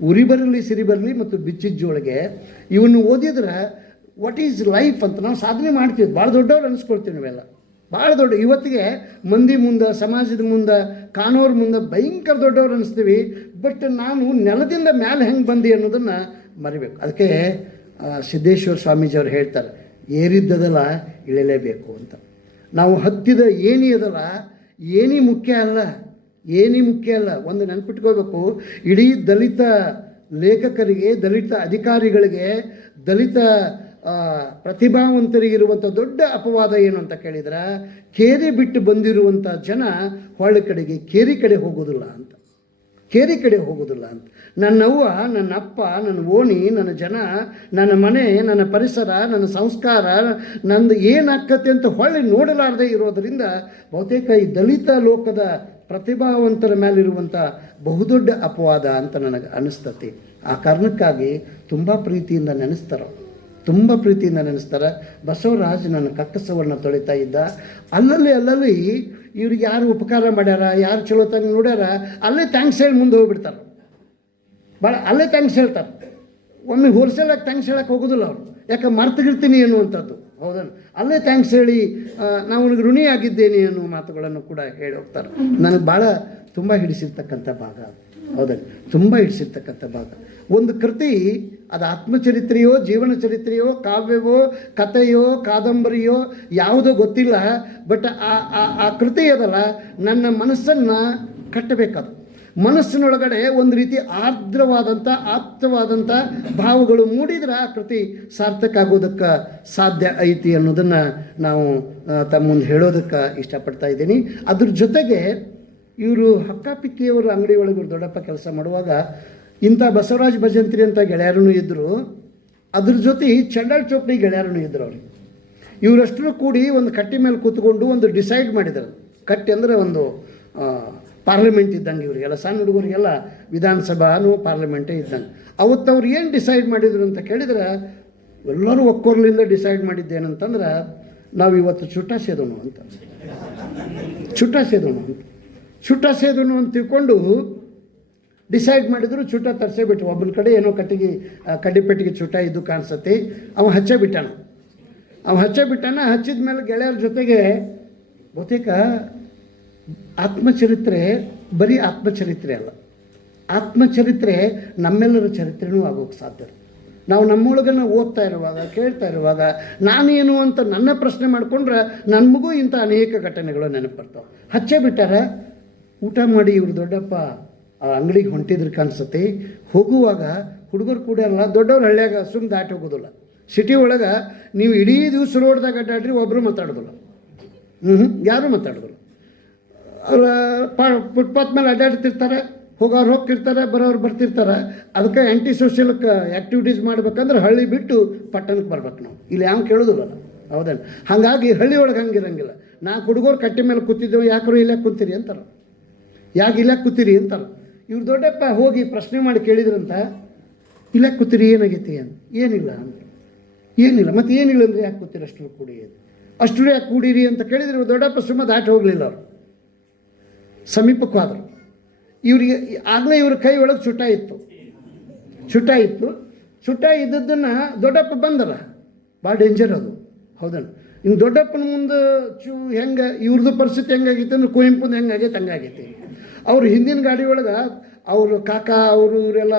ಉರಿ ಬರಲಿ ಸಿರಿ ಬರಲಿ ಮತ್ತು ಬಿಚ್ಚಿದ ಜೋಳಿಗೆ ಇವನ್ನು ಓದಿದ್ರೆ ವಾಟ್ ಈಸ್ ಲೈಫ್ ಅಂತ ನಾವು ಸಾಧನೆ ಮಾಡ್ತೀವಿ. ಭಾಳ ದೊಡ್ಡವ್ರು ಅನಿಸ್ಕೊಳ್ತೀವಿ ನಾವೆಲ್ಲ, ಭಾಳ ದೊಡ್ಡ. ಇವತ್ತಿಗೆ ಮಂದಿ ಮುಂದೆ, ಸಮಾಜದ ಮುಂದೆ, ಕಾಣೋರ ಮುಂದೆ ಭಯಂಕರ ದೊಡ್ಡವ್ರು ಅನ್ನಿಸ್ತೀವಿ. ಬಟ್ ನಾನು ನೆಲದಿಂದ ಮೇಲೆ ಹೆಂಗೆ ಬಂದು ಅನ್ನೋದನ್ನು ಮರಿಬೇಕು. ಅದಕ್ಕೆ ಸಿದ್ದೇಶ್ವರ ಸ್ವಾಮೀಜಿಯವ್ರು ಹೇಳ್ತಾರೆ, ಏರಿದ್ದದಲ್ಲ ಇಳಿಲೇಬೇಕು ಅಂತ. ನಾವು ಹತ್ತಿದ ಏಣಿ ಅದಲ್ಲ, ಏಣಿ ಮುಖ್ಯ ಅಲ್ಲ, ಏಣಿ ಮುಖ್ಯ ಅಲ್ಲ. ಒಂದು ನೆನ್ಪಿಟ್ಕೋಬೇಕು, ಇಡೀ ದಲಿತ ಲೇಖಕರಿಗೆ, ದಲಿತ ಅಧಿಕಾರಿಗಳಿಗೆ, ದಲಿತ ಪ್ರತಿಭಾವಂತರಿಗಿರುವಂಥ ದೊಡ್ಡ ಅಪವಾದ ಏನು ಅಂತ ಕೇಳಿದ್ರೆ, ಕೇರಿ ಬಿಟ್ಟು ಬಂದಿರುವಂಥ ಜನ ಹೊಳ್ಳಿ ಕಡೆಗೆ ಕೇರಿ ಕಡೆ ಹೋಗೋದಿಲ್ಲ ಅಂತ, ಕೇರಿ ಕಡೆ ಹೋಗೋದಿಲ್ಲ ಅಂತ. ನನ್ನವ್ವ, ನನ್ನ ಅಪ್ಪ, ನನ್ನ ಓಣಿ, ನನ್ನ ಜನ, ನನ್ನ ಮನೆ, ನನ್ನ ಪರಿಸರ, ನನ್ನ ಸಂಸ್ಕಾರ, ನಂದು ಏನಾಗ್ತತೆ ಅಂತ ಹೊಳ್ಳಿ ನೋಡಲಾರದೆ ಇರೋದರಿಂದ ಬಹುತೇಕ ಈ ದಲಿತ ಲೋಕದ ಪ್ರತಿಭಾವಂತರ ಮೇಲಿರುವಂಥ ಬಹುದೊಡ್ಡ ಅಪವಾದ ಅಂತ ನನಗೆ ಅನ್ನಿಸ್ತತಿ. ಆ ಕಾರಣಕ್ಕಾಗಿ ತುಂಬ ಪ್ರೀತಿಯಿಂದ ನೆನೆಸ್ತಾರೆ. ಬಸವರಾಜ್ ನನ್ನ ಕಕ್ಕಸವನ್ನು ತೊಳಿತಾ ಇದ್ದ. ಅಲ್ಲಲ್ಲಿ ಇವ್ರಿಗೆ ಯಾರು ಉಪಕಾರ ಮಾಡ್ಯಾರ, ಯಾರು ಚಲೋ ತಂಗ ನೋಡ್ಯಾರ, ಅಲ್ಲೇ ಥ್ಯಾಂಕ್ಸ್ ಹೇಳಿ ಮುಂದೆ ಹೋಗ್ಬಿಡ್ತಾರೆ. ಭಾಳ ಅಲ್ಲೇ ಥ್ಯಾಂಕ್ಸ್ ಹೇಳ್ತಾರೆ. ಒಮ್ಮೆ ಹೋಲ್ಸೇಲಾಗಿ ಥ್ಯಾಂಕ್ಸ್ ಹೇಳಕ್ಕೆ ಹೋಗೋದಿಲ್ಲ ಅವರು, ಯಾಕೆ ಮರ್ತಗಿರ್ತೀನಿ ಅನ್ನುವಂಥದ್ದು, ಹೌದಲ್ಲ. ಅಲ್ಲೇ ಥ್ಯಾಂಕ್ಸ್ ಹೇಳಿ ನಾವು ಅವನಿಗೆ ಋಣಿ ಆಗಿದ್ದೇನೆ ಅನ್ನೋ ಮಾತುಗಳನ್ನು ಕೂಡ ಹೇಳಿ ಹೋಗ್ತಾರೆ. ನನಗೆ ಭಾಳ ತುಂಬ ಹಿಡಿಸಿರ್ತಕ್ಕಂಥ ಭಾಗ, ಹೌದಲ್ಲ, ತುಂಬ ಹಿಡಿಸಿರ್ತಕ್ಕಂಥ ಭಾಗ. ಒಂದು ಕೃತಿ ಅದು ಆತ್ಮಚರಿತ್ರೆಯೋ, ಜೀವನ ಚರಿತ್ರೆಯೋ, ಕಾವ್ಯವೋ, ಕಥೆಯೋ, ಕಾದಂಬರಿಯೋ ಯಾವುದೋ ಗೊತ್ತಿಲ್ಲ. ಬಟ್ ಆ ಕೃತಿ ಅದಲ್ಲ, ನನ್ನ ಮನಸ್ಸನ್ನು ಕಟ್ಟಬೇಕದು. ಮನಸ್ಸಿನೊಳಗಡೆ ಒಂದು ರೀತಿ ಆರ್ದ್ರವಾದಂಥ, ಆಪ್ತವಾದಂಥ ಭಾವಗಳು ಮೂಡಿದ್ರೆ ಆ ಕೃತಿ ಸಾರ್ಥಕ ಆಗೋದಕ್ಕೆ ಸಾಧ್ಯ ಐತಿ ಅನ್ನೋದನ್ನು ನಾವು ತಮ್ಮ ಮುಂದೆ ಹೇಳೋದಕ್ಕೆ ಇಷ್ಟಪಡ್ತಾ ಇದ್ದೀನಿ. ಅದ್ರ ಜೊತೆಗೆ ಇವರು ಹಕ್ಕಾಪಿಕ್ಕಿಯವರು ಅಂಗಡಿ ಒಳಗೆ ದೊಡ್ಡಪ್ಪ ಕೆಲಸ ಮಾಡುವಾಗ ಇಂಥ ಬಸವರಾಜ ಭಜಂತ್ರಿ ಅಂತ ಗೆಳೆಯರೂ ಇದ್ದರು, ಅದ್ರ ಜೊತೆ ಚಂಡಾಳ್ ಚೌಪ್ಡಿ ಗೆಳೆಯರೂ ಇದ್ದರು ಅವ್ರಿಗೆ. ಇವರಷ್ಟರು ಕೂಡಿ ಒಂದು ಕಟ್ಟಿ ಮೇಲೆ ಕೂತ್ಕೊಂಡು ಒಂದು ಡಿಸೈಡ್ ಮಾಡಿದರು. ಕಟ್ಟಿ ಅಂದರೆ ಒಂದು ಪಾರ್ಲಿಮೆಂಟ್ ಇದ್ದಂಗೆ ಇವರಿಗೆಲ್ಲ, ಸಣ್ಣ ಹುಡುಗರಿಗೆಲ್ಲ ವಿಧಾನಸಭಾನು ಪಾರ್ಲಿಮೆಂಟೇ ಇದ್ದಂಗೆ. ಅವತ್ತು ಅವ್ರು ಏನು ಡಿಸೈಡ್ ಮಾಡಿದರು ಅಂತ ಕೇಳಿದ್ರೆ, ಎಲ್ಲರೂ ಒಕ್ಕೊರ್ಲಿಂದ ಡಿಸೈಡ್ ಮಾಡಿದ್ದೇನಂತಂದ್ರೆ, ನಾವು ಇವತ್ತು ಚುಟ್ಟ ಸೇದೋಣ ಅಂತ ತಿಳ್ಕೊಂಡು ಡಿಸೈಡ್ ಮಾಡಿದ್ರು. ಚುಟ್ಟ ತರಿಸೇ ಬಿಟ್ಟು ಒಬ್ಬನ ಕಡೆ ಏನೋ ಕಡ್ಡಿಪೆಟ್ಟಿಗೆ ಚುಟ್ಟ ಇದ್ದು ಕಾಣಿಸತ್ತೆ. ಅವ ಹಚ್ಚೇ ಬಿಟ್ಟಾನ. ಹಚ್ಚಿದ ಮೇಲೆ ಗೆಳೆಯರ ಜೊತೆಗೆ ಬಹುತೇಕ ಆತ್ಮಚರಿತ್ರೆ ಬರೀ ಆತ್ಮಚರಿತ್ರೆ ಅಲ್ಲ, ಆತ್ಮಚರಿತ್ರೆ ನಮ್ಮೆಲ್ಲರ ಚರಿತ್ರೆನೂ ಆಗೋಕ್ಕೆ ಸಾಧ್ಯ. ನಾವು ನಮ್ಮೊಳಗನ್ನು ಓದ್ತಾ ಇರುವಾಗ, ಕೇಳ್ತಾ ಇರುವಾಗ ನಾನೇನು ಅಂತ ನನ್ನ ಪ್ರಶ್ನೆ ಮಾಡಿಕೊಂಡ್ರೆ ನಮಗೂ ಇಂಥ ಅನೇಕ ಘಟನೆಗಳು ನೆನಪು ಬರ್ತಾವೆ. ಹಚ್ಚೇ ಬಿಟ್ಟಾರ. ಊಟ ಮಾಡಿ ಇವ್ರು ದೊಡ್ಡಪ್ಪ ಅಂಗಡಿಗೆ ಹೊಂಟಿದ್ರು ಕಾಣಿಸುತ್ತೆ. ಹೋಗುವಾಗ ಹುಡುಗರು ಕೂಡ ಅಲ್ಲ, ದೊಡ್ಡವ್ರು ಹಳ್ಳಿಯಾಗ ಸುಮ್ಮನೆ ದಾಟಿ ಹೋಗೋದಿಲ್ಲ. ಸಿಟಿ ಒಳಗೆ ನೀವು ಇಡೀ ದಿವಸ ರೋಡ್ದಾಗ ಅಡ್ಡಾಡ್ರಿ, ಒಬ್ಬರು ಮಾತಾಡೋದಿಲ್ಲ, ಯಾರೂ ಮಾತಾಡೋದಿಲ್ಲ. ಅವ್ರ ಫುಟ್ಪಾತ್ ಮೇಲೆ ಅಡ್ಡಾಡ್ತಿರ್ತಾರೆ, ಹೋಗೋರು ಹೋಗ್ತಿರ್ತಾರೆ, ಬರೋರು ಬರ್ತಿರ್ತಾರೆ. ಅದಕ್ಕೆ ಆ್ಯಂಟಿ ಸೋಷಿಯಲ್ ಆ್ಯಕ್ಟಿವಿಟೀಸ್ ಮಾಡ್ಬೇಕಂದ್ರೆ ಹಳ್ಳಿ ಬಿಟ್ಟು ಪಟ್ಟಣಕ್ಕೆ ಬರ್ಬೇಕು ನಾವು. ಇಲ್ಲಿ ಯಾವ ಕೇಳೋದಿಲ್ಲ, ಹೌದೇನು? ಹಾಗಾಗಿ ಹಳ್ಳಿ ಒಳಗೆ ಹಂಗಿರಂಗಿಲ್ಲ. ನಾಲ್ಕು ಹುಡುಗರು ಕಟ್ಟಿ ಮೇಲೆ ಕೂತಿದ್ದೇವೆ, ಯಾಕರು ಇಲ್ಲೇ ಕೂತೀರಿ ಅಂತಾರೆ, ಯಾಕೆ ಇಲ್ಲೇ ಕೂತೀರಿ ಅಂತಾರೆ. ಇವ್ರು ದೊಡ್ಡಪ್ಪ ಹೋಗಿ ಪ್ರಶ್ನೆ ಮಾಡಿ ಕೇಳಿದ್ರಂತ, ಇಲ್ಲೇ ಕೂತೀರಿ ಏನಾಗೈತಿ ಅಂತ. ಏನಿಲ್ಲ ಮತ್ತು ಏನಿಲ್ಲ ಅಂದರೆ ಯಾಕೆ ಕೂತೀರಿ ಅಷ್ಟರು ಕೂಡಿ, ಅಷ್ಟರು ಯಾಕೆ ಕೂಡಿರಿ ಅಂತ ಕೇಳಿದ್ರೆ ಇವ್ರು ದೊಡ್ಡಪ್ಪ ಸುಮ್ಮ ದಾಟಿ ಹೋಗಲಿಲ್ಲ. ಅವರು ಸಮೀಪಕ್ಕಾದರು. ಇವರಿಗೆ ಆಗಲೇ ಇವ್ರ ಕೈ ಒಳಗೆ ಚುಟ್ಟ ಇದ್ದದ್ದನ್ನು ದೊಡ್ಡಪ್ಪ ಬಂದಲ್ಲ, ಭಾಳ ಡೇಂಜರ್ ಅದು, ಹೌದಲ್ಲ? ಇನ್ನು ದೊಡ್ಡಪ್ಪನ ಮುಂದೆ ಹೆಂಗೆ ಇವ್ರದ್ದು ಪರಿಸ್ಥಿತಿ ಹೆಂಗಾಗೈತೆ ಅಂದ್ರೆ ಕುವೆಂಪುಂದು ಹೆಂಗಾಗೈತೆ ಹಂಗಾಗೈತಿ. ಅವ್ರು ಹಿಂದಿನ ಗಾಡಿ ಒಳಗೆ ಅವರು ಕಾಕ ಅವರು ಇವರೆಲ್ಲ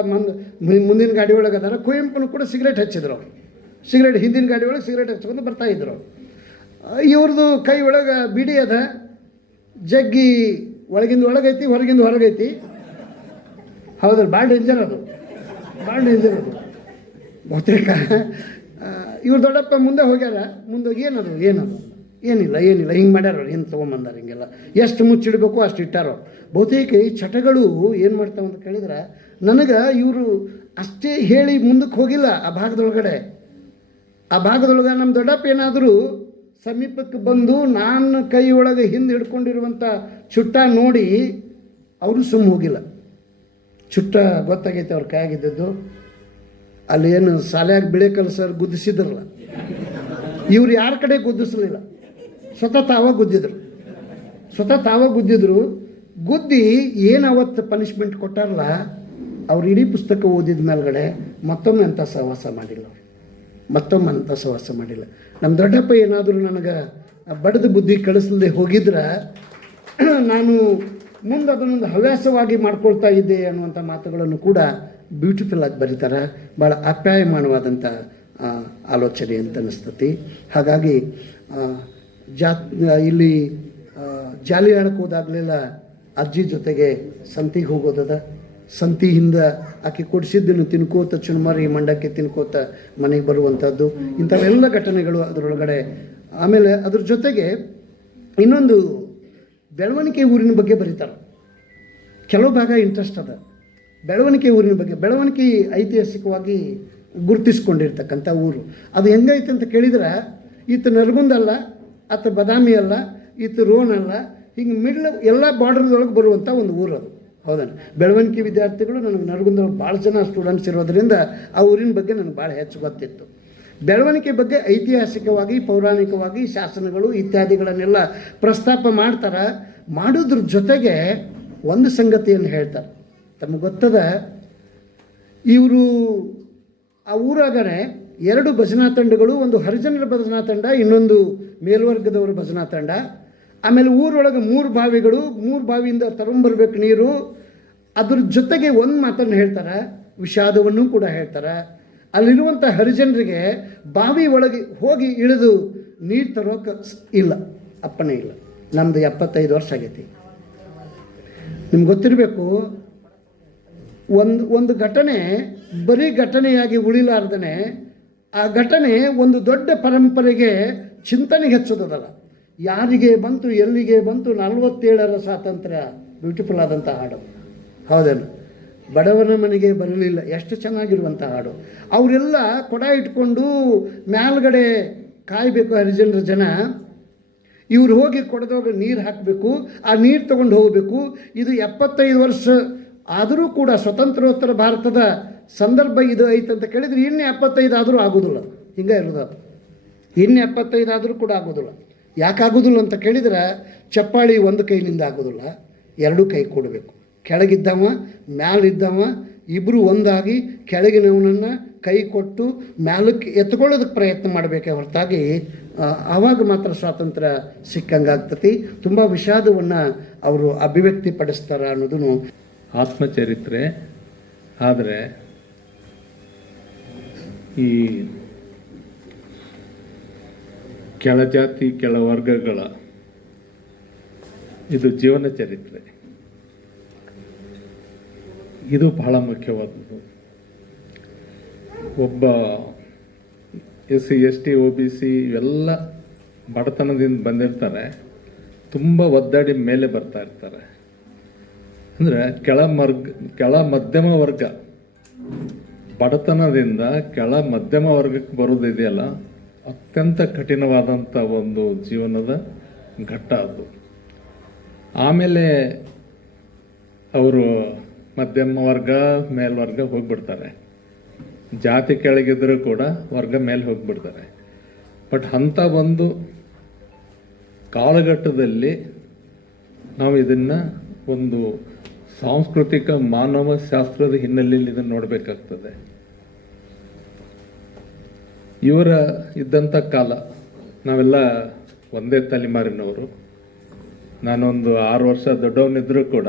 ಮುಂದಿನ ಗಾಡಿ ಒಳಗೆ ಅದಾರ. ಕುವೆಂಪುನು ಕೂಡ ಸಿಗರೇಟ್ ಹಚ್ಚಿದ್ರು. ಅವರು ಹಿಂದಿನ ಗಾಡಿ ಒಳಗೆ ಸಿಗರೇಟ್ ಹಚ್ಕೊಂಡು ಬರ್ತಾಯಿದ್ರು. ಇವ್ರದ್ದು ಕೈ ಒಳಗೆ ಬಿಡಿ ಅದ, ಜಗ್ಗಿ ಒಳಗಿಂದ ಒಳಗೈತಿ, ಹೊರಗಿಂದ ಹೊರಗೈತಿ, ಹೌದಲ್ಲ? ಭಾಳ ಡೇಂಜರ್ ಅದು. ಬಹುತೇಕ ಇವ್ರು ದೊಡ್ಡಪ್ಪ ಮುಂದೆ ಹೋಗ್ಯಾರ. ಮುಂದೋಗಿ ಏನಿಲ್ಲ ಹಿಂಗೆ ಮಾಡ್ಯಾರ. ಅವ್ರು ಹಿಂಗೆ ತೊಗೊಂಬಂದಾರ. ಹಿಂಗೆಲ್ಲ ಎಷ್ಟು ಮುಚ್ಚಿಡಬೇಕು ಅಷ್ಟು ಇಟ್ಟಾರೋ. ಬಹುತೇಕ ಈ ಚಟಗಳು ಏನು ಮಾಡ್ತಾವೆ ಅಂತ ಕೇಳಿದ್ರೆ, ನನಗೆ ಇವರು ಅಷ್ಟೇ ಹೇಳಿ ಮುಂದಕ್ಕೆ ಹೋಗಿಲ್ಲ. ಆ ಭಾಗದೊಳಗೆ ನಮ್ಮ ದೊಡ್ಡಪ್ಪ ಏನಾದರೂ ಸಮೀಪಕ್ಕೆ ಬಂದು ನಾನು ಕೈ ಒಳಗೆ ಹಿಂದೆ ಹಿಡ್ಕೊಂಡಿರುವಂಥ ಚುಟ್ಟ ನೋಡಿ ಅವರು ಸುಮ್ಮ ಹೋಗಿಲ್ಲ. ಚುಟ್ಟ ಗೊತ್ತಾಗೈತೆ ಅವ್ರ ಕೈಯಾಗಿದ್ದದ್ದು. ಅಲ್ಲಿ ಏನು ಶಾಲೆಯಾಗ ಬಿಳೆಕಲ್ ಸರ್ ಗುದ್ದಿಸಿದ್ರಲ್ಲ, ಇವ್ರು ಯಾರ ಕಡೆ ಗುದ್ದಿಸಲಿಲ್ಲ, ಸ್ವತಃ ತಾವ ಗುದ್ದಿದ್ರು. ಗುದ್ದಿ ಏನು ಅವತ್ತು ಪನಿಷ್ಮೆಂಟ್ ಕೊಟ್ಟಾರಲ್ಲ, ಅವ್ರು ಇಡೀ ಪುಸ್ತಕ ಓದಿದ ಮೇಲ್ಗಡೆ ಮತ್ತೊಮ್ಮೆ ಅಂಥ ಸಹವಾಸ ಮಾಡಿಲ್ಲ. ನಮ್ಮ ದೊಡ್ಡಪ್ಪ ಏನಾದರೂ ನನಗೆ ಬಡದು ಬುದ್ಧಿ ಕಳಿಸದೆ ಹೋಗಿದ್ರೆ ನಾನು ಮುಂದೆ ಅದನ್ನೊಂದು ಹವ್ಯಾಸವಾಗಿ ಮಾಡ್ಕೊಳ್ತಾ ಇದ್ದೆ ಅನ್ನುವಂಥ ಮಾತುಗಳನ್ನು ಕೂಡ ಬ್ಯೂಟಿಫುಲ್ ಆಗಿ ಬರೀತಾರೆ. ಭಾಳ ಅಪ್ಯಾಯಮಾನವಾದಂಥ ಆಲೋಚನೆ ಅಂತ ಅನಿಸ್ತತಿ. ಹಾಗಾಗಿ ಇಲ್ಲಿ ಜಾಲಿ ಆಡಕ್ಕೆ ಹೋದಾಗಲೆಲ್ಲ ಅಜ್ಜಿ ಜೊತೆಗೆ ಸಂತಿಗೆ ಹೋಗೋದದ. ಸಂತಿಯಿಂದ ಆಕೆ ಕೊಡಿಸಿದ್ದನ್ನು ತಿನ್ಕೋತ ಚುರುಮರಿ ಮಂಡಕ್ಕೆ ತಿನ್ಕೋತ ಮನೆಗೆ ಬರುವಂಥದ್ದು, ಇಂಥವೆಲ್ಲ ಘಟನೆಗಳು ಅದರೊಳಗಡೆ. ಆಮೇಲೆ ಅದ್ರ ಜೊತೆಗೆ ಇನ್ನೊಂದು ಬೆಳವಣಿಗೆ ಊರಿನ ಬಗ್ಗೆ ಬರೀತಾರೆ. ಕೆಲವು ಭಾಗ ಇಂಟ್ರೆಸ್ಟ್ ಅದ ಬೆಳವಣಿಗೆ ಊರಿನ ಬಗ್ಗೆ. ಬೆಳವಣಿಗೆ ಐತಿಹಾಸಿಕವಾಗಿ ಗುರುತಿಸ್ಕೊಂಡಿರ್ತಕ್ಕಂಥ ಊರು. ಅದು ಹೆಂಗೈತೆ ಅಂತ ಕೇಳಿದ್ರೆ, ಈತ ನರಗುಂದಲ್ಲ, ಆತ ಬದಾಮಿ ಅಲ್ಲ, ಈತ ರೋನ್ ಅಲ್ಲ, ಹಿಂಗೆ ಮಿಡ್ಲ್ ಎಲ್ಲ ಬಾರ್ಡರ್ದೊಳಗೆ ಬರುವಂಥ ಒಂದು ಊರು ಅದು, ಹೌದಲ್ಲ? ಬೆಳವಣಿಗೆ ವಿದ್ಯಾರ್ಥಿಗಳು ನನಗೆ ನರಗುಂದೊಳಗೆ ಭಾಳ ಜನ ಸ್ಟೂಡೆಂಟ್ಸ್ ಇರೋದರಿಂದ ಆ ಊರಿನ ಬಗ್ಗೆ ನನಗೆ ಭಾಳ ಹೆಚ್ಚು ಗೊತ್ತಿತ್ತು. ಬೆಳವಣಿಗೆ ಬಗ್ಗೆ ಐತಿಹಾಸಿಕವಾಗಿ, ಪೌರಾಣಿಕವಾಗಿ ಶಾಸನಗಳು ಇತ್ಯಾದಿಗಳನ್ನೆಲ್ಲ ಪ್ರಸ್ತಾಪ ಮಾಡ್ತಾರೆ. ಮಾಡೋದ್ರ ಜೊತೆಗೆ ಒಂದು ಸಂಗತಿಯನ್ನು ಹೇಳ್ತಾರೆ. ತಮಗೆ ಗೊತ್ತದ, ಇವರು ಆ ಊರಾಗನೆ 2 ಭಜನಾ ತಂಡಗಳು, ಒಂದು ಹರಿಜನರ ಭಜನಾ ತಂಡ, ಇನ್ನೊಂದು ಮೇಲ್ವರ್ಗದವರ ಭಜನಾ ತಂಡ. ಆಮೇಲೆ ಊರೊಳಗೆ 3 ಬಾವಿಗಳು, 3 ಬಾವಿಯಿಂದ ತಗೊಂಬರ್ಬೇಕು ನೀರು. ಅದ್ರ ಜೊತೆಗೆ ಒಂದು ಮಾತನ್ನು ಹೇಳ್ತಾರೆ, ವಿಷಾದವನ್ನು ಕೂಡ ಹೇಳ್ತಾರೆ. ಅಲ್ಲಿರುವಂಥ ಹರಿಜನರಿಗೆ ಬಾವಿ ಒಳಗೆ ಹೋಗಿ ಇಳಿದು ನೀರು ತರೋಕೆ ಇಲ್ಲ, ಅಪ್ಪನೇ ಇಲ್ಲ. ನಮ್ಮದು 75 ವರ್ಷ ಆಗೈತಿ. ನಿಮ್ಗೆ ಗೊತ್ತಿರಬೇಕು, ಒಂದು ಘಟನೆ ಬರೀ ಘಟನೆಯಾಗಿ ಉಳಿಲಾರ್ದೇ ಆ ಘಟನೆ ಒಂದು ದೊಡ್ಡ ಪರಂಪರೆಗೆ ಚಿಂತನೆಗೆ ಹೆಚ್ಚೋದಲ್ಲ. ಯಾರಿಗೆ ಬಂತು, ಎಲ್ಲಿಗೆ ಬಂತು, 47ರ ಸ್ವಾತಂತ್ರ್ಯ, ಬ್ಯೂಟಿಫುಲ್ ಆದಂಥ ಹಾಡು, ಹೌದೇನು? ಬಡವನ ಮನೆಗೆ ಬರಲಿಲ್ಲ, ಎಷ್ಟು ಚೆನ್ನಾಗಿರುವಂಥ ಹಾಡು. ಅವರೆಲ್ಲ ಕೊಡ ಇಟ್ಕೊಂಡು ಮ್ಯಾಲ್ಗಡೆ ಕಾಯಬೇಕು ಹರಿಜನರ ಜನ. ಇವ್ರು ಹೋಗಿ ಕೊಡದಾಗ ನೀರು ಹಾಕಬೇಕು, ಆ ನೀರು ತೊಗೊಂಡು ಹೋಗಬೇಕು. ಇದು 75 ವರ್ಷ ಆದರೂ ಕೂಡ ಸ್ವತಂತ್ರೋತ್ತರ ಭಾರತದ ಸಂದರ್ಭ ಇದು ಐತೆ ಅಂತ ಕೇಳಿದರೆ ಇನ್ನೂ 75 ಆದರೂ ಆಗೋದಿಲ್ಲ. ಹಿಂಗೆ ಇರೋದು, ಇನ್ನೂ 75 ಆದರೂ ಕೂಡ ಆಗೋದಿಲ್ಲ. ಯಾಕೆ ಆಗೋದಿಲ್ಲ ಅಂತ ಕೇಳಿದ್ರೆ ಚಪ್ಪಾಳಿ ಒಂದು ಕೈಲಿಂದ ಆಗೋದಿಲ್ಲ, ಎರಡೂ ಕೈ ಕೊಡಬೇಕು. ಕೆಳಗಿದ್ದವ ಮ್ಯಾಲಿದ್ದವ ಇಬ್ಬರು ಒಂದಾಗಿ ಕೆಳಗಿನವನನ್ನು ಕೈ ಕೊಟ್ಟು ಮ್ಯಾಲಕ್ಕೆ ಎತ್ಕೊಳ್ಳೋದಕ್ಕೆ ಪ್ರಯತ್ನ ಮಾಡಬೇಕೆ ಹೊರತಾಗಿ ಆವಾಗ ಮಾತ್ರ ಸ್ವಾತಂತ್ರ್ಯ ಸಿಕ್ಕಂಗಾಗ್ತತಿ. ತುಂಬ ವಿಷಾದವನ್ನು ಅವರು ಅಭಿವ್ಯಕ್ತಿಪಡಿಸ್ತಾರೆ ಅನ್ನೋದನ್ನು ಆತ್ಮಚರಿತ್ರೆ. ಆದರೆ ಈ ಕೆಳಜಾತಿ ಕೆಳವರ್ಗಗಳ ಇದು ಜೀವನ ಚರಿತ್ರೆ, ಇದು ಬಹಳ ಮುಖ್ಯವಾದದ್ದು. ಒಬ್ಬ SC ST OBC ಇವೆಲ್ಲ ಬಡತನದಿಂದ ಬಂದಿರ್ತಾರೆ, ತುಂಬ ಒದ್ದಾಡಿ ಮೇಲೆ ಬರ್ತಾ ಇರ್ತಾರೆ. ಅಂದರೆ ಕೆಳ ಮಧ್ಯಮ ವರ್ಗ ಬಡತನದಿಂದ ಕೆಳ ಮಧ್ಯಮ ವರ್ಗಕ್ಕೆ ಬರೋದಿದೆಯಲ್ಲ, ಅತ್ಯಂತ ಕಠಿಣವಾದಂಥ ಒಂದು ಜೀವನದ ಘಟ್ಟ ಅದು. ಆಮೇಲೆ ಅವರು ಮಧ್ಯಮ ವರ್ಗ ಮೇಲ್ವರ್ಗ ಹೋಗ್ಬಿಡ್ತಾರೆ, ಜಾತಿ ಕೆಳಗಿದ್ರೂ ಕೂಡ ವರ್ಗ ಮೇಲೆ ಹೋಗ್ಬಿಡ್ತಾರೆ. ಬಟ್ ಅಂಥ ಒಂದು ಕಾಲಘಟ್ಟದಲ್ಲಿ ನಾವು ಇದನ್ನು ಒಂದು ಸಾಂಸ್ಕೃತಿಕ ಮಾನವ ಶಾಸ್ತ್ರದ ಹಿನ್ನೆಲೆಯಲ್ಲಿ ಇದನ್ನು ನೋಡಬೇಕಾಗ್ತದೆ. ಇವರ ಇದ್ದಂಥ ಕಾಲ, ನಾವೆಲ್ಲ ಒಂದೇ ತಲೆಮಾರಿನವರು. ನಾನೊಂದು 6 ವರ್ಷ ದೊಡ್ಡವನಿದ್ರೂ ಕೂಡ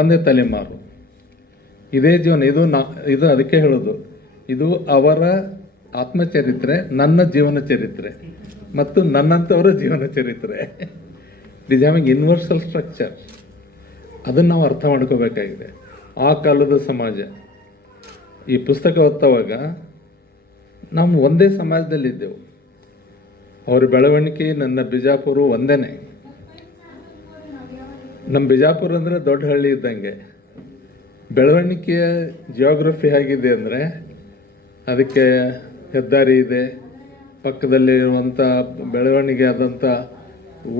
ಒಂದೇ ತಲೆಮಾರು. ಇದೇ ಜೀವನ, ಇದು ಅದಕ್ಕೆ ಹೇಳೋದು, ಇದು ಅವರ ಆತ್ಮಚರಿತ್ರೆ, ನನ್ನ ಜೀವನ ಚರಿತ್ರೆ ಮತ್ತು ನನ್ನಂಥವರ ಜೀವನ ಚರಿತ್ರೆ. It is having universal structure. ಅದನ್ನು ನಾವು ಅರ್ಥ ಮಾಡ್ಕೋಬೇಕಾಗಿದೆ. ಆ ಕಾಲದ ಸಮಾಜ, ಈ ಪುಸ್ತಕ ಓದ್ತವಾಗ ನಾವು ಒಂದೇ ಸಮಾಜದಲ್ಲಿದ್ದೆವು. ಅವ್ರ ಬೆಳವಣಿಗೆ, ನನ್ನ ಬಿಜಾಪುರ ಒಂದೇ. ನಮ್ಮ ಬಿಜಾಪುರ ಅಂದರೆ ದೊಡ್ಡ ಹಳ್ಳಿ ಇದ್ದಂಗೆ. ಬೆಳವಣಿಗೆಯ ಜಿಯೋಗ್ರಫಿ ಹೇಗಿದೆ ಅಂದರೆ, ಅದಕ್ಕೆ ಹೆದ್ದಾರಿ ಇದೆ, ಪಕ್ಕದಲ್ಲಿ ಇರುವಂಥ ಬೆಳವಣಿಗೆ ಆದಂಥ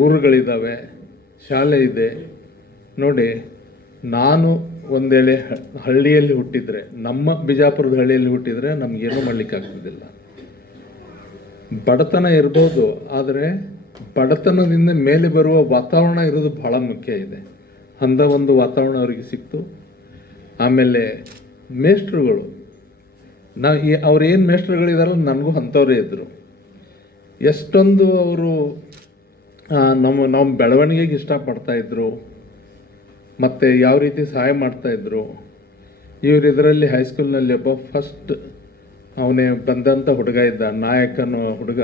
ಊರುಗಳಿದ್ದಾವೆ, ಶಾಲೆ ಇದೆ. ನೋಡಿ, ನಾನು ಒಂದೇಳೆ ಹಳ್ಳಿಯಲ್ಲಿ ಹುಟ್ಟಿದರೆ, ನಮ್ಮ ಬಿಜಾಪುರದ ಹಳ್ಳಿಯಲ್ಲಿ ಹುಟ್ಟಿದರೆ ನಮಗೇನು ಮಾಡಲಿಕ್ಕಾಗ್ತಿದ್ದಿಲ್ಲ. ಬಡತನ ಇರ್ಬೋದು, ಆದರೆ ಬಡತನದಿಂದ ಮೇಲೆ ಬರುವ ವಾತಾವರಣ ಇರೋದು ಭಾಳ ಮುಖ್ಯ ಇದೆ. ಅಂಥ ಒಂದು ವಾತಾವರಣ ಅವರಿಗೆ ಸಿಕ್ತು. ಆಮೇಲೆ ಮೇಷ್ಟ್ರುಗಳು, ಅವ್ರು ಏನು ಮೇಷ್ಟ್ರುಗಳಿದಾರಲ್ಲ, ನನಗೂ ಅಂಥವರೇ ಇದ್ದರು. ಎಷ್ಟೊಂದು ಅವರು ನಮ್ಮ ಬೆಳವಣಿಗೆಗೆ ಇಷ್ಟಪಡ್ತಾಯಿದ್ರು, ಮತ್ತು ಯಾವ ರೀತಿ ಸಹಾಯ ಮಾಡ್ತಾಯಿದ್ರು. ಇವರು ಇದರಲ್ಲಿ ಹೈಸ್ಕೂಲ್ನಲ್ಲಿ ಒಬ್ಬ ಫಸ್ಟ್ ಅವನೇ ಬಂದಂಥ ಹುಡುಗ ಇದ್ದ, ನಾಯಕ್ ಅನ್ನೋ ಹುಡುಗ.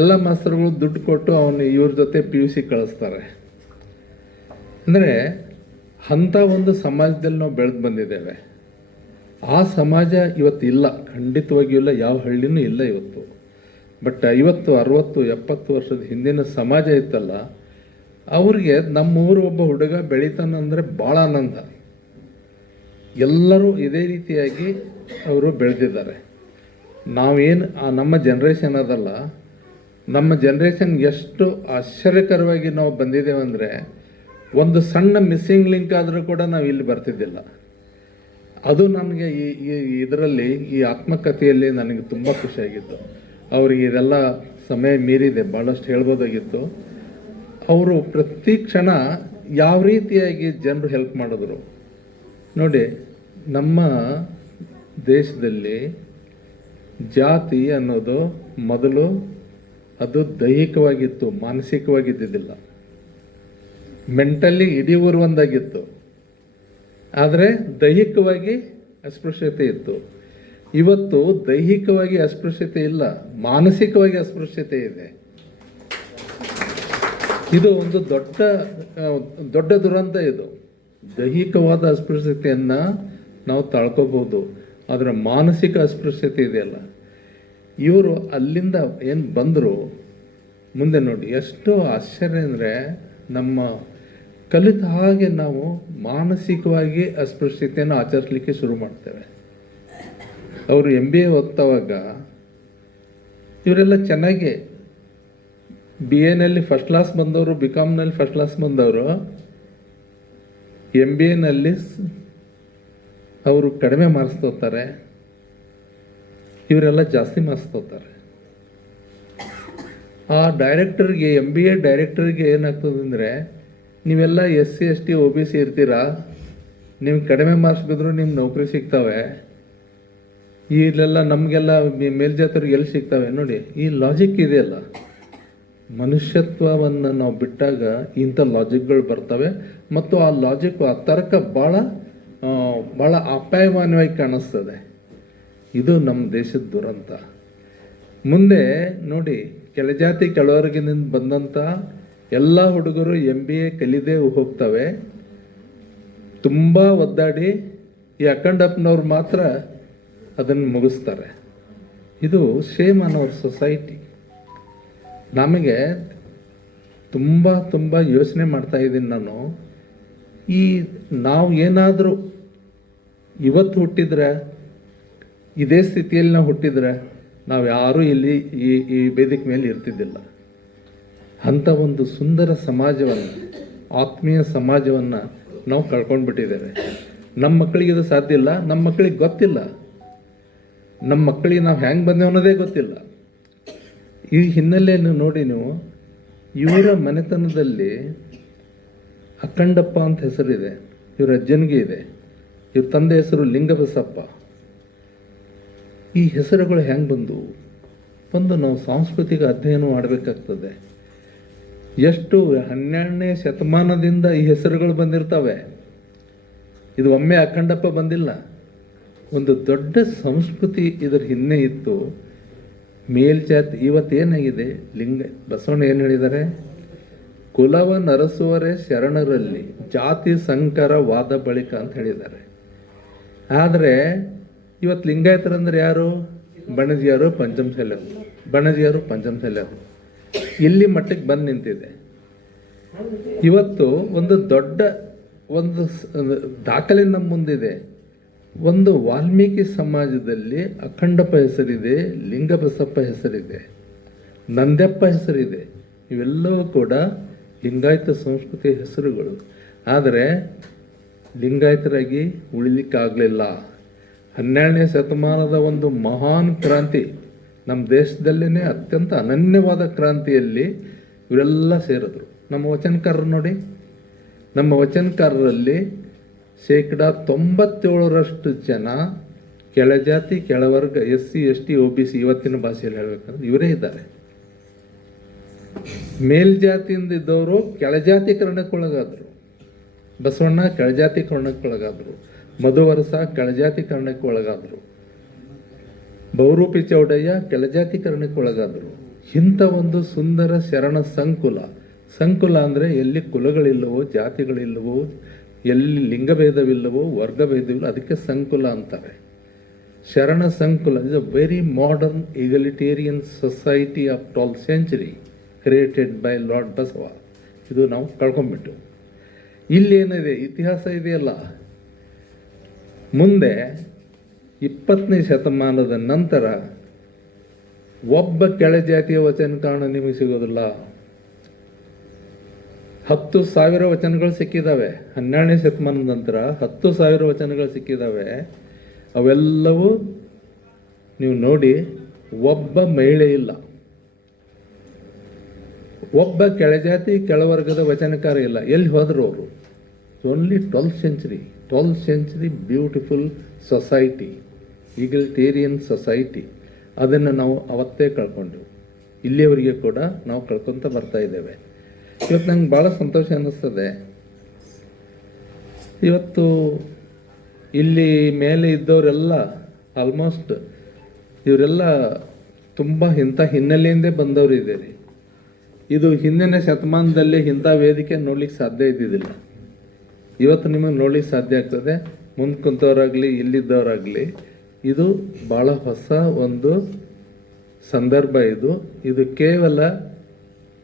ಎಲ್ಲ ಮಾಸ್ತರ್ಗಳು ದುಡ್ಡು ಕೊಟ್ಟು ಇವ್ರ ಜೊತೆ PUC ಕಳಿಸ್ತಾರೆ. ಅಂದರೆ ಅಂಥ ಒಂದು ಸಮಾಜದಲ್ಲಿ ನಾವು ಬೆಳೆದು ಬಂದಿದ್ದೇವೆ. ಆ ಸಮಾಜ ಇವತ್ತು ಇಲ್ಲ, ಖಂಡಿತವಾಗಿಯೂ ಇಲ್ಲ, ಯಾವ ಹಳ್ಳಿನೂ ಇಲ್ಲ ಇವತ್ತು. ಬಟ್ 50, 60, 70 ವರ್ಷದ ಹಿಂದಿನ ಸಮಾಜ ಇತ್ತಲ್ಲ, ಅವ್ರಿಗೆ ನಮ್ಮೂರು ಒಬ್ಬ ಹುಡುಗ ಬೆಳಿತಾನಂದರೆ ಭಾಳ ಆನಂದ. ಎಲ್ಲರೂ ಇದೇ ರೀತಿಯಾಗಿ ಅವರು ಬೆಳೆದಿದ್ದಾರೆ. ನಾವೇನು ನಮ್ಮ ಜನ್ರೇಷನ್ ಅದಲ್ಲ, ನಮ್ಮ ಜನ್ರೇಷನ್ ಎಷ್ಟು ಆಶ್ಚರ್ಯಕರವಾಗಿ ನಾವು ಬಂದಿದ್ದೇವೆ ಅಂದರೆ, ಒಂದು ಸಣ್ಣ ಮಿಸ್ಸಿಂಗ್ ಲಿಂಕ್ ಆದರೂ ಕೂಡ ನಾವು ಇಲ್ಲಿ ಬರ್ತಿದ್ದಿಲ್ಲ. ಅದು ನನಗೆ ಇದರಲ್ಲಿ ಈ ಆತ್ಮಕಥೆಯಲ್ಲಿ ನನಗೆ ತುಂಬ ಖುಷಿಯಾಗಿತ್ತು. ಅವರಿಗೆ ಇದೆಲ್ಲ ಸಮಯ ಮೀರಿದೆ, ಭಾಳಷ್ಟು ಹೇಳ್ಬೋದಾಗಿತ್ತು. ಅವರು ಪ್ರತಿ ಕ್ಷಣ ಯಾವ ರೀತಿಯಾಗಿ ಜನರು ಹೆಲ್ಪ್ ಮಾಡಿದ್ರು ನೋಡಿ. ನಮ್ಮ ದೇಶದಲ್ಲಿ ಜಾತಿ ಅನ್ನೋದು ಮೊದಲು ಅದು ದೈಹಿಕವಾಗಿತ್ತು, ಮಾನಸಿಕವಾಗಿದ್ದಿದ್ದಿಲ್ಲ. ಮೆಂಟಲಿ ಇಡೀ ಊರು ಒಂದಾಗಿತ್ತು, ಆದರೆ ದೈಹಿಕವಾಗಿ ಅಸ್ಪೃಶ್ಯತೆ ಇತ್ತು. ಇವತ್ತು ದೈಹಿಕವಾಗಿ ಅಸ್ಪೃಶ್ಯತೆ ಇಲ್ಲ, ಮಾನಸಿಕವಾಗಿ ಅಸ್ಪೃಶ್ಯತೆ ಇದೆ. ಇದು ಒಂದು ದೊಡ್ಡ ದುರಂತ. ಇದು ದೈಹಿಕವಾದ ಅಸ್ಪೃಶ್ಯತೆಯನ್ನು ನಾವು ತಾಳ್ಕೋಬಹುದು, ಆದರೆ ಮಾನಸಿಕ ಅಸ್ಪೃಶ್ಯತೆ ಇದೆಯಲ್ಲ, ಇವರು ಅಲ್ಲಿಂದ ಏನು ಬಂದರು ಮುಂದೆ ನೋಡಿ. ಎಷ್ಟು ಆಶ್ಚರ್ಯ ಅಂದರೆ, ನಮ್ಮ ಕಲಿತ ಹಾಗೆ ನಾವು ಮಾನಸಿಕವಾಗಿ ಅಸ್ಪೃಶ್ಯತೆಯನ್ನು ಆಚರಿಸಲಿಕ್ಕೆ ಶುರು ಮಾಡ್ತೇವೆ. ಅವರು MBA ಓದ್ತವಾಗ ಇವರೆಲ್ಲ ಚೆನ್ನಾಗಿ BAನಲ್ಲಿ ಫಸ್ಟ್ ಕ್ಲಾಸ್ ಬಂದವರು, BComನಲ್ಲಿ ಫಸ್ಟ್ ಕ್ಲಾಸ್ ಬಂದವರು MBAನಲ್ಲಿ ಅವರು ಕಡಿಮೆ ಮಾರ್ಕ್ಸ್ ತಗೋತಾರೆ, ಇವರೆಲ್ಲ ಜಾಸ್ತಿ ಮಾರ್ಕ್ಸ್ ತಗೋತಾರೆ. ಆ ಡೈರೆಕ್ಟರ್ಗೆ, MBA ಡೈರೆಕ್ಟರ್ಗೆ ಏನಾಗ್ತದೆ ಅಂದರೆ, ನೀವೆಲ್ಲ SC ST OBC ಇರ್ತೀರಾ, ನಿಮ್ಗೆ ಕಡಿಮೆ ಮಾರ್ಕ್ಸ್ ಬಿದ್ದರೂ ನಿಮ್ಗೆ ನೌಕರಿ ಸಿಗ್ತವೆ, ಇಲ್ಲೆಲ್ಲ ನಮಗೆಲ್ಲ ಮೇಲ್ಜಾತಿಯವ್ರಿಗೆ ಎಲ್ಲಿ ಸಿಗ್ತವೆ ನೋಡಿ. ಈ ಲಾಜಿಕ್ ಇದೆಯಲ್ಲ, ಮನುಷ್ಯತ್ವವನ್ನು ನಾವು ಬಿಟ್ಟಾಗ ಇಂಥ ಲಾಜಿಕ್ಗಳು ಬರ್ತವೆ. ಮತ್ತು ಆ ಲಾಜಿಕ್, ಆ ತರ್ಕ ಭಾಳ ಅಪಾಯಮಾನವಾಗಿ ಕಾಣಿಸ್ತದೆ. ಇದು ನಮ್ಮ ದೇಶದ ದುರಂತ. ಮುಂದೆ ನೋಡಿ, ಕೆಳಜಾತಿ ಕೆಳವರ್ಗಿನಿಂದ ಬಂದಂಥ ಎಲ್ಲ ಹುಡುಗರು MBA ಕಲಿದೇ ಹೋಗ್ತವೆ. ತುಂಬ ಒದ್ದಾಡಿ ಈ ಅಖಂಡಪ್ಪನವ್ರು ಮಾತ್ರ ಅದನ್ನು ಮುಗಿಸ್ತಾರೆ. ಇದು ಶೇಮ್ ಆನ್ ಅವರ್ ಸೊಸೈಟಿ. ನಮಗೆ ತುಂಬ ಯೋಚನೆ ಮಾಡ್ತಾ ಇದ್ದೀನಿ ನಾನು. ನಾವು ಏನಾದರೂ ಇವತ್ತು ಹುಟ್ಟಿದ್ರೆ, ಇದೇ ಸ್ಥಿತಿಯಲ್ಲಿ ನಾವು ಹುಟ್ಟಿದ್ರೆ, ನಾವು ಯಾರೂ ಇಲ್ಲಿ ಈ ವೇದಿಕೆ ಮೇಲೆ ಇರ್ತಿದ್ದಿಲ್ಲ. ಅಂಥ ಒಂದು ಸುಂದರ ಸಮಾಜವನ್ನು, ಆತ್ಮೀಯ ಸಮಾಜವನ್ನು ನಾವು ಕಳ್ಕೊಂಡ್ಬಿಟ್ಟಿದ್ದೇವೆ. ನಮ್ಮ ಮಕ್ಕಳಿಗೆ ಇದು ಸಾಧ್ಯ ಇಲ್ಲ, ನಮ್ಮ ಮಕ್ಕಳಿಗೆ ಗೊತ್ತಿಲ್ಲ, ನಮ್ಮ ಮಕ್ಕಳಿಗೆ ನಾವು ಹೆಂಗೆ ಬಂದೇವೆ ಅನ್ನೋದೇ ಗೊತ್ತಿಲ್ಲ. ಈ ಹಿನ್ನೆಲೆಯನ್ನು ನೋಡಿ ನೀವು, ಇವರ ಮನೆತನದಲ್ಲಿ ಅಖಂಡಪ್ಪ ಅಂತ ಹೆಸರಿದೆ, ಇವರ ಅಜ್ಜನಿಗೆ ಇದೆ, ಇವ್ರ ತಂದೆ ಹೆಸರು ಲಿಂಗಬಸಪ್ಪ. ಈ ಹೆಸರುಗಳು ಹೆಂಗೆ ಬಂದು ನಾವು ಸಾಂಸ್ಕೃತಿಕ ಅಧ್ಯಯನ ಮಾಡಬೇಕಾಗ್ತದೆ. ಎಷ್ಟು 12ನೇ ಶತಮಾನದಿಂದ ಈ ಹೆಸರುಗಳು ಬಂದಿರ್ತವೆ. ಇದು ಒಮ್ಮೆ ಅಖಂಡಪ್ಪ ಬಂದಿಲ್ಲ, ಒಂದು ದೊಡ್ಡ ಸಂಸ್ಕೃತಿ ಇದರ ಹಿಂದೆ ಇತ್ತು. ಮೇಲ್ಜಾತಿ ಇವತ್ತೇನಾಗಿದೆ, ಬಸವಣ್ಣ ಏನು ಹೇಳಿದ್ದಾರೆ, ಕುಲವ ನರಸುವರೆ ಶರಣರಲ್ಲಿ ಜಾತಿ ಸಂಕರ ವಾದ ಬಳಿಕ ಅಂತ ಹೇಳಿದ್ದಾರೆ. ಆದರೆ ಇವತ್ತು ಲಿಂಗಾಯತರಂದ್ರೆ ಯಾರು? ಬಣಜಿಯರು, ಪಂಚಮಶೈಲರು, ಬಣಜಿಯರು, ಪಂಚಮಶೈಲರು. ಇಲ್ಲಿ ಮಟ್ಟಕ್ಕೆ ಬಂದು ನಿಂತಿದೆ. ಇವತ್ತು ಒಂದು ದೊಡ್ಡ ದಾಖಲೆ ನಮ್ಮ ಮುಂದಿದೆ. ಒಂದು ವಾಲ್ಮೀಕಿ ಸಮಾಜದಲ್ಲಿ ಅಖಂಡಪ್ಪ ಹೆಸರಿದೆ, ಲಿಂಗಬಸಪ್ಪ ಹೆಸರಿದೆ, ನಂದ್ಯಪ್ಪ ಹೆಸರಿದೆ. ಇವೆಲ್ಲವೂ ಕೂಡ ಲಿಂಗಾಯತ ಸಂಸ್ಕೃತಿಯ ಹೆಸರುಗಳು. ಆದರೆ ಲಿಂಗಾಯತರಾಗಿ ಉಳಿಲಿಕ್ಕಾಗಲಿಲ್ಲ. 12ನೇ ಶತಮಾನದ ಒಂದು ಮಹಾನ್ ಕ್ರಾಂತಿ, ನಮ್ಮ ದೇಶದಲ್ಲೇ ಅತ್ಯಂತ ಅನನ್ಯವಾದ ಕ್ರಾಂತಿಯಲ್ಲಿ ಇವರೆಲ್ಲ ಸೇರಿದ್ರು. ನಮ್ಮ ವಚನಕಾರರು ನೋಡಿ, ನಮ್ಮ ವಚನಕಾರರಲ್ಲಿ 97% ಜನ ಕೆಳಜಾತಿ ಕೆಳವರ್ಗ, SC ST OBC, ಇವತ್ತಿನ ಭಾಷೆಯಲ್ಲಿ ಹೇಳಬೇಕಂದ್ರೆ ಇವರೇ ಇದ್ದಾರೆ. ಮೇಲ್ಜಾತಿಯಿಂದ ಇದ್ದವರು ಕೆಳಜಾತೀಕರಣಕ್ಕೊಳಗಾದರು. ಬಸವಣ್ಣ ಕೆಳಜಾತೀಕರಣಕ್ಕೊಳಗಾದರು, ಮಧುವರಸ ಕೆಳಜಾತೀಕರಣಕ್ಕೆ ಒಳಗಾದರು, ಬಹುರೂಪಿ ಚೌಡಯ್ಯ ಕೆಳಜಾತೀಕರಣಕ್ಕೆ ಒಳಗಾದರು. ಇಂಥ ಒಂದು ಸುಂದರ ಶರಣ ಸಂಕುಲ ಅಂದರೆ ಎಲ್ಲಿ ಕುಲಗಳಿಲ್ಲವೋ, ಜಾತಿಗಳಿಲ್ಲವೋ, ಎಲ್ಲಿ ಲಿಂಗಭೇದವಿಲ್ಲವೋ, ವರ್ಗಭೇದವಿಲ್ಲ, ಅದಕ್ಕೆ ಸಂಕುಲ ಅಂತಾರೆ. ಶರಣ ಸಂಕುಲ is a very modern egalitarian society of 12th century created by lord Basava. ಇದು ನಾವು ಕಳ್ಕೊಂಡ್ಬಿಟ್ಟು. ಇಲ್ಲೇನಿದೆ, ಇತಿಹಾಸ ಇದೆಯಲ್ಲ. ಮುಂದೆ 20ನೇ ಶತಮಾನದ ನಂತರ ಒಬ್ಬ ಕೆಳಜಾತಿಯ ವಚನಕಾರಣ ನಿಮಗೆ ಸಿಗೋದಿಲ್ಲ. 10,000 ವಚನಗಳು ಸಿಕ್ಕಿದ್ದಾವೆ. 12ನೇ ಶತಮಾನದ ನಂತರ 10,000 ವಚನಗಳು ಸಿಕ್ಕಿದ್ದಾವೆ. ಅವೆಲ್ಲವೂ ನೀವು ನೋಡಿ, ಒಬ್ಬ ಮಹಿಳೆ ಇಲ್ಲ, ಒಬ್ಬ ಕೆಳಜಾತಿ ಕೆಳವರ್ಗದ ವಚನಕಾರ ಇಲ್ಲ. ಎಲ್ಲಿ ಹೋದ್ರು ಅವರು? Only 12th century beautiful society, egalitarian society. ಅದನ್ನು ನಾವು ಅವತ್ತೇ ಕಳ್ಕೊಂಡೆವು. ಇಲ್ಲಿಯವರೆಗೆ ಕೂಡ ನಾವು ಕಳ್ಕೊತ ಬರ್ತಾ ಇದ್ದೇವೆ. ಇವತ್ತು ನಂಗೆ ಭಾಳ ಸಂತೋಷ ಅನ್ನಿಸ್ತದೆ. ಇವತ್ತು ಇಲ್ಲಿ ಮೇಲೆ ಇದ್ದವರೆಲ್ಲ ಆಲ್ಮೋಸ್ಟ್ ಇವರೆಲ್ಲ ತುಂಬ ಇಂಥ ಹಿನ್ನೆಲೆಯಿಂದೇ ಬಂದವರು ಇದ್ದೀರಿ. ಇದು ಹಿಂದಿನ ಶತಮಾನದಲ್ಲಿ ಇಂಥ ವೇದಿಕೆ ನೋಡ್ಲಿಕ್ಕೆ ಸಾಧ್ಯ ಇದ್ದಿದ್ದಿಲ್ಲ. ಇವತ್ತು ನಿಮಗೆ ನೋಡ್ಲಿಕ್ಕೆ ಸಾಧ್ಯ ಆಗ್ತದೆ. ಮುಂದೆ ಕುಂತವರಾಗಲಿ, ಇಲ್ಲಿದ್ದವರಾಗಲಿ, ಇದು ಭಾಳ ಹೊಸ ಒಂದು ಸಂದರ್ಭ. ಇದು ಕೇವಲ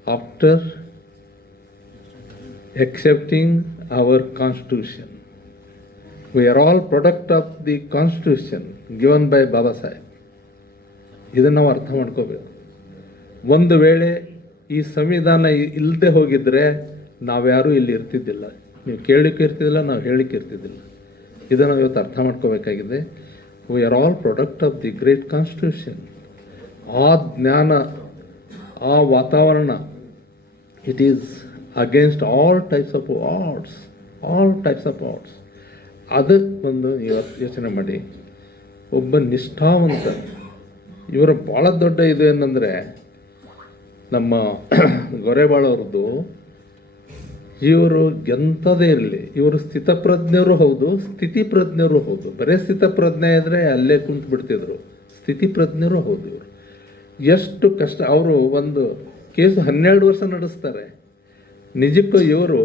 after accepting our constitution. We are all product of the constitution given by Baba Sahib. ಇದನ್ನು ನಾವು ಅರ್ಥ ಮಾಡ್ಕೋಬೇಕು. ಒಂದು ವೇಳೆ ಈ ಸಂವಿಧಾನ ಇಲ್ಲದೆ ಹೋಗಿದ್ರೆ ನಾವ್ಯಾರೂ ಇಲ್ಲಿ ಇರ್ತಿದ್ದಿಲ್ಲ. ನೀವು ಕೇಳಲಿಕ್ಕೆ ಇರ್ತಿದ್ದಿಲ್ಲ, ನಾವು ಹೇಳಿಕ್ಕೆ ಇರ್ತಿದ್ದಿಲ್ಲ. ಇದನ್ನು ನಾವು ಇವತ್ತು ಅರ್ಥ ಮಾಡ್ಕೋಬೇಕಾಗಿದೆ. We are all product of the great constitution. ಆ ಜ್ಞಾನ, ಆ ವಾತಾವರಣ, it is against all types of arts. ಅದು ಒಂದು ಇವತ್ತು ಯೋಚನೆ ಮಾಡಿ. ಒಬ್ಬ ನಿಷ್ಠಾವಂತ, ಇವರ ಭಾಳ ದೊಡ್ಡ ಇದು ಏನಂದರೆ ನಮ್ಮ ಗೊರೆಬಾಳವ್ರದ್ದು, ಇವರು ಎಂಥದೇ ಇರಲಿ, ಇವರು ಸ್ಥಿತಪ್ರಜ್ಞರು ಹೌದು, ಸ್ಥಿತಿಪ್ರಜ್ಞರು ಹೌದು. ಬರೀ ಸ್ಥಿತಪ್ರಜ್ಞೆ ಇದ್ದರೆ ಅಲ್ಲೇ ಕುಂತು ಬಿಡ್ತಿದ್ರು. ಸ್ಥಿತಿಪ್ರಜ್ಞರು ಹೌದು. ಇವರು ಎಷ್ಟು ಕಷ್ಟ, ಅವರು ಒಂದು ಕೇಸು 12 ವರ್ಷ ನಡೆಸ್ತಾರೆ. ನಿಜಕ್ಕೂ ಇವರು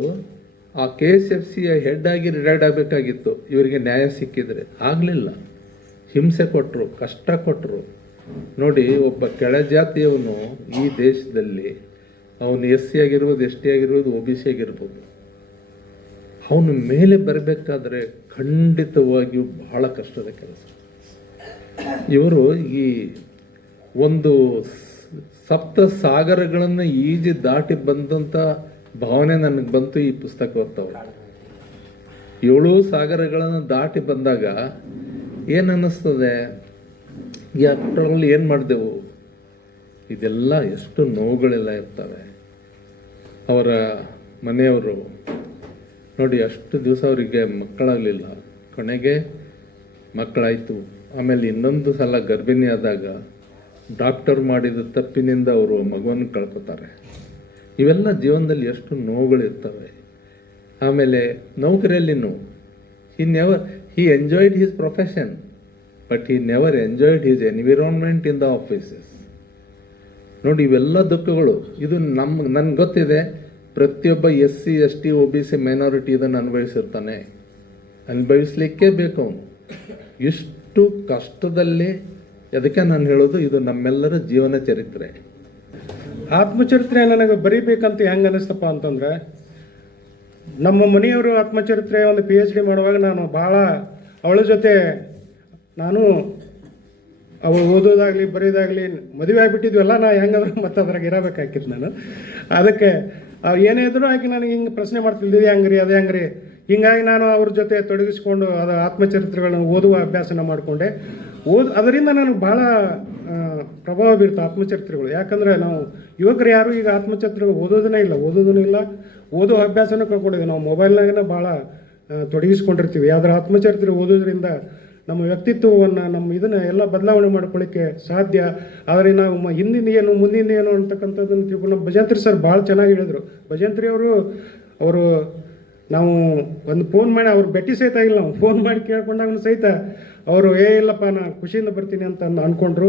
ಆ KSFCಯ ಹೆಡ್ ಆಗಿ ರಿಟೈರ್ಡ್ ಆಗಬೇಕಾಗಿತ್ತು. ಇವರಿಗೆ ನ್ಯಾಯ ಸಿಕ್ಕಿದ್ರೆ ಆಗಲಿಲ್ಲ. ಹಿಂಸೆ ಕೊಟ್ಟರು, ಕಷ್ಟ ಕೊಟ್ಟರು. ನೋಡಿ, ಒಬ್ಬ ಕೆಳಜಾತಿಯವನು ಈ ದೇಶದಲ್ಲಿ, ಅವನು SC ಆಗಿರ್ಬೋದು, ST ಆಗಿರ್ಬೋದು, OBC ಆಗಿರ್ಬೋದು, ಅವನು ಮೇಲೆ ಬರಬೇಕಾದ್ರೆ ಖಂಡಿತವಾಗಿಯೂ ಬಹಳ ಕಷ್ಟದ ಕೆಲಸ. ಇವರು ಈ ಒಂದು ಸಪ್ತ ಸಾಗರಗಳನ್ನು ಈಜಿ ದಾಟಿ ಬಂದಂಥ ಭಾವನೆ ನನಗೆ ಬಂತು ಈ ಪುಸ್ತಕ ಓದ್ತಾವೆ. 7 ಸಾಗರಗಳನ್ನು ದಾಟಿ ಬಂದಾಗ ಏನು ಅನ್ನಿಸ್ತದೆ, ಯಾತ್ರಲ್ಲಿ ಏನು ಮಾಡಿದೆವು, ಇದೆಲ್ಲ ಎಷ್ಟು ನೋವುಗಳೆಲ್ಲ ಇರ್ತವೆ. ಅವರ ಮನೆಯವರು ನೋಡಿ, ಅಷ್ಟು ದಿವಸ ಅವರಿಗೆ ಮಕ್ಕಳಾಗಲಿಲ್ಲ, ಕೊನೆಗೆ ಮಕ್ಕಳಾಯಿತು. ಆಮೇಲೆ ಇನ್ನೊಂದು ಸಲ ಗರ್ಭಿಣಿ ಆದಾಗ ಡಾಕ್ಟರ್ ಮಾಡಿದ ತಪ್ಪಿನಿಂದ ಅವರು ಮಗುವನ್ನು ಕಳ್ಕೊತಾರೆ. ಇವೆಲ್ಲ ಜೀವನದಲ್ಲಿ ಎಷ್ಟು ನೋವುಗಳಿರ್ತವೆ. ಆಮೇಲೆ ನೌಕರಿಯಲ್ಲಿನೂ he enjoyed his profession, but he never enjoyed his environment in the offices. ನೋಡಿ, ಇವೆಲ್ಲ ದುಃಖಗಳು. ಇದು ನನ್ಗೆ ಗೊತ್ತಿದೆ, ಪ್ರತಿಯೊಬ್ಬ SC ST OBC ಮೈನಾರಿಟಿ ಇದನ್ನು ಅನುಭವಿಸಿರ್ತಾನೆ, ಅನುಭವಿಸ್ಲಿಕ್ಕೇ ಬೇಕು ಅವನು. ಇಷ್ಟು ಕಷ್ಟದಲ್ಲಿ, ಅದಕ್ಕೆ ನಾನು ಹೇಳೋದು, ಇದು ನಮ್ಮೆಲ್ಲರ ಜೀವನ ಚರಿತ್ರೆ. ಆತ್ಮಚರಿತ್ರೆ ನನಗೆ ಬರೀಬೇಕಂತ ಹೆಂಗೆ ಅನ್ನಿಸ್ತಪ್ಪ ಅಂತಂದರೆ, ನಮ್ಮ ಮನೆಯವರು ಆತ್ಮಚರಿತ್ರೆ ಒಂದು PhD ಮಾಡುವಾಗ ನಾನು ಭಾಳ ಅವಳ ಜೊತೆ ನಾನು ಅವಳು ಓದೋದಾಗಲಿ ಬರೆಯೋದಾಗಲಿ ಮದುವೆ ಆಗಿಬಿಟ್ಟಿದ್ವಲ್ಲ, ನಾ ಹೆಂಗಂದ್ರೆ ಮತ್ತೆ ಅದ್ರಾಗ ಇರಬೇಕಾಗಿತ್ತು ನಾನು. ಅದಕ್ಕೆ ಏನೇ ಇದ್ರೂ ಆಕೆ ನನಗೆ ಹಿಂಗೆ ಪ್ರಶ್ನೆ ಮಾಡ್ತಿದ್ದೆ, ಹೆಂಗ್ರಿ ಅದೇ ಹೆಂಗ್ರಿ. ಹೀಗಾಗಿ ನಾನು ಅವ್ರ ಜೊತೆ ತೊಡಗಿಸ್ಕೊಂಡು ಅದು ಆತ್ಮಚರಿತ್ರೆಗಳನ್ನು ಓದುವ ಅಭ್ಯಾಸನ ಮಾಡಿಕೊಂಡೆ. ಅದರಿಂದ ನನಗೆ ಭಾಳ ಪ್ರಭಾವ ಬೀರ್ತು ಆತ್ಮಚರಿತ್ರೆಗಳು. ಯಾಕಂದರೆ ನಾವು ಯುವಕರು ಯಾರು ಈಗ ಆತ್ಮಚರಿತ್ರೆಗಳು ಓದೋದೂ ಇಲ್ಲ, ಓದೋ ಅಭ್ಯಾಸನೂ ಕಳ್ಕೊಂಡಿದ್ದೀವಿ. ನಾವು ಮೊಬೈಲ್ನಾಗನ ಭಾಳ ತೊಡಗಿಸ್ಕೊಂಡಿರ್ತೀವಿ. ಆದರೆ ಆತ್ಮಚರಿತ್ರೆ ಓದೋದ್ರಿಂದ ನಮ್ಮ ವ್ಯಕ್ತಿತ್ವವನ್ನು, ನಮ್ಮ ಇದನ್ನು ಎಲ್ಲ ಬದಲಾವಣೆ ಮಾಡ್ಕೊಳ್ಳಿಕ್ಕೆ ಸಾಧ್ಯ. ಆದರೆ ನಾವು ಹಿಂದಿನ ಏನು ಮುಂದಿನ ಏನು ಅಂತಕ್ಕಂಥದ್ದನ್ನು ತಿಳ್ಕೊಂಡು, ನಮ್ಮ ಭಜಂತ್ರಿ ಸರ್ ಭಾಳ ಚೆನ್ನಾಗಿ ಹೇಳಿದರು. ಭಜಂತ್ರಿ ಅವರು ನಾವು ಒಂದು ಫೋನ್ ಮಾಡಿ, ಅವ್ರು ಭೇಟಿ ಸಹಿತ ಆಗಿಲ್ಲ, ನಾವು ಫೋನ್ ಮಾಡಿ ಕೇಳ್ಕೊಂಡಾಗ ಸಹಿತ ಅವರು ಇಲ್ಲಪ್ಪ ನಾ ಖುಷಿಯಿಂದ ಬರ್ತೀನಿ ಅಂತ ಅಂದ್ಕೊಂಡ್ರು.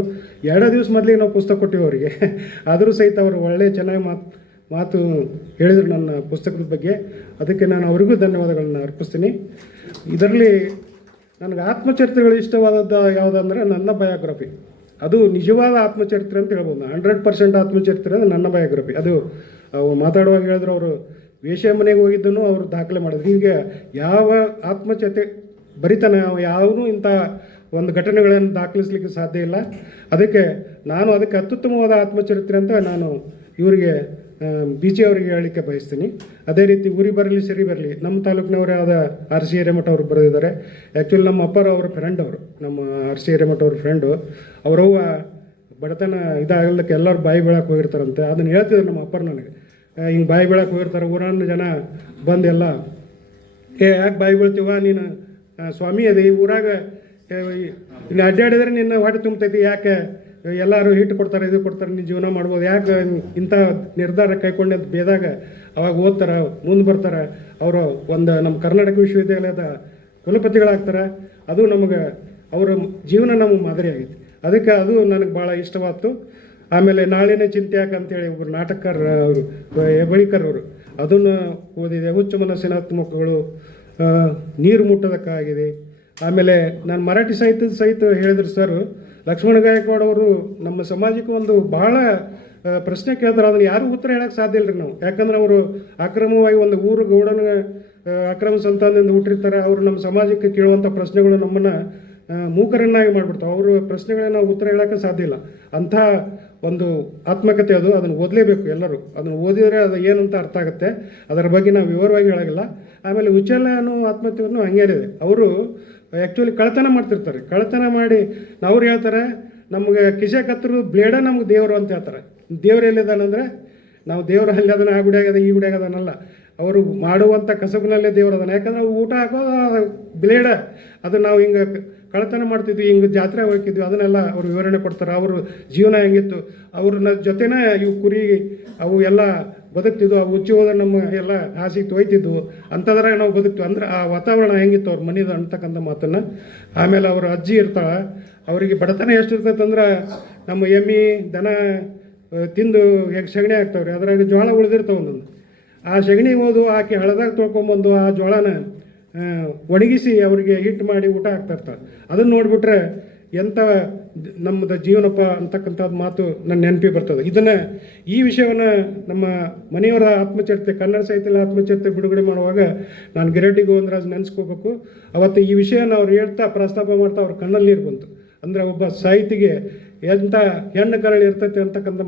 2 ದಿವಸ ಮೊದಲಿಗೆ ನಾವು ಪುಸ್ತಕ ಕೊಟ್ಟಿವಿ ಅವರಿಗೆ. ಆದರೂ ಸಹಿತ ಅವರು ಒಳ್ಳೆಯ ಚೆನ್ನಾಗಿ ಮಾತು ಹೇಳಿದರು ನನ್ನ ಪುಸ್ತಕದ ಬಗ್ಗೆ. ಅದಕ್ಕೆ ನಾನು ಅವರಿಗೂ ಧನ್ಯವಾದಗಳನ್ನ ಅರ್ಪಿಸ್ತೀನಿ. ಇದರಲ್ಲಿ ನನಗೆ ಆತ್ಮಚರಿತ್ರೆಗಳು ಇಷ್ಟವಾದದ್ದು ಯಾವುದಂದ್ರೆ ನನ್ನ ಬಯೋಗ್ರಫಿ. ಅದು ನಿಜವಾದ ಆತ್ಮಚರಿತ್ರೆ ಅಂತ ಹೇಳ್ಬೋದು. 100% ಆತ್ಮಚರಿತ್ರೆ ಅಂದರೆ ನನ್ನ ಬಯೋಗ್ರಫಿ. ಅದು ಅವ್ರು ಮಾತಾಡುವಾಗ ಹೇಳಿದ್ರು, ಅವರು ವೇಶ್ಯ ಮನೆಗೆ ಹೋಗಿದ್ದನ್ನು ಅವರು ದಾಖಲೆ ಮಾಡಿದ್ರು. ಹೀಗೆ ಯಾವ ಆತ್ಮಚರಿತ್ರೆ ಬರಿತಾನೆ ಯಾವನು ಇಂಥ ಒಂದು ಘಟನೆಗಳನ್ನು ದಾಖಲಿಸಲಿಕ್ಕೆ ಸಾಧ್ಯ ಇಲ್ಲ. ಅದಕ್ಕೆ ಅತ್ಯುತ್ತಮವಾದ ಆತ್ಮಚರಿತ್ರೆ ಅಂತ ನಾನು ಇವರಿಗೆ BG ಅವರಿಗೆ ಹೇಳಲಿಕ್ಕೆ ಬಯಸ್ತೀನಿ. ಅದೇ ರೀತಿ ಊರಿ ಬರಲಿ ಸರಿ ಬರಲಿ, ನಮ್ಮ ತಾಲೂಕಿನವರೇ ಆದ RC ಹಿರೇಮಠ ಅವರು ಬರೆದಿದ್ದಾರೆ. ಆ್ಯಕ್ಚುಲಿ ನಮ್ಮ ಅಪ್ಪರು ಅವರ ಫ್ರೆಂಡ್, ಅವರು ನಮ್ಮ RC ಹಿರೇಮಠ ಅವ್ರ ಫ್ರೆಂಡು. ಅವರವ್ವ ಬಡತನ ಇದಾಗಲಿಕ್ಕೆ ಎಲ್ಲರೂ ಬಾಯಿ ಬೀಳಕ್ಕೆ ಹೋಗಿರ್ತಾರಂತೆ. ಅದನ್ನು ಹೇಳ್ತಿದ್ರು ನಮ್ಮ ಅಪ್ಪರು ನನಗೆ, ಹಿಂಗೆ ಬಾಯಿ ಬೀಳಕ್ಕೆ ಹೋಗಿರ್ತಾರೆ. ಊರನ್ನ ಜನ ಬಂದೆಲ್ಲ, ಯಾಕೆ ಬಾಯಿ ಬೀಳ್ತೀವ ನೀನು ಸ್ವಾಮಿ ಅದೇ ಈ ಊರಾಗ ಇನ್ನು ಅಡ್ಡಾಡಿದ್ರೆ ನಿನ್ನ ಹೊಟ್ಟೆ ತುಂಬತೈತಿ, ಯಾಕೆ ಎಲ್ಲರೂ ಹಿಟ್ಟು ಕೊಡ್ತಾರೆ ಇದು ಕೊಡ್ತಾರೆ, ನೀನು ಜೀವನ ಮಾಡ್ಬೋದು, ಯಾಕೆ ಇಂಥ ನಿರ್ಧಾರ ಕೈಕೊಂಡೆ ಅಂತ ಬೇದಾಗ ಅವಾಗ ಓದ್ತಾರೆ, ಮುಂದೆ ಬರ್ತಾರೆ. ಅವರು ನಮ್ಮ ಕರ್ನಾಟಕ ವಿಶ್ವವಿದ್ಯಾಲಯದ ಕುಲಪತಿಗಳಾಗ್ತಾರೆ. ಅದು ನಮಗೆ ಅವರ ಜೀವನ ನಮಗೆ ಮಾದರಿ ಆಗೈತಿ. ಅದಕ್ಕೆ ಅದು ನನಗೆ ಭಾಳ ಇಷ್ಟವಾಯ್ತು. ಆಮೇಲೆ ನಾಳಿನ ಚಿಂತೆ ಯಾಕೆ ಅಂತೇಳಿ ಒಬ್ಬರು ನಾಟಕಕಾರ ಅವರು ಹೆಬ್ಬಳಿಕರ್ ಅವರು, ಅದನ್ನು ಓದಿದೆ. ಹುಚ್ಚು ಮನಸ್ಸಿನಾತ್ಮಕಗಳು, ನೀರು ಮುಟ್ಟೋದಕ್ಕಾಗಿದೆ. ಆಮೇಲೆ ನಾನು ಮರಾಠಿ ಸಾಹಿತ್ಯದ ಸಹಿತ ಹೇಳಿದ್ರು ಸರ್, ಲಕ್ಷ್ಮಣ ಗಾಯಕ್ವಾಡ್ ಅವರು ನಮ್ಮ ಸಮಾಜಕ್ಕೆ ಒಂದು ಭಾಳ ಪ್ರಶ್ನೆ ಕೇಳಿದ್ರೆ ಅದನ್ನು ಯಾರೂ ಉತ್ತರ ಹೇಳಕ್ಕೆ ಸಾಧ್ಯ ಇಲ್ಲ ರೀ ನಾವು. ಯಾಕಂದ್ರೆ ಅವರು ಅಕ್ರಮವಾಗಿ ಒಂದು ಊರು ಗೌಡನ ಅಕ್ರಮ ಸಂತಾನದಿಂದ ಹುಟ್ಟಿರ್ತಾರೆ. ಅವರು ನಮ್ಮ ಸಮಾಜಕ್ಕೆ ಕೇಳುವಂಥ ಪ್ರಶ್ನೆಗಳು ನಮ್ಮನ್ನು ಮೂಕರನ್ನಾಗಿ ಮಾಡಿಬಿಡ್ತಾವೆ. ಅವರು ಪ್ರಶ್ನೆಗಳನ್ನ ನಾವು ಉತ್ತರ ಹೇಳೋಕ್ಕೆ ಸಾಧ್ಯ ಇಲ್ಲ. ಅಂಥ ಒಂದು ಆತ್ಮಕಥೆ ಅದು. ಅದನ್ನು ಓದಲೇಬೇಕು ಎಲ್ಲರೂ. ಅದನ್ನು ಓದಿದರೆ ಅದು ಏನಂತ ಅರ್ಥ ಆಗುತ್ತೆ. ಅದರ ಬಗ್ಗೆ ನಾವು ವಿವರವಾಗಿ ಹೇಳೋಂಗಿಲ್ಲ. ಆಮೇಲೆ ಉಚ್ಚಲ ಅನ್ನೋ ಆತ್ಮಹತ್ಯೆಯನ್ನು ಹಂಗೇನಿದೆ. ಅವರು ಆ್ಯಕ್ಚುಲಿ ಕಳ್ತನ ಮಾಡ್ತಿರ್ತಾರೆ. ಕಳ್ತನ ಮಾಡಿ ಅವ್ರು ಹೇಳ್ತಾರೆ ನಮಗೆ ಕಿಸೆ ಕತ್ತರು ಬ್ಲೇಡ ನಮ್ಗೆ ದೇವರು ಅಂತ ಹೇಳ್ತಾರೆ. ದೇವ್ರು ಎಲ್ಲಿದ್ದಾನಂದರೆ ನಾವು ದೇವ್ರ ಅಲ್ಲಿ ಅದನ್ನು ಆ ಗುಡಿ ಆಗ್ಯದ ಈ ಗುಡಿ ಆಗ್ಯದನಲ್ಲ, ಅವರು ಮಾಡುವಂಥ ಕಸಬಿನಲ್ಲೇ ದೇವ್ರು ಅದನ್ನು. ಯಾಕಂದ್ರೆ ಊಟ ಹಾಕೋದು ಬ್ಲೇಡ, ಅದು ನಾವು ಹಿಂಗೆ ಕಳ್ತನ ಮಾಡ್ತಿದ್ವಿ, ಹಿಂಗೆ ಜಾತ್ರೆ ಹೋಗ್ತಿದ್ವಿ, ಅದನ್ನೆಲ್ಲ ಅವರು ವಿವರಣೆ ಕೊಡ್ತಾರೆ. ಅವರು ಜೀವನ ಹೆಂಗಿತ್ತು, ಅವ್ರನ್ನ ಜೊತೆನೇ ಇವು ಕುರಿ ಅವು ಎಲ್ಲ ಬದುಕ್ತಿದ್ವು. ಅವು ಉಚ್ಚಿ ಹೋದ್ರೆ ನಮ್ಮ ಎಲ್ಲ ಹಾಸಿಗೆ ತೊಯ್ತಿದ್ವು. ಅಂಥದ್ರಾಗ ನಾವು ಬದುಕ್ತೀವಿ. ಅಂದ್ರೆ ಆ ವಾತಾವರಣ ಹೆಂಗಿತ್ತು ಅವ್ರ ಮನೇದು ಅಂತಕ್ಕಂಥ ಮಾತನ್ನು. ಆಮೇಲೆ ಅವ್ರ ಅಜ್ಜಿ ಇರ್ತಾಳೆ, ಅವರಿಗೆ ಬಡತನ ಎಷ್ಟಿರ್ತೈತೆ ಅಂದ್ರೆ ನಮ್ಮ ಎಮ್ಮೆ ದನ ತಿಂದು ಹೇಗೆ ಸಗಣಿ ಹಾಕ್ತಾವ್ರಿ, ಅದ್ರಾಗ ಜೋಳ ಉಳಿದಿರ್ತಾವೆ ಒಂದೊಂದು. ಆ ಸಗಣಿ ಹೋದು ಆಕೆ ಹಳದಾಗ ತೊಳ್ಕೊಂಬಂದು ಆ ಜೋಳನ ಒಣಗಿಸಿ ಅವರಿಗೆ ಹಿಟ್ಟು ಮಾಡಿ ಊಟ ಹಾಕ್ತಾಯಿರ್ತಾರೆ. ಅದನ್ನು ನೋಡಿಬಿಟ್ರೆ ಎಂಥ ನಮ್ಮದು ಜೀವನಪ್ಪ ಅಂತಕ್ಕಂಥದ್ದು ಮಾತು ನನ್ನ ನೆನಪಿ ಬರ್ತದೆ. ಇದನ್ನು ಈ ವಿಷಯವನ್ನು ನಮ್ಮ ಮನೆಯವರ ಆತ್ಮಚರಿತ್ರೆ, ಕನ್ನಡ ಸಾಹಿತ್ಯದ ಆತ್ಮಚರಿತ್ರೆ ಬಿಡುಗಡೆ ಮಾಡುವಾಗ ನಾನು ಗಿರಡ್ಡಿ ಗೋವಿಂದರಾಜ್ ನೆನೆಸ್ಕೋಬೇಕು. ಅವತ್ತು ಈ ವಿಷಯನ ಅವ್ರು ಹೇಳ್ತಾ ಪ್ರಸ್ತಾಪ ಮಾಡ್ತಾ ಅವ್ರ ಕಣ್ಣಲ್ಲಿ ನೀರು ಬಂತು. ಅಂದರೆ ಒಬ್ಬ ಸಾಹಿತಿಗೆ ಎಂಥ ಹೆಣ್ಣು ಕರಳು ಇರ್ತೈತಿ ಅಂತಕ್ಕಂಥ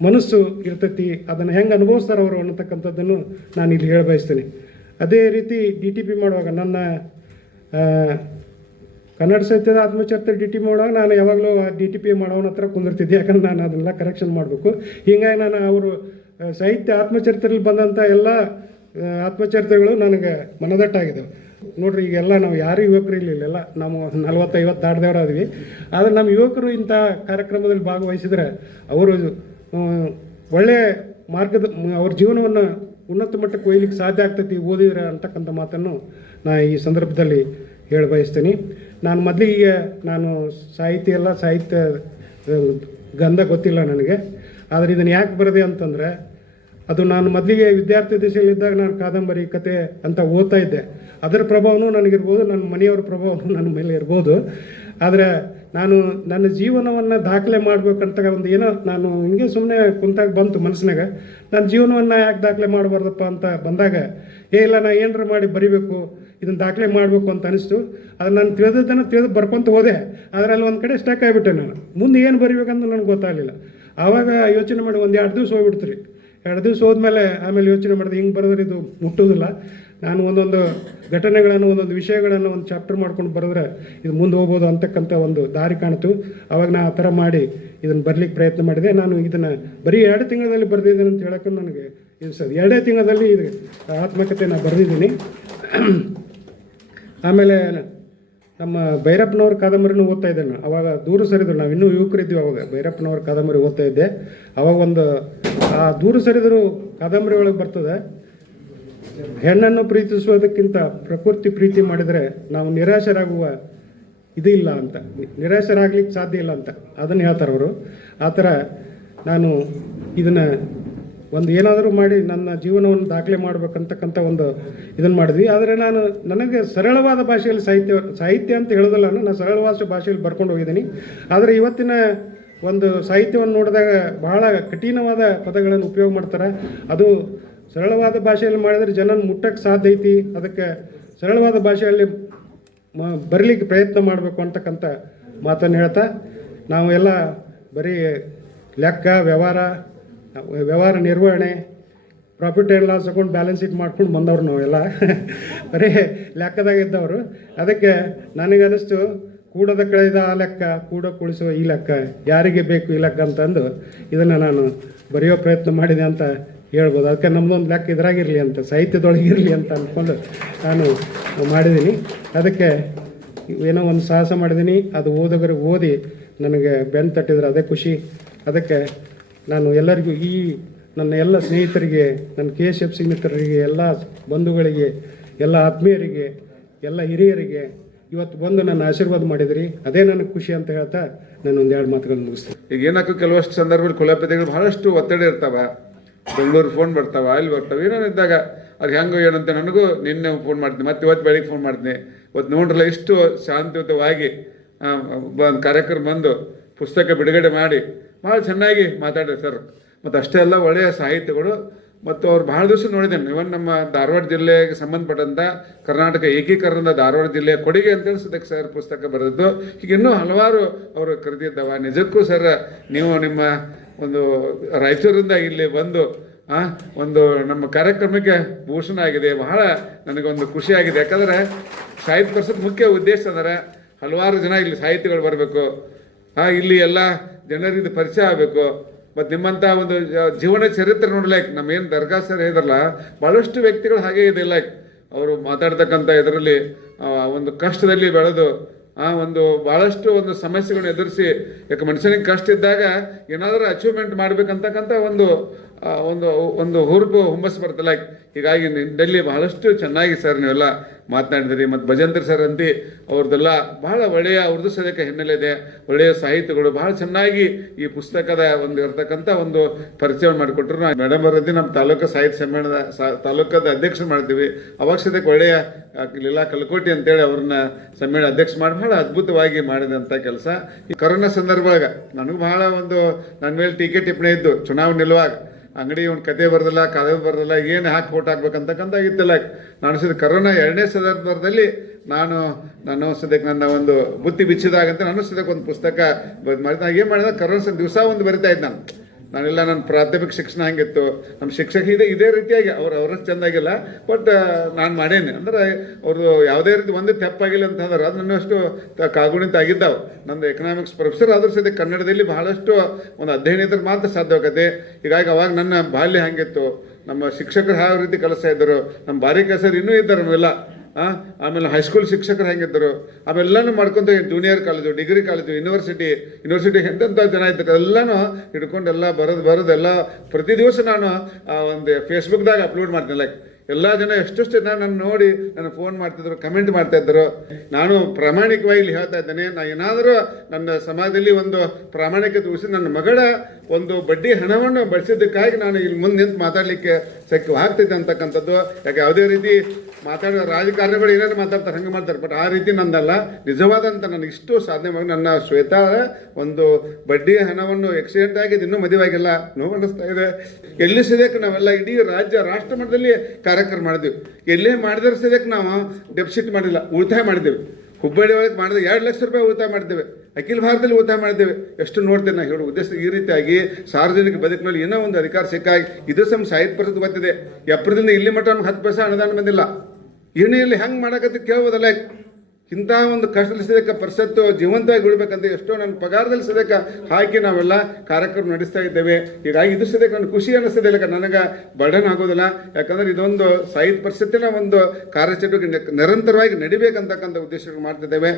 ಮನಸ್ಸು ಇರ್ತೈತಿ, ಅದನ್ನು ಹೆಂಗೆ ಅನುಭವಿಸ್ತಾರೆ ಅವರು ಅನ್ನತಕ್ಕಂಥದ್ದನ್ನು ನಾನು ಇಲ್ಲಿ ಹೇಳ ಬಯಸ್ತೀನಿ. ಅದೇ ರೀತಿ DTP ಮಾಡುವಾಗ ನನ್ನ ಕನ್ನಡ ಸಾಹಿತ್ಯದ ಆತ್ಮಚರಿತ್ರೆ DTP ಮಾಡುವಾಗ ನಾನು ಯಾವಾಗಲೂ ಆ DTP ಮಾಡೋನ ಹತ್ರ ಕುಂದಿರ್ತಿದ್ದೆ. ಯಾಕಂದ್ರೆ ನಾನು ಅದನ್ನೆಲ್ಲ ಕರೆಕ್ಷನ್ ಮಾಡಬೇಕು. ಹೀಗಾಗಿ ನಾನು ಅವರು ಸಾಹಿತ್ಯ ಆತ್ಮಚರಿತ್ರೆಯಲ್ಲಿ ಬಂದಂಥ ಎಲ್ಲ ಆತ್ಮಚರಿತ್ರೆಗಳು ನನಗೆ ಮನದಟ್ಟಾಗಿದ್ದವು. ನೋಡ್ರಿ, ಈಗೆಲ್ಲ ನಾವು ಯಾರು ಯುವಕರು ಇರಲಿಲ್ಲ, ನಾವು 40-50 ದಾಟಿದವರಾದ್ವಿ. ಆದರೆ ನಮ್ಮ ಯುವಕರು ಇಂಥ ಕಾರ್ಯಕ್ರಮದಲ್ಲಿ ಭಾಗವಹಿಸಿದರೆ ಅವರು ಒಳ್ಳೆಯ ಮಾರ್ಗದ ಅವ್ರ ಜೀವನವನ್ನು ಉನ್ನತ ಮಟ್ಟಕ್ಕೆ ಒಯ್ಯಲಿಕ್ಕೆ ಸಾಧ್ಯ ಆಗ್ತೈತಿ ಓದಿದ್ರೆ ಅಂತಕ್ಕಂಥ ಮಾತನ್ನು ನಾನು ಈ ಸಂದರ್ಭದಲ್ಲಿ ಹೇಳಿ ಬಯಸ್ತೀನಿ. ನಾನು ಮೊದಲಿಗೆ ನಾನು ಸಾಹಿತ್ಯ ಗಂಧ ಗೊತ್ತಿಲ್ಲ ನನಗೆ. ಆದರೆ ಇದನ್ನು ಯಾಕೆ ಬರದೆ ಅಂತಂದರೆ, ಅದು ನಾನು ಮೊದಲಿಗೆ ವಿದ್ಯಾರ್ಥಿ ದಶೆಯಲ್ಲಿದ್ದಾಗ ನಾನು ಕಾದಂಬರಿ ಕತೆ ಅಂತ ಓದ್ತಾ ಇದ್ದೆ. ಅದರ ಪ್ರಭಾವನೂ ನನಗಿರ್ಬೋದು, ನನ್ನ ಮನೆಯವರ ಪ್ರಭಾವನೂ ನನ್ನ ಮೇಲೆ ಇರ್ಬೋದು. ಆದರೆ ನಾನು ನನ್ನ ಜೀವನವನ್ನು ದಾಖಲೆ ಮಾಡ್ಬೇಕಂತ ಒಂದು ಏನೋ ನಾನು ಹಿಂಗೆ ಸುಮ್ಮನೆ ಕುಂತಾಗ ಬಂತು ಮನಸ್ಸಿನಾಗ, ನನ್ನ ಜೀವನವನ್ನು ಯಾಕೆ ದಾಖಲೆ ಮಾಡಬಾರ್ದಪ್ಪ ಅಂತ ಬಂದಾಗ, ಇಲ್ಲ ನಾ ಏನಾರ ಮಾಡಿ ಬರಿಬೇಕು, ಇದನ್ನು ದಾಖಲೆ ಮಾಡಬೇಕು ಅಂತ ಅನಿಸ್ತು. ಅದು ನಾನು ತಿಳಿದು ಬರ್ಕೊತ ಹೋದೆ. ಅದರಲ್ಲಿ ಒಂದು ಕಡೆ ಸ್ಟಕ್ ಆಗಿಬಿಟ್ಟೆ. ನಾನು ಮುಂದೆ ಏನು ಬರಿಬೇಕಂತ ನನಗೆ ಗೊತ್ತಾಗಲಿಲ್ಲ. ಆವಾಗ ಯೋಚನೆ ಮಾಡಿ ಒಂದು 2 ದಿವಸ ಹೋಗ್ಬಿಡ್ತು ರೀ. 2 ದಿವಸ ಹೋದ್ಮೇಲೆ ಆಮೇಲೆ ಯೋಚನೆ ಮಾಡಿದೆ, ಹಿಂಗೆ ಬರೆದ್ರೆ ಇದು ಮುಟ್ಟೋದಿಲ್ಲ. ನಾನು ಒಂದೊಂದು ಘಟನೆಗಳನ್ನು, ಒಂದೊಂದು ವಿಷಯಗಳನ್ನು ಒಂದು ಚಾಪ್ಟರ್ ಮಾಡ್ಕೊಂಡು ಬರೆದ್ರೆ ಇದು ಮುಂದೆ ಹೋಗ್ಬೋದು ಅಂತಕ್ಕಂಥ ಒಂದು ದಾರಿ ಕಾಣ್ತು. ಅವಾಗ ನಾನು ಆ ಥರ ಮಾಡಿ ಇದನ್ನು ಬರಲಿಕ್ಕೆ ಪ್ರಯತ್ನ ಮಾಡಿದೆ. ನಾನು ಇದನ್ನು ಬರೀ 2 ತಿಂಗಳಲ್ಲಿ ಬರೆದಿದ್ದೇನೆ ಅಂತ ಹೇಳೋಕ್ಕೆ ನನಗೆ ಇದು ಸರ್ 2 ತಿಂಗಳಲ್ಲಿ ಇದು ಆತ್ಮಕಥೆ ನಾನು ಬರೆದಿದ್ದೀನಿ. ಆಮೇಲೆ ನಮ್ಮ ಭೈರಪ್ಪನವ್ರ ಕಾದಂಬರಿನೂ ಓದ್ತಾ ಇದ್ದೆ ನಾನು. ಅವಾಗ ದೂರ ಸರಿದ್ರು, ನಾವು ಇನ್ನೂ ಯುವಕರಿದ್ವಿ ಅವಾಗ. ಭೈರಪ್ಪನವ್ರ ಕಾದಂಬರಿ ಓದ್ತಾ ಇದ್ದೆ. ಅವಾಗ ಒಂದು ಆ ದೂರ ಸರಿದರು ಕಾದಂಬರಿ ಒಳಗೆ ಬರ್ತದೆ, ಹೆಣ್ಣನ್ನು ಪ್ರೀತಿಸುವುದಕ್ಕಿಂತ ಪ್ರಕೃತಿ ಪ್ರೀತಿ ಮಾಡಿದರೆ ನಾವು ನಿರಾಶರಾಗುವ ಇದು ಇಲ್ಲ ಅಂತ, ನಿರಾಶರಾಗ್ಲಿಕ್ಕೆ ಸಾಧ್ಯ ಇಲ್ಲ ಅಂತ ಅದನ್ನು ಹೇಳ್ತಾರೆ ಅವರು. ಆ ಥರ ನಾನು ಇದನ್ನು ಒಂದು ಏನಾದರೂ ಮಾಡಿ ನನ್ನ ಜೀವನವನ್ನು ದಾಖಲೆ ಮಾಡಬೇಕಂತಕ್ಕಂಥ ಒಂದು ಇದನ್ನು ಮಾಡಿದ್ವಿ. ಆದರೆ ನನಗೆ ಸರಳವಾದ ಭಾಷೆಯಲ್ಲಿ ಸಾಹಿತ್ಯ ಅಂತ ಹೇಳೋದಲ್ಲ, ನಾನು ಸರಳವಾದ ಭಾಷೆಯಲ್ಲಿ ಬರ್ಕೊಂಡು ಹೋಗಿದ್ದೀನಿ. ಆದರೆ ಇವತ್ತಿನ ಒಂದು ಸಾಹಿತ್ಯವನ್ನು ನೋಡಿದಾಗ ಬಹಳ ಕಠಿಣವಾದ ಪದಗಳನ್ನು ಉಪಯೋಗ ಮಾಡ್ತಾರೆ. ಅದು ಸರಳವಾದ ಭಾಷೆಯಲ್ಲಿ ಮಾಡಿದರೆ ಜನನ ಮುಟ್ಟಕ್ಕೆ ಸಾಧ್ಯ ಐತಿ. ಅದಕ್ಕೆ ಸರಳವಾದ ಭಾಷೆಯಲ್ಲಿ ಬರಲಿಕ್ಕೆ ಪ್ರಯತ್ನ ಮಾಡಬೇಕು ಅಂತಕ್ಕಂಥ ಮಾತನ್ನು ಹೇಳ್ತಾ, ನಾವು ಎಲ್ಲ ಬರೀ ಲೆಕ್ಕ ವ್ಯವಹಾರ ನಿರ್ವಹಣೆ, profit and loss account balance sheet ಮಾಡ್ಕೊಂಡು ಬಂದವರು ನಾವೆಲ್ಲ ಬರೀ ಲೆಕ್ಕದಾಗ ಇದ್ದವರು. ಅದಕ್ಕೆ ನನಗನ್ನಿಸ್ತು, ಕೂಡದ ಕಳೆದ ಆ ಲೆಕ್ಕ, ಕೂಡ ಕುಳಿಸುವ ಈ ಲೆಕ್ಕ, ಯಾರಿಗೆ ಬೇಕು ಈ ಲೆಕ್ಕ ಅಂತಂದು ಇದನ್ನು ನಾನು ಬರೆಯೋ ಪ್ರಯತ್ನ ಮಾಡಿದೆ ಅಂತ ಹೇಳ್ಬೋದು. ಅದಕ್ಕೆ ನಮ್ಮದೊಂದು ಲೆಕ್ಕ ಇದ್ರಾಗಿರಲಿ ಅಂತ, ಸಾಹಿತ್ಯದೊಳಗಿರಲಿ ಅಂತ ಅಂದ್ಕೊಂಡು ನಾನು ಮಾಡಿದ್ದೀನಿ. ಅದಕ್ಕೆ ಏನೋ ಒಂದು ಸಾಹಸ ಮಾಡಿದ್ದೀನಿ. ಅದು ಓದೋಗರಿಗೆ ಓದಿ ನನಗೆ ಬೆನ್ನು ತಟ್ಟಿದ್ರೆ ಅದೇ ಖುಷಿ. ಅದಕ್ಕೆ ನಾನು ಎಲ್ಲರಿಗೂ, ಈ ನನ್ನ ಎಲ್ಲ ಸ್ನೇಹಿತರಿಗೆ, ನನ್ನ KSFC ಮಿತ್ರರಿಗೆ, ಎಲ್ಲ ಬಂಧುಗಳಿಗೆ, ಎಲ್ಲ ಆತ್ಮೀಯರಿಗೆ, ಎಲ್ಲ ಹಿರಿಯರಿಗೆ ಇವತ್ತು ಬಂದು ನನ್ನ ಆಶೀರ್ವಾದ ಮಾಡಿದ್ರಿ, ಅದೇ ನನಗೆ ಖುಷಿ ಅಂತ ಹೇಳ್ತಾ ನಾನು ಒಂದು 2 ಮಾತುಗಳನ್ನು ಮುಗಿಸ್ತೀನಿ. ಈಗ ಏನಕ್ಕೂ ಕೆಲವಷ್ಟು ಸಂದರ್ಭದಲ್ಲಿ ಕುಲಪತಿಗಳು ಬಹಳಷ್ಟು ಒತ್ತಡ ಇರ್ತಾವೆ. ಬೆಂಗಳೂರು ಫೋನ್ ಬರ್ತಾವೆ, ಅಲ್ಲಿ ಬರ್ತಾವೆ, ಏನೋ ಇದ್ದಾಗ ಅದು ಹೆಂಗೋ ಏನಂತ ನನಗೂ ನಿನ್ನೆ ಫೋನ್ ಮಾಡ್ತೀನಿ, ಮತ್ತೆ ಇವತ್ತು ಬೆಳಿಗ್ಗೆ ಫೋನ್ ಮಾಡ್ತೀನಿ. ಇವತ್ತು ನೋಡ್ರಲ್ಲ ಇಷ್ಟು ಶಾಂತಿಯುತವಾಗಿ ಒಂದು ಕಾರ್ಯಕ್ರಮ ಬಂದು ಪುಸ್ತಕ ಬಿಡುಗಡೆ ಮಾಡಿ ಭಾಳ ಚೆನ್ನಾಗಿ ಮಾತಾಡಿದೆ ಸರ್. ಮತ್ತು ಅಷ್ಟೇ ಅಲ್ಲ, ಒಳ್ಳೆಯ ಸಾಹಿತ್ಯಗಳು. ಮತ್ತು ಅವ್ರು ಭಾಳ ದಿವಸ ನೋಡಿದ್ದೇನೆ. ಇವನ್ ನಮ್ಮ ಧಾರವಾಡ ಜಿಲ್ಲೆಗೆ ಸಂಬಂಧಪಟ್ಟಂಥ ಕರ್ನಾಟಕ ಏಕೀಕರಣದ ಧಾರವಾಡ ಜಿಲ್ಲೆಯ ಕೊಡುಗೆ ಅಂತೇಳಿ ಸದ್ಯಕ್ಕೆ ಸರ್ ಪುಸ್ತಕ ಬರೆದಿದ್ದು. ಈಗ ಇನ್ನೂ ಹಲವಾರು ಅವರು ಕರೆದಿದ್ದಾವೆ. ನಿಜಕ್ಕೂ ಸರ್, ನೀವು ನಿಮ್ಮ ಒಂದು ರಾಯಚೂರಿಂದ ಇಲ್ಲಿ ಬಂದು ಒಂದು ನಮ್ಮ ಕಾರ್ಯಕ್ರಮಕ್ಕೆ ಭೂಷಣ ಆಗಿದೆ. ಬಹಳ ನನಗೊಂದು ಖುಷಿಯಾಗಿದೆ. ಯಾಕಂದರೆ ಸಾಹಿತ್ಯ ಪರಿಷತ್ ಮುಖ್ಯ ಉದ್ದೇಶ ಅಂದರೆ ಹಲವಾರು ಜನ ಇಲ್ಲಿ ಸಾಹಿತ್ಯಗಳು ಬರಬೇಕು, ಇಲ್ಲಿ ಎಲ್ಲ ಜನರಿಂದ ಪರಿಚಯ ಆಗಬೇಕು. ಮತ್ತು ನಿಮ್ಮಂಥ ಒಂದು ಜೀವನ ಚರಿತ್ರೆ ನೋಡ್ಲೈಕ್ ನಮ್ಮೇನು ದರ್ಗಾ ಸರ್ ಹೇಳಿದ್ರಲ್ಲ, ಭಾಳಷ್ಟು ವ್ಯಕ್ತಿಗಳು ಹಾಗೇ ಇದೆ. ಲೈಕ್ ಅವರು ಮಾತಾಡ್ತಕ್ಕಂಥ ಇದರಲ್ಲಿ ಒಂದು ಕಷ್ಟದಲ್ಲಿ ಬೆಳೆದು ಒಂದು ಭಾಳಷ್ಟು ಒಂದು ಸಮಸ್ಯೆಗಳನ್ನ ಎದುರಿಸಿ, ಯಾಕೆ ಮನುಷ್ಯನಿಗೆ ಕಷ್ಟ ಇದ್ದಾಗ ಏನಾದರೂ ಅಚೀವ್ಮೆಂಟ್ ಮಾಡ್ಬೇಕಂತಕ್ಕಂಥ ಒಂದು ಒಂದು ಒಂದು ಹುರುಪು ಹುಮ್ಮಸ್ಸು ಬರ್ತಲ್ಲ. ಹೀಗಾಗಿ ನಿನ್ನಲ್ಲಿ ಬಹಳಷ್ಟು ಚೆನ್ನಾಗಿ ಸರ್ ನೀವೆಲ್ಲ ಮಾತನಾಡಿದಿರಿ. ಮತ್ತು ಭಜಂತ್ರಿ ಸರ್ ಅಂತಿ ಅವ್ರದ್ದೆಲ್ಲ ಬಹಳ ಒಳ್ಳೆಯ ಅವ್ರದ್ದು ಸದ್ಯಕ್ಕೆ ಹಿನ್ನೆಲೆ ಇದೆ, ಒಳ್ಳೆಯ ಸಾಹಿತ್ಯಗಳು ಬಹಳ ಚೆನ್ನಾಗಿ ಈ ಪುಸ್ತಕದ ಒಂದು ಇರ್ತಕ್ಕಂಥ ಒಂದು ಪರಿಚಯವನ್ನು ಮಾಡಿಕೊಟ್ರು. ಮೇಡಮ್ ಅವರದ್ದು ನಮ್ಮ ತಾಲೂಕು ಸಾಹಿತ್ಯ ಸಮ್ಮೇಳನದ ತಾಲೂಕದ ಅಧ್ಯಕ್ಷರು ಮಾಡ್ತೀವಿ. ಅವಾಗ ಸದ್ಯಕ್ಕೆ ಒಳ್ಳೆಯ ಲೀಲಾ ಕಲ್ಕೋಟಿ ಅಂತೇಳಿ ಅವ್ರನ್ನ ಸಮ್ಮೇಳನ ಅಧ್ಯಕ್ಷ ಮಾಡಿ ಬಹಳ ಅದ್ಭುತವಾಗಿ ಮಾಡಿದಂಥ ಕೆಲಸ. ಈ ಕೊರೋನಾ ಸಂದರ್ಭದಾಗ ನನಗೂ ಬಹಳ ಒಂದು ನನ್ನ ಮೇಲೆ ಟೀಕೆ ಟಿಪ್ಪಣಿ ಇದ್ದು. ಚುನಾವಣೆ ನಿಲ್ಲುವಾಗ ಅಂಗಡಿ ಒಂದು ಕತೆ ಬರೋದಿಲ್ಲ, ಕಾಲೇಜ್ ಬರೋದಿಲ್ಲ, ಏನು ಹಾಕಿ ಫೋಟೋ ಹಾಕ್ಬೇಕಂತಕ್ಕಂಥ ಇತ್ತಿಲ್ಲ. ನಾನು ಸದ್ಯ ಕರೋನಾ 2ನೇ ಸಂದರ್ಭದಲ್ಲಿ ನಾನು ಸದ್ಯಕ್ಕೆ ನನ್ನ ಒಂದು ಬುತ್ತಿ ಬಿಚ್ಚಿದಾಗಂತ ನಾನು ಸದ್ಯಕ್ಕೆ ಒಂದು ಪುಸ್ತಕ ಮಾಡಿದೆ. ನಾನು ಏನು ಮಾಡಿದೆ, ಕರೋನಾ ದಿವಸ ಒಂದು ಬರಿತಾ ಇದ್ದೆ. ನಾನೆಲ್ಲ ನನ್ನ ಪ್ರಾಥಮಿಕ ಶಿಕ್ಷಣ ಹಂಗಿತ್ತು, ನಮ್ಮ ಶಿಕ್ಷಕ ಇದೇ ರೀತಿಯಾಗಿ ಅವ್ರಷ್ಟು ಚೆಂದಾಗಿಲ್ಲ, ಬಟ್ ನಾನು ಮಾಡೇನೆ. ಅಂದರೆ ಅವ್ರದ್ದು ಯಾವುದೇ ರೀತಿ ಒಂದು ತೆಪ್ಪಾಗಿಲ್ಲ ಅಂತಂದ್ರೆ ಅದು ನನ್ನಷ್ಟು ಕಾಗುಣಿತ ಆಗಿದ್ದಾವೆ. ನಂದು ಎಕನಾಮಿಕ್ಸ್ ಪ್ರೊಫೆಸರ್ ಆದರೂ ಸದ್ಯ ಕನ್ನಡದಲ್ಲಿ ಬಹಳಷ್ಟು ಒಂದು ಅಧ್ಯಯನ ಇದ್ರೆ ಮಾತ್ರ ಸಾಧ್ಯವಾಗತ್ತೆ. ಹೀಗಾಗಿ ಅವಾಗ ನನ್ನ ಬಾಲ್ಯ ಹಂಗಿತ್ತು. ನಮ್ಮ ಶಿಕ್ಷಕರು ಯಾವ ರೀತಿ ಕಲಿಸ್ತಾ ಇದ್ದರು, ನಮ್ಮ ಬಾರಿಕ ಸರ್ ಇನ್ನೂ ಇದ್ದಾರೆ ನಾವೆಲ್ಲ. ಆಮೇಲೆ ಹೈಸ್ಕೂಲ್ ಶಿಕ್ಷಕರು ಹೆಂಗಿದ್ದರು, ಆಮೇಲೆಲ್ಲನೂ ಮಾಡ್ಕೊಂತ junior college, degree college, university ಎಂತೆಂಥ ಜನ ಇದ್ದರು ಎಲ್ಲನೂ ಹಿಡ್ಕೊಂಡು ಎಲ್ಲ ಬರೋದು ಎಲ್ಲ ಪ್ರತಿ ದಿವಸ ನಾನು ಒಂದು ಫೇಸ್ಬುಕ್ದಾಗ ಅಪ್ಲೋಡ್ ಮಾಡ್ತೀನಿ. ಲೈಕ್ ಎಲ್ಲ ಜನ ಎಷ್ಟೆಷ್ಟು ಜನ ನನ್ನ ನೋಡಿ ನನಗೆ ಫೋನ್ ಮಾಡ್ತಿದ್ರು, ಕಮೆಂಟ್ ಮಾಡ್ತಾಯಿದ್ರು. ನಾನು ಪ್ರಾಮಾಣಿಕವಾಗಿ ಇಲ್ಲಿ ಹೇಳ್ತಾ ಇದ್ದೇನೆ, ನಾನು ಏನಾದರೂ ನನ್ನ ಸಮಾಜದಲ್ಲಿ ಒಂದು ಪ್ರಾಮಾಣಿಕತೆ ಉಳಿಸಿ ನನ್ನ ಮಗಳ ಒಂದು ಬಡ್ಡಿ ಹಣವನ್ನು ಬಳಸಿದ್ದಕ್ಕಾಗಿ ನಾನು ಇಲ್ಲಿ ಮುಂದೆ ನಿಂತು ಮಾತಾಡಲಿಕ್ಕೆ ಆಗ್ತಿದ್ದೆ ಅಂತಕ್ಕಂಥದ್ದು. ಯಾಕೆ ಯಾವುದೇ ರೀತಿ ಮಾತಾಡೋ ರಾಜಕಾರಣಿಗಳು ಏನಾದ್ರು ಮಾತಾಡ್ತಾರೆ, ಹಂಗೆ ಮಾಡ್ತಾರೆ, ಬಟ್ ಆ ರೀತಿ ನಂದಲ್ಲ. ನಿಜವಾದಂಥ ನನಗೆ ಇಷ್ಟು ಸಾಧನೆ ಮಾಡಿ ನನ್ನ ಶ್ವೇತಾ ಒಂದು ಬಡ್ಡಿ ಹಣವನ್ನು ಆಕ್ಸಿಡೆಂಟ್ ಆಗಿದೆ, ಇನ್ನೂ ಮದುವೆಯಾಗಿಲ್ಲ, ನೋವು ಅನ್ನಿಸ್ತಾ ಇದೆ. ಎಲ್ಲಿ ಸದ್ಯಕ್ಕೆ ನಾವೆಲ್ಲ ಇಡೀ ರಾಷ್ಟ್ರ ಮಟ್ಟದಲ್ಲಿ ಕಾರ್ಯಕ್ರಮ ಮಾಡಿದ್ವಿ. ಎಲ್ಲೇ ಮಾಡಿದ್ರೆ ಸದ್ಯಕ್ಕೆ ನಾವು ಡೆಪಾಸಿಟ್ ಮಾಡಿಲ್ಲ, ಉಳಿತಾಯ ಮಾಡಿದ್ದೇವೆ. ಹುಬ್ಬಳ್ಳಿ ಒಳಗೆ ಮಾಡಿದ್ರೆ 2 ಲಕ್ಷ ರೂಪಾಯಿ ಉಳಿತಾಯ ಮಾಡಿದ್ದೇವೆ. ಅಖಿಲ ಭಾರತದಲ್ಲಿ ಉಳಿತಾಯ ಮಾಡಿದ್ದೇವೆ. ಎಷ್ಟು ನೋಡ್ತೇನೆ ನಾನು ಹೇಳೋ ಉದ್ದೇಶ ಈ ರೀತಿಯಾಗಿ ಸಾರ್ವಜನಿಕ ಬದುಕಿನಲ್ಲಿ ಏನೋ ಒಂದು ಅಧಿಕಾರ ಸಿಕ್ಕಾಗಿ ಇದು ಸಾಹಿತ್ಯ ಪರಿಷತ್ ಗೊತ್ತಿದೆ. ಎಪ್ರಿಲಿಂದ ಇಲ್ಲಿ ಮಟ್ಟ ನಮ್ಗೆ 10 ಪೈಸೆ ಅನುದಾನ ಬಂದಿಲ್ಲ. ಏನು ಇಲ್ಲಿ ಹೆಂಗೆ ಮಾಡೋಕಂತ ಕೇಳ್ಬೋದಲ್ಲ. ಇಂಥ ಒಂದು ಕಷ್ಟದಲ್ಲಿ ಸದ್ಯಕ್ಕೆ ಪರಿಷತ್ತು ಜೀವಂತವಾಗಿ ಉಳ್ಬೇಕಂತ ಎಷ್ಟೋ ನನ್ನ ಪಗಾರದಲ್ಲಿ ಸದ್ಯಕ್ಕೆ ಹಾಕಿ ನಾವೆಲ್ಲ ಕಾರ್ಯಕ್ರಮ ನಡೆಸ್ತಾ ಇದ್ದೇವೆ. ಹೀಗಾಗಿ ಇದು ಸದ್ಯಕ್ಕೆ ನನಗೆ ಖುಷಿ ಅನ್ನಿಸ್ತದೆ. ಇಲ್ಲ ನನಗೆ ಬರ್ಡನ್ ಆಗೋದಿಲ್ಲ. ಯಾಕಂದರೆ ಇದೊಂದು ಸಾಹಿತ್ಯ ಪರಿಷತ್ತಿನ ಒಂದು ಕಾರ್ಯಚಟುವಟಿಕೆ ನಿರಂತರವಾಗಿ ನಡಿಬೇಕಂತಕ್ಕಂಥ ಉದ್ದೇಶಗಳು ಮಾಡ್ತಿದ್ದೇವೆ.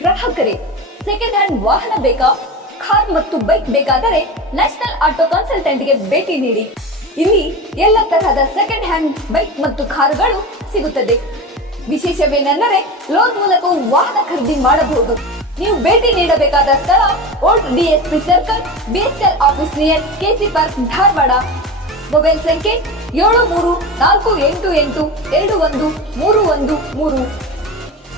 ಗ್ರಾಹಕರೇ, ಸೆಕೆಂಡ್ ಹ್ಯಾಂಡ್ ವಾಹನ ಬೇಕಾ? ಕಾರ್ ಮತ್ತು ಬೈಕ್ ಬೇಕಾದರೆ ನ್ಯಾಷನಲ್ ಆಟೋ ಕನ್ಸಲ್ಟೆಂಟ್ಗೆ ಭೇಟಿ ನೀಡಿ. ಇಲ್ಲಿ ಎಲ್ಲ ತರಹದ ಸೆಕೆಂಡ್ ಹ್ಯಾಂಡ್ ಬೈಕ್ ಮತ್ತು ಕಾರುಗಳು ಸಿಗುತ್ತದೆ. ವಿಶೇಷವೇನೆಂದರೆ ಲೋನ್ ಮೂಲಕವೂ ವಾಹನ ಖರೀದಿ ಮಾಡಬಹುದು. ನೀವು ಭೇಟಿ ನೀಡಬೇಕಾದ ಸ್ಥಳ old DSP circle, BSL office near KC park, Dharwad. Mobile ಸಂಖ್ಯೆ 7348821313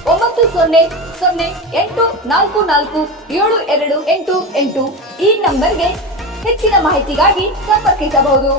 9008447288 ಈ ನಂಬರ್ಗೆ ಹೆಚ್ಚಿನ ಮಾಹಿತಿಗಾಗಿ ಸಂಪರ್ಕಿಸಬಹುದು.